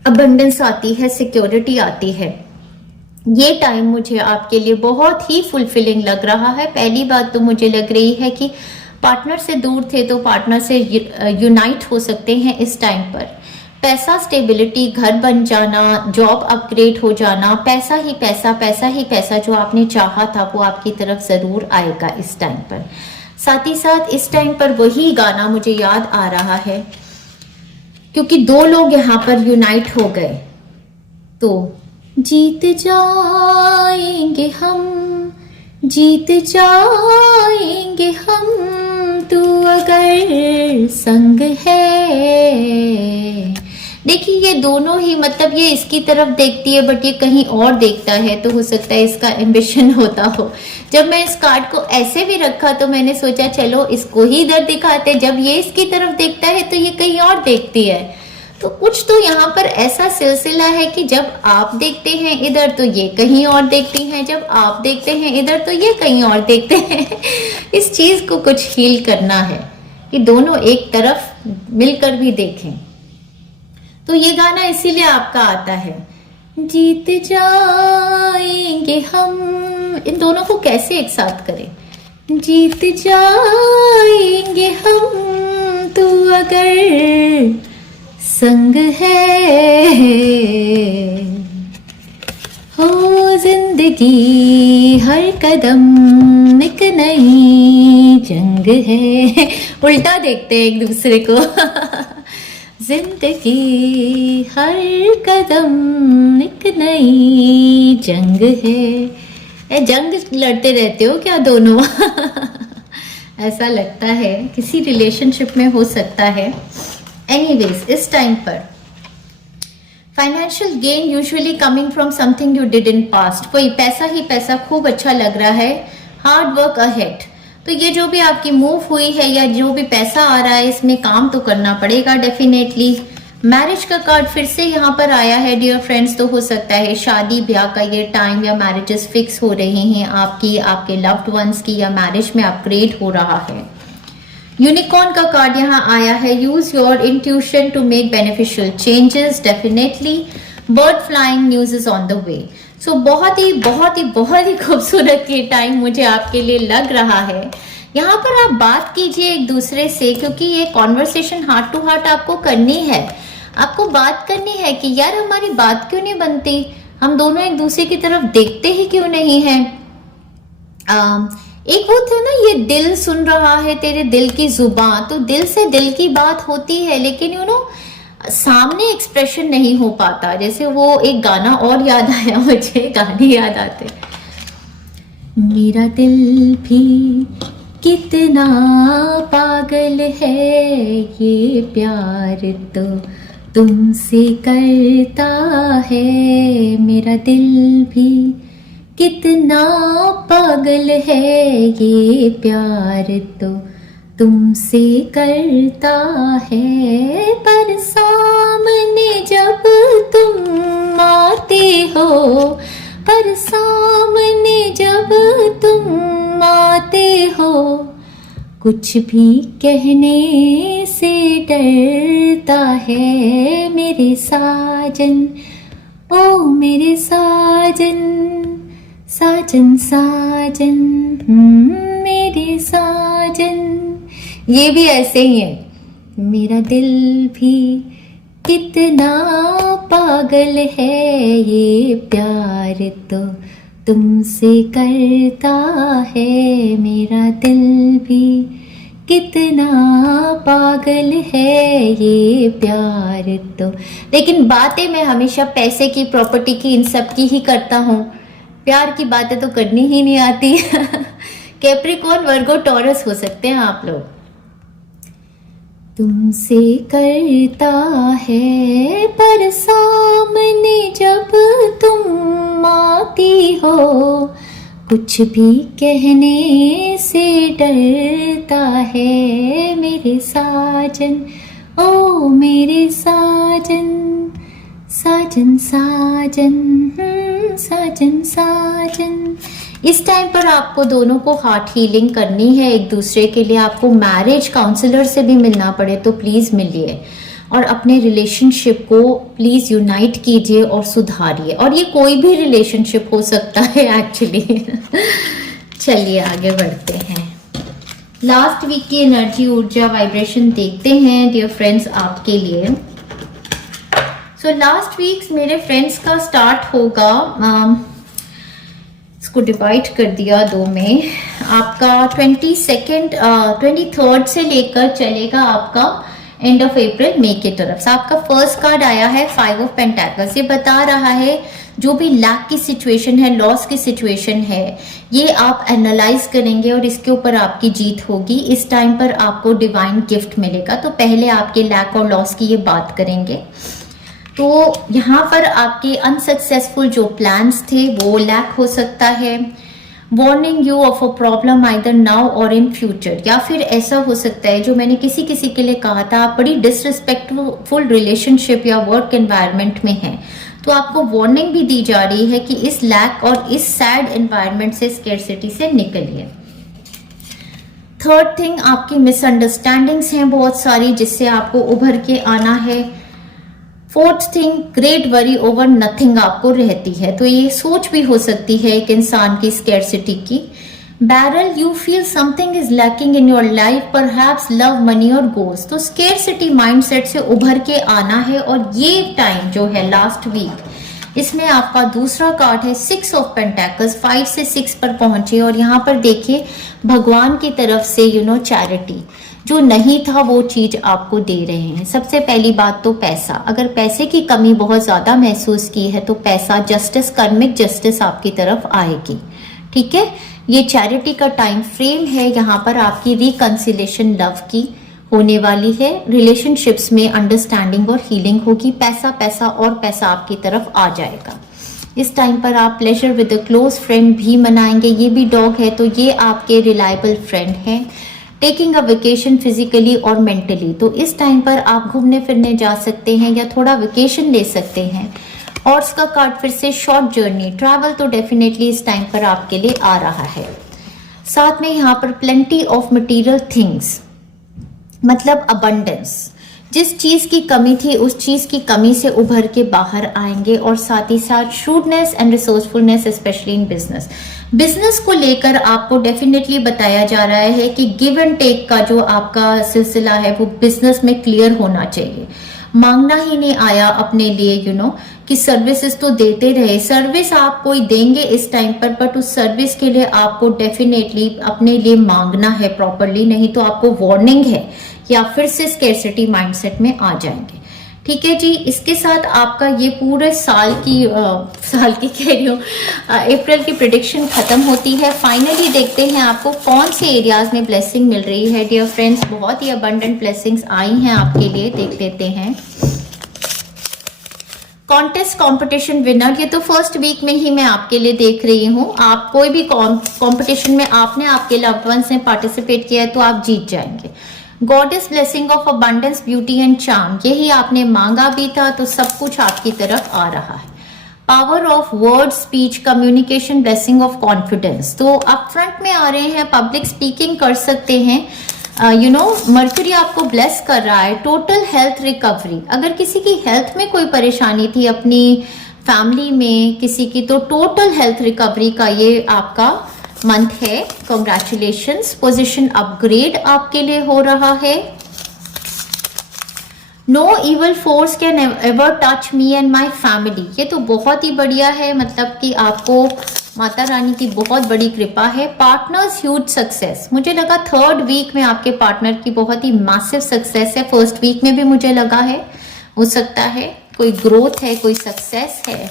अबंडेंस आती है, सिक्योरिटी आती है। ये टाइम मुझे आपके लिए बहुत ही फुलफिलिंग लग रहा है। पहली बात तो मुझे लग रही है कि पार्टनर से दूर थे तो पार्टनर से यूनाइट हो सकते हैं इस टाइम पर। पैसा, स्टेबिलिटी, घर बन जाना, जॉब अपग्रेड हो जाना, पैसा ही पैसा, पैसा ही पैसा जो आपने चाहा था वो आपकी तरफ जरूर आएगा इस टाइम पर। साथ ही साथ इस टाइम पर वही गाना मुझे याद आ रहा है क्योंकि दो लोग यहाँ पर यूनाइट हो गए तो जीत जाएंगे हम, जीत जाएंगे हम, तू अगर संग है। देखिए ये दोनों ही, मतलब ये इसकी तरफ देखती है बट ये कहीं और देखता है, तो हो सकता है इसका एम्बिशन होता हो। जब मैं इस कार्ड को ऐसे भी रखा तो मैंने सोचा चलो इसको ही इधर दिखाते, जब ये इसकी तरफ देखता है तो ये कहीं और देखती है। तो कुछ तो यहाँ पर ऐसा सिलसिला है कि जब आप देखते हैं इधर तो ये कहीं और देखती हैं, जब आप देखते हैं इधर तो ये कहीं और देखते हैं। इस चीज को कुछ हील करना है कि दोनों एक तरफ मिलकर भी देखें। तो ये गाना इसीलिए आपका आता है, जीत जाएंगे हम। इन दोनों को कैसे एक साथ करें, जीत जाएंगे हम, तू अगर संग है। हो जिंदगी हर कदम एक नई जंग है। उल्टा देखते हैं एक दूसरे को। जिंदगी हर कदम एक नई जंग है। जंग लड़ते रहते हो क्या दोनों? ऐसा लगता है किसी रिलेशनशिप में हो सकता है। एनीवेज इस टाइम पर financial gain usually coming from something you did in past. कोई पैसा ही पैसा खूब अच्छा लग रहा है। हार्ड वर्क अहेड, तो ये जो भी आपकी मूव हुई है या जो भी पैसा आ रहा है इसमें काम तो करना पड़ेगा डेफिनेटली। मैरिज का कार्ड फिर से यहाँ पर आया है डियर फ्रेंड्स, तो हो सकता है शादी ब्याह का ये टाइम या मैरिजेस फिक्स हो रही हैं आपकी, आपके लव्ड वंस की, या मैरिज में अपग्रेड हो रहा है। यूनिकॉर्न का कार्ड यहाँ आया है, use your intuition to make beneficial changes definitely. Bird flying news is on the way. So बहुत ही खूबसूरत ये टाइम मुझे आपके लिए लग रहा है। यहाँ पर आप बात कीजिए एक दूसरे से, क्योंकि ये कॉन्वर्सेशन हार्ट टू हार्ट आपको करनी है। आपको बात करनी है कि यार हमारी बात क्यों नहीं बनती, हम दोनों एक दूसरे की तरफ देखते ही क्यों नहीं है। एक वो थे ना, ये दिल सुन रहा है तेरे दिल की जुबान, तो दिल से दिल की बात होती है लेकिन सामने एक्सप्रेशन नहीं हो पाता। जैसे वो एक गाना और याद आया मुझे, गाने याद आते। मेरा दिल भी कितना पागल है, ये प्यार तो तुमसे करता है। मेरा दिल भी कितना पागल है, ये प्यार तो तुमसे करता है। पर सामने जब तुम आते हो, पर सामने जब तुम आते हो, कुछ भी कहने से डरता है। मेरे साजन, ओ मेरे साजन, साजन साजन, मेरे साजन। ये भी ऐसे ही है। मेरा दिल भी कितना पागल है, ये प्यार तो तुमसे करता है। मेरा दिल भी कितना पागल है, ये प्यार तो। लेकिन बातें मैं हमेशा पैसे की, प्रॉपर्टी की, इन सब की ही करता हूँ। प्यार की बातें तो करनी ही नहीं आती। कैप्रिकॉर्न, वर्गो, टॉरस हो सकते हैं आप लोग। तुमसे करता है, पर सामने जब तुम आती हो, कुछ भी कहने से डरता है। मेरे साजन, ओ मेरे साजन, साजन साजन, साजन साजन। इस टाइम पर आपको दोनों को हार्ट हीलिंग करनी है एक दूसरे के लिए। आपको मैरिज काउंसलर से भी मिलना पड़े तो प्लीज मिलिए, और अपने रिलेशनशिप को प्लीज यूनाइट कीजिए और सुधारिए। और ये कोई भी रिलेशनशिप हो सकता है एक्चुअली। चलिए आगे बढ़ते हैं। लास्ट वीक की एनर्जी, ऊर्जा, वाइब्रेशन देखते हैं डियर फ्रेंड्स आपके लिए। सो लास्ट वीक मेरे फ्रेंड्स का स्टार्ट होगा, इसको डिवाइड कर दिया दो में। आपका 23rd से लेकर चलेगा आपका एंड ऑफ अप्रैल, मई की तरफ से। आपका फर्स्ट कार्ड आया है 5 ऑफ पेंटाकल्स। ये बता रहा है जो भी लैक की सिचुएशन है, लॉस की सिचुएशन है, ये आप एनालाइज करेंगे और इसके ऊपर आपकी जीत होगी। इस टाइम पर आपको डिवाइन गिफ्ट मिलेगा। तो पहले आपके लैक और लॉस की ये बात करेंगे। तो यहाँ पर आपके अनसक्सेसफुल जो प्लान्स थे वो लैक हो सकता है। Warning you of a problem either now और इन फ्यूचर, या फिर ऐसा हो सकता है जो मैंने किसी किसी के लिए कहा था, आप बड़ी डिसरिस्पेक्टफुल रिलेशनशिप या वर्क एनवायरनमेंट में हैं, तो आपको वार्निंग भी दी जा रही है कि इस लैक और इस सैड एनवायरनमेंट से, स्कैरसिटी से निकलिए। थर्ड थिंग, आपकी मिसअंडरस्टैंडिंग्स हैं बहुत सारी जिससे आपको उभर के आना है। Fourth thing, great worry over nothing आपको रहती है, तो ये सोच भी हो सकती है एक इंसान की स्कैरसिटी की। Barrel, you feel something is lacking in your life, perhaps love, money और गोल्स। तो स्कैरसिटी माइंडसेट से उभर के आना है। और ये टाइम जो है लास्ट वीक, इसमें आपका दूसरा कार्ड है 6 ऑफ पेंटाकल्स। 5 से 6 पर पहुंचे और यहाँ पर देखिए भगवान की तरफ से चैरिटी, जो नहीं था वो चीज आपको दे रहे हैं। सबसे पहली बात तो पैसा, अगर पैसे की कमी बहुत ज्यादा महसूस की है तो पैसा, जस्टिस, कर्मिक जस्टिस आपकी तरफ आएगी। ठीक है, ये चैरिटी का टाइम फ्रेम है। यहाँ पर आपकी रिकंसिलेशन लव की होने वाली है। रिलेशनशिप्स में अंडरस्टैंडिंग और हीलिंग होगी। पैसा पैसा और पैसा आपकी तरफ आ जाएगा। इस टाइम पर आप pleasure with a close friend भी मनाएंगे। ये भी डॉग है तो ये आपके रिलायबल फ्रेंड हैं। टेकिंग अ वेकेशन फिजिकली और मेंटली, तो इस टाइम पर आप घूमने फिरने जा सकते हैं या थोड़ा वेकेशन ले सकते हैं। और इसका कार्ड फिर से शॉर्ट जर्नी, ट्रैवल तो डेफिनेटली इस टाइम पर आपके लिए आ रहा है। साथ में यहाँ पर प्लेंटी ऑफ मटेरियल थिंग्स, मतलब अबंडेंस। जिस चीज की कमी थी उस चीज की कमी से उभर के बाहर आएंगे। और साथ ही साथ shrewdness and resourcefulness, specially in business. Business को लेकर आपको डेफिनेटली बताया जा रहा है कि गिव एंड टेक का जो आपका सिलसिला है वो बिजनेस में क्लियर होना चाहिए। मांगना ही नहीं आया अपने लिए कि सर्विसेज तो देते रहे। सर्विस आप कोई देंगे इस टाइम पर, बट उस सर्विस के लिए आपको डेफिनेटली अपने लिए मांगना है प्रॉपरली, नहीं तो आपको वार्निंग है या फिर से स्कैरसिटी माइंडसेट में आ जाएंगे। ठीक है जी। इसके साथ आपका ये पूरे साल की कह रही हूँ, अप्रैल की प्रेडिक्शन खत्म होती है। फाइनली देखते हैं आपको कौन से एरियाज में ब्लेसिंग मिल रही है डियर फ्रेंड्स। बहुत ही अबंडेंट ब्लेसिंग्स आई हैं आपके लिए, देख लेते हैं। कॉन्टेस्ट कंपटीशन विनर, ये तो फर्स्ट वीक में ही मैं आपके लिए देख रही हूँ। आप कोई भी कंपटीशन में आपने आपके लव्ड वंस ने पार्टिसिपेट किया है तो आप जीत जाएंगे। Goddess blessing of abundance, beauty and charm, यही आपने मांगा भी था तो सब कुछ आपकी तरफ आ रहा है। Power of word, speech, communication, blessing of confidence, तो आप फ्रंट में आ रहे हैं, पब्लिक स्पीकिंग कर सकते हैं। मर्क्यूरी आपको ब्लेस कर रहा है। टोटल हेल्थ रिकवरी, अगर किसी की हेल्थ में कोई परेशानी थी अपनी फैमिली में किसी की, तो टोटल हेल्थ रिकवरी का ये आपका मंथ है। कॉन्ग्रेचुलेशंस, पोजीशन अपग्रेड आपके लिए हो रहा है। No evil force can ever touch me and my family, ये तो बहुत ही बढ़िया है, मतलब कि आपको माता रानी की बहुत बड़ी कृपा है। पार्टनर्स ह्यूज सक्सेस, मुझे लगा थर्ड वीक में आपके पार्टनर की बहुत ही मैसिव सक्सेस है। फर्स्ट वीक में भी मुझे लगा है, हो सकता है कोई ग्रोथ है, कोई सक्सेस है।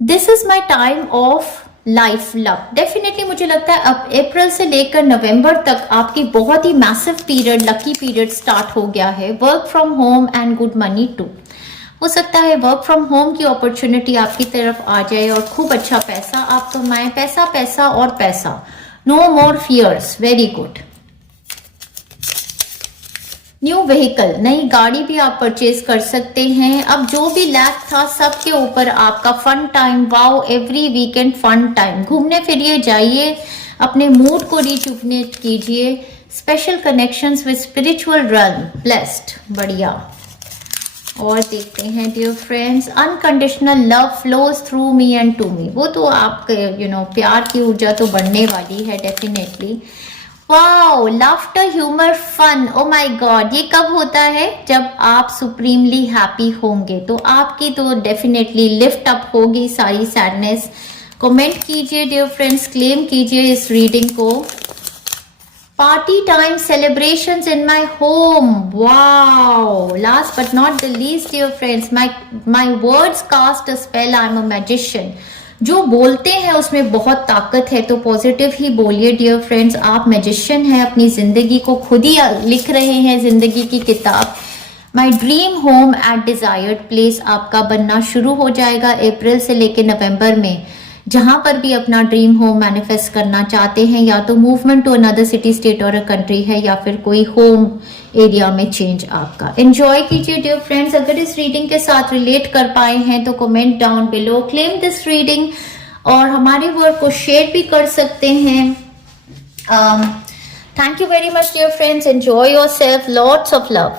This is my time of life love, definitely मुझे लगता है अब अप्रैल से लेकर नवंबर तक आपकी बहुत ही massive period, lucky period start हो गया है। Work from home and good money too, हो सकता है वर्क फ्रॉम होम की अपॉर्चुनिटी आपकी तरफ आ जाए और खूब अच्छा पैसा आप कमाएं। पैसा पैसा और पैसा, no more fears, very good. New vehicle, नई गाड़ी भी आप परचेज कर सकते हैं। अब जो भी लैक था सबके ऊपर आपका fun time, wow, every weekend fun time, घूमने फिरिए जाइए, अपने मूड को रिजुवनेट कीजिए। Special connections with spiritual run, blessed, बढ़िया। और देखते हैं dear friends, unconditional love flows through me and to me, वो तो आपके प्यार की ऊर्जा तो बढ़ने वाली है definitely. Wow, laughter, humour, fun, oh my God, ये कब होता है? जब आप सुप्रीमली हैप्पी होंगे तो आपकी तो डेफिनेटली लिफ्ट अप होगी सारी सैडनेस। कमेंट कीजिए डियर फ्रेंड्स, क्लेम कीजिए इस रीडिंग को। Party time, celebrations in my home, wow. Last but not the least dear friends, my words cast a spell, I am a magician. जो बोलते हैं उसमें बहुत ताकत है, तो पॉजिटिव ही बोलिए डियर फ्रेंड्स। आप मैजिशियन हैं, अपनी जिंदगी को खुद ही लिख रहे हैं, जिंदगी की किताब। My dream home at desired place आपका बनना शुरू हो जाएगा अप्रैल से लेकर नवंबर में। जहां पर भी अपना ड्रीम होम मैनिफेस्ट करना चाहते हैं, या तो movement to another city, state और अ कंट्री है, या फिर कोई होम एरिया में चेंज आपका। एंजॉय कीजिए डियर फ्रेंड्स। अगर इस रीडिंग के साथ रिलेट कर पाए हैं तो comment down below, claim this reading, और हमारे वर्क को शेयर भी कर सकते हैं। Thank you very much dear friends, enjoy yourself, lots of love.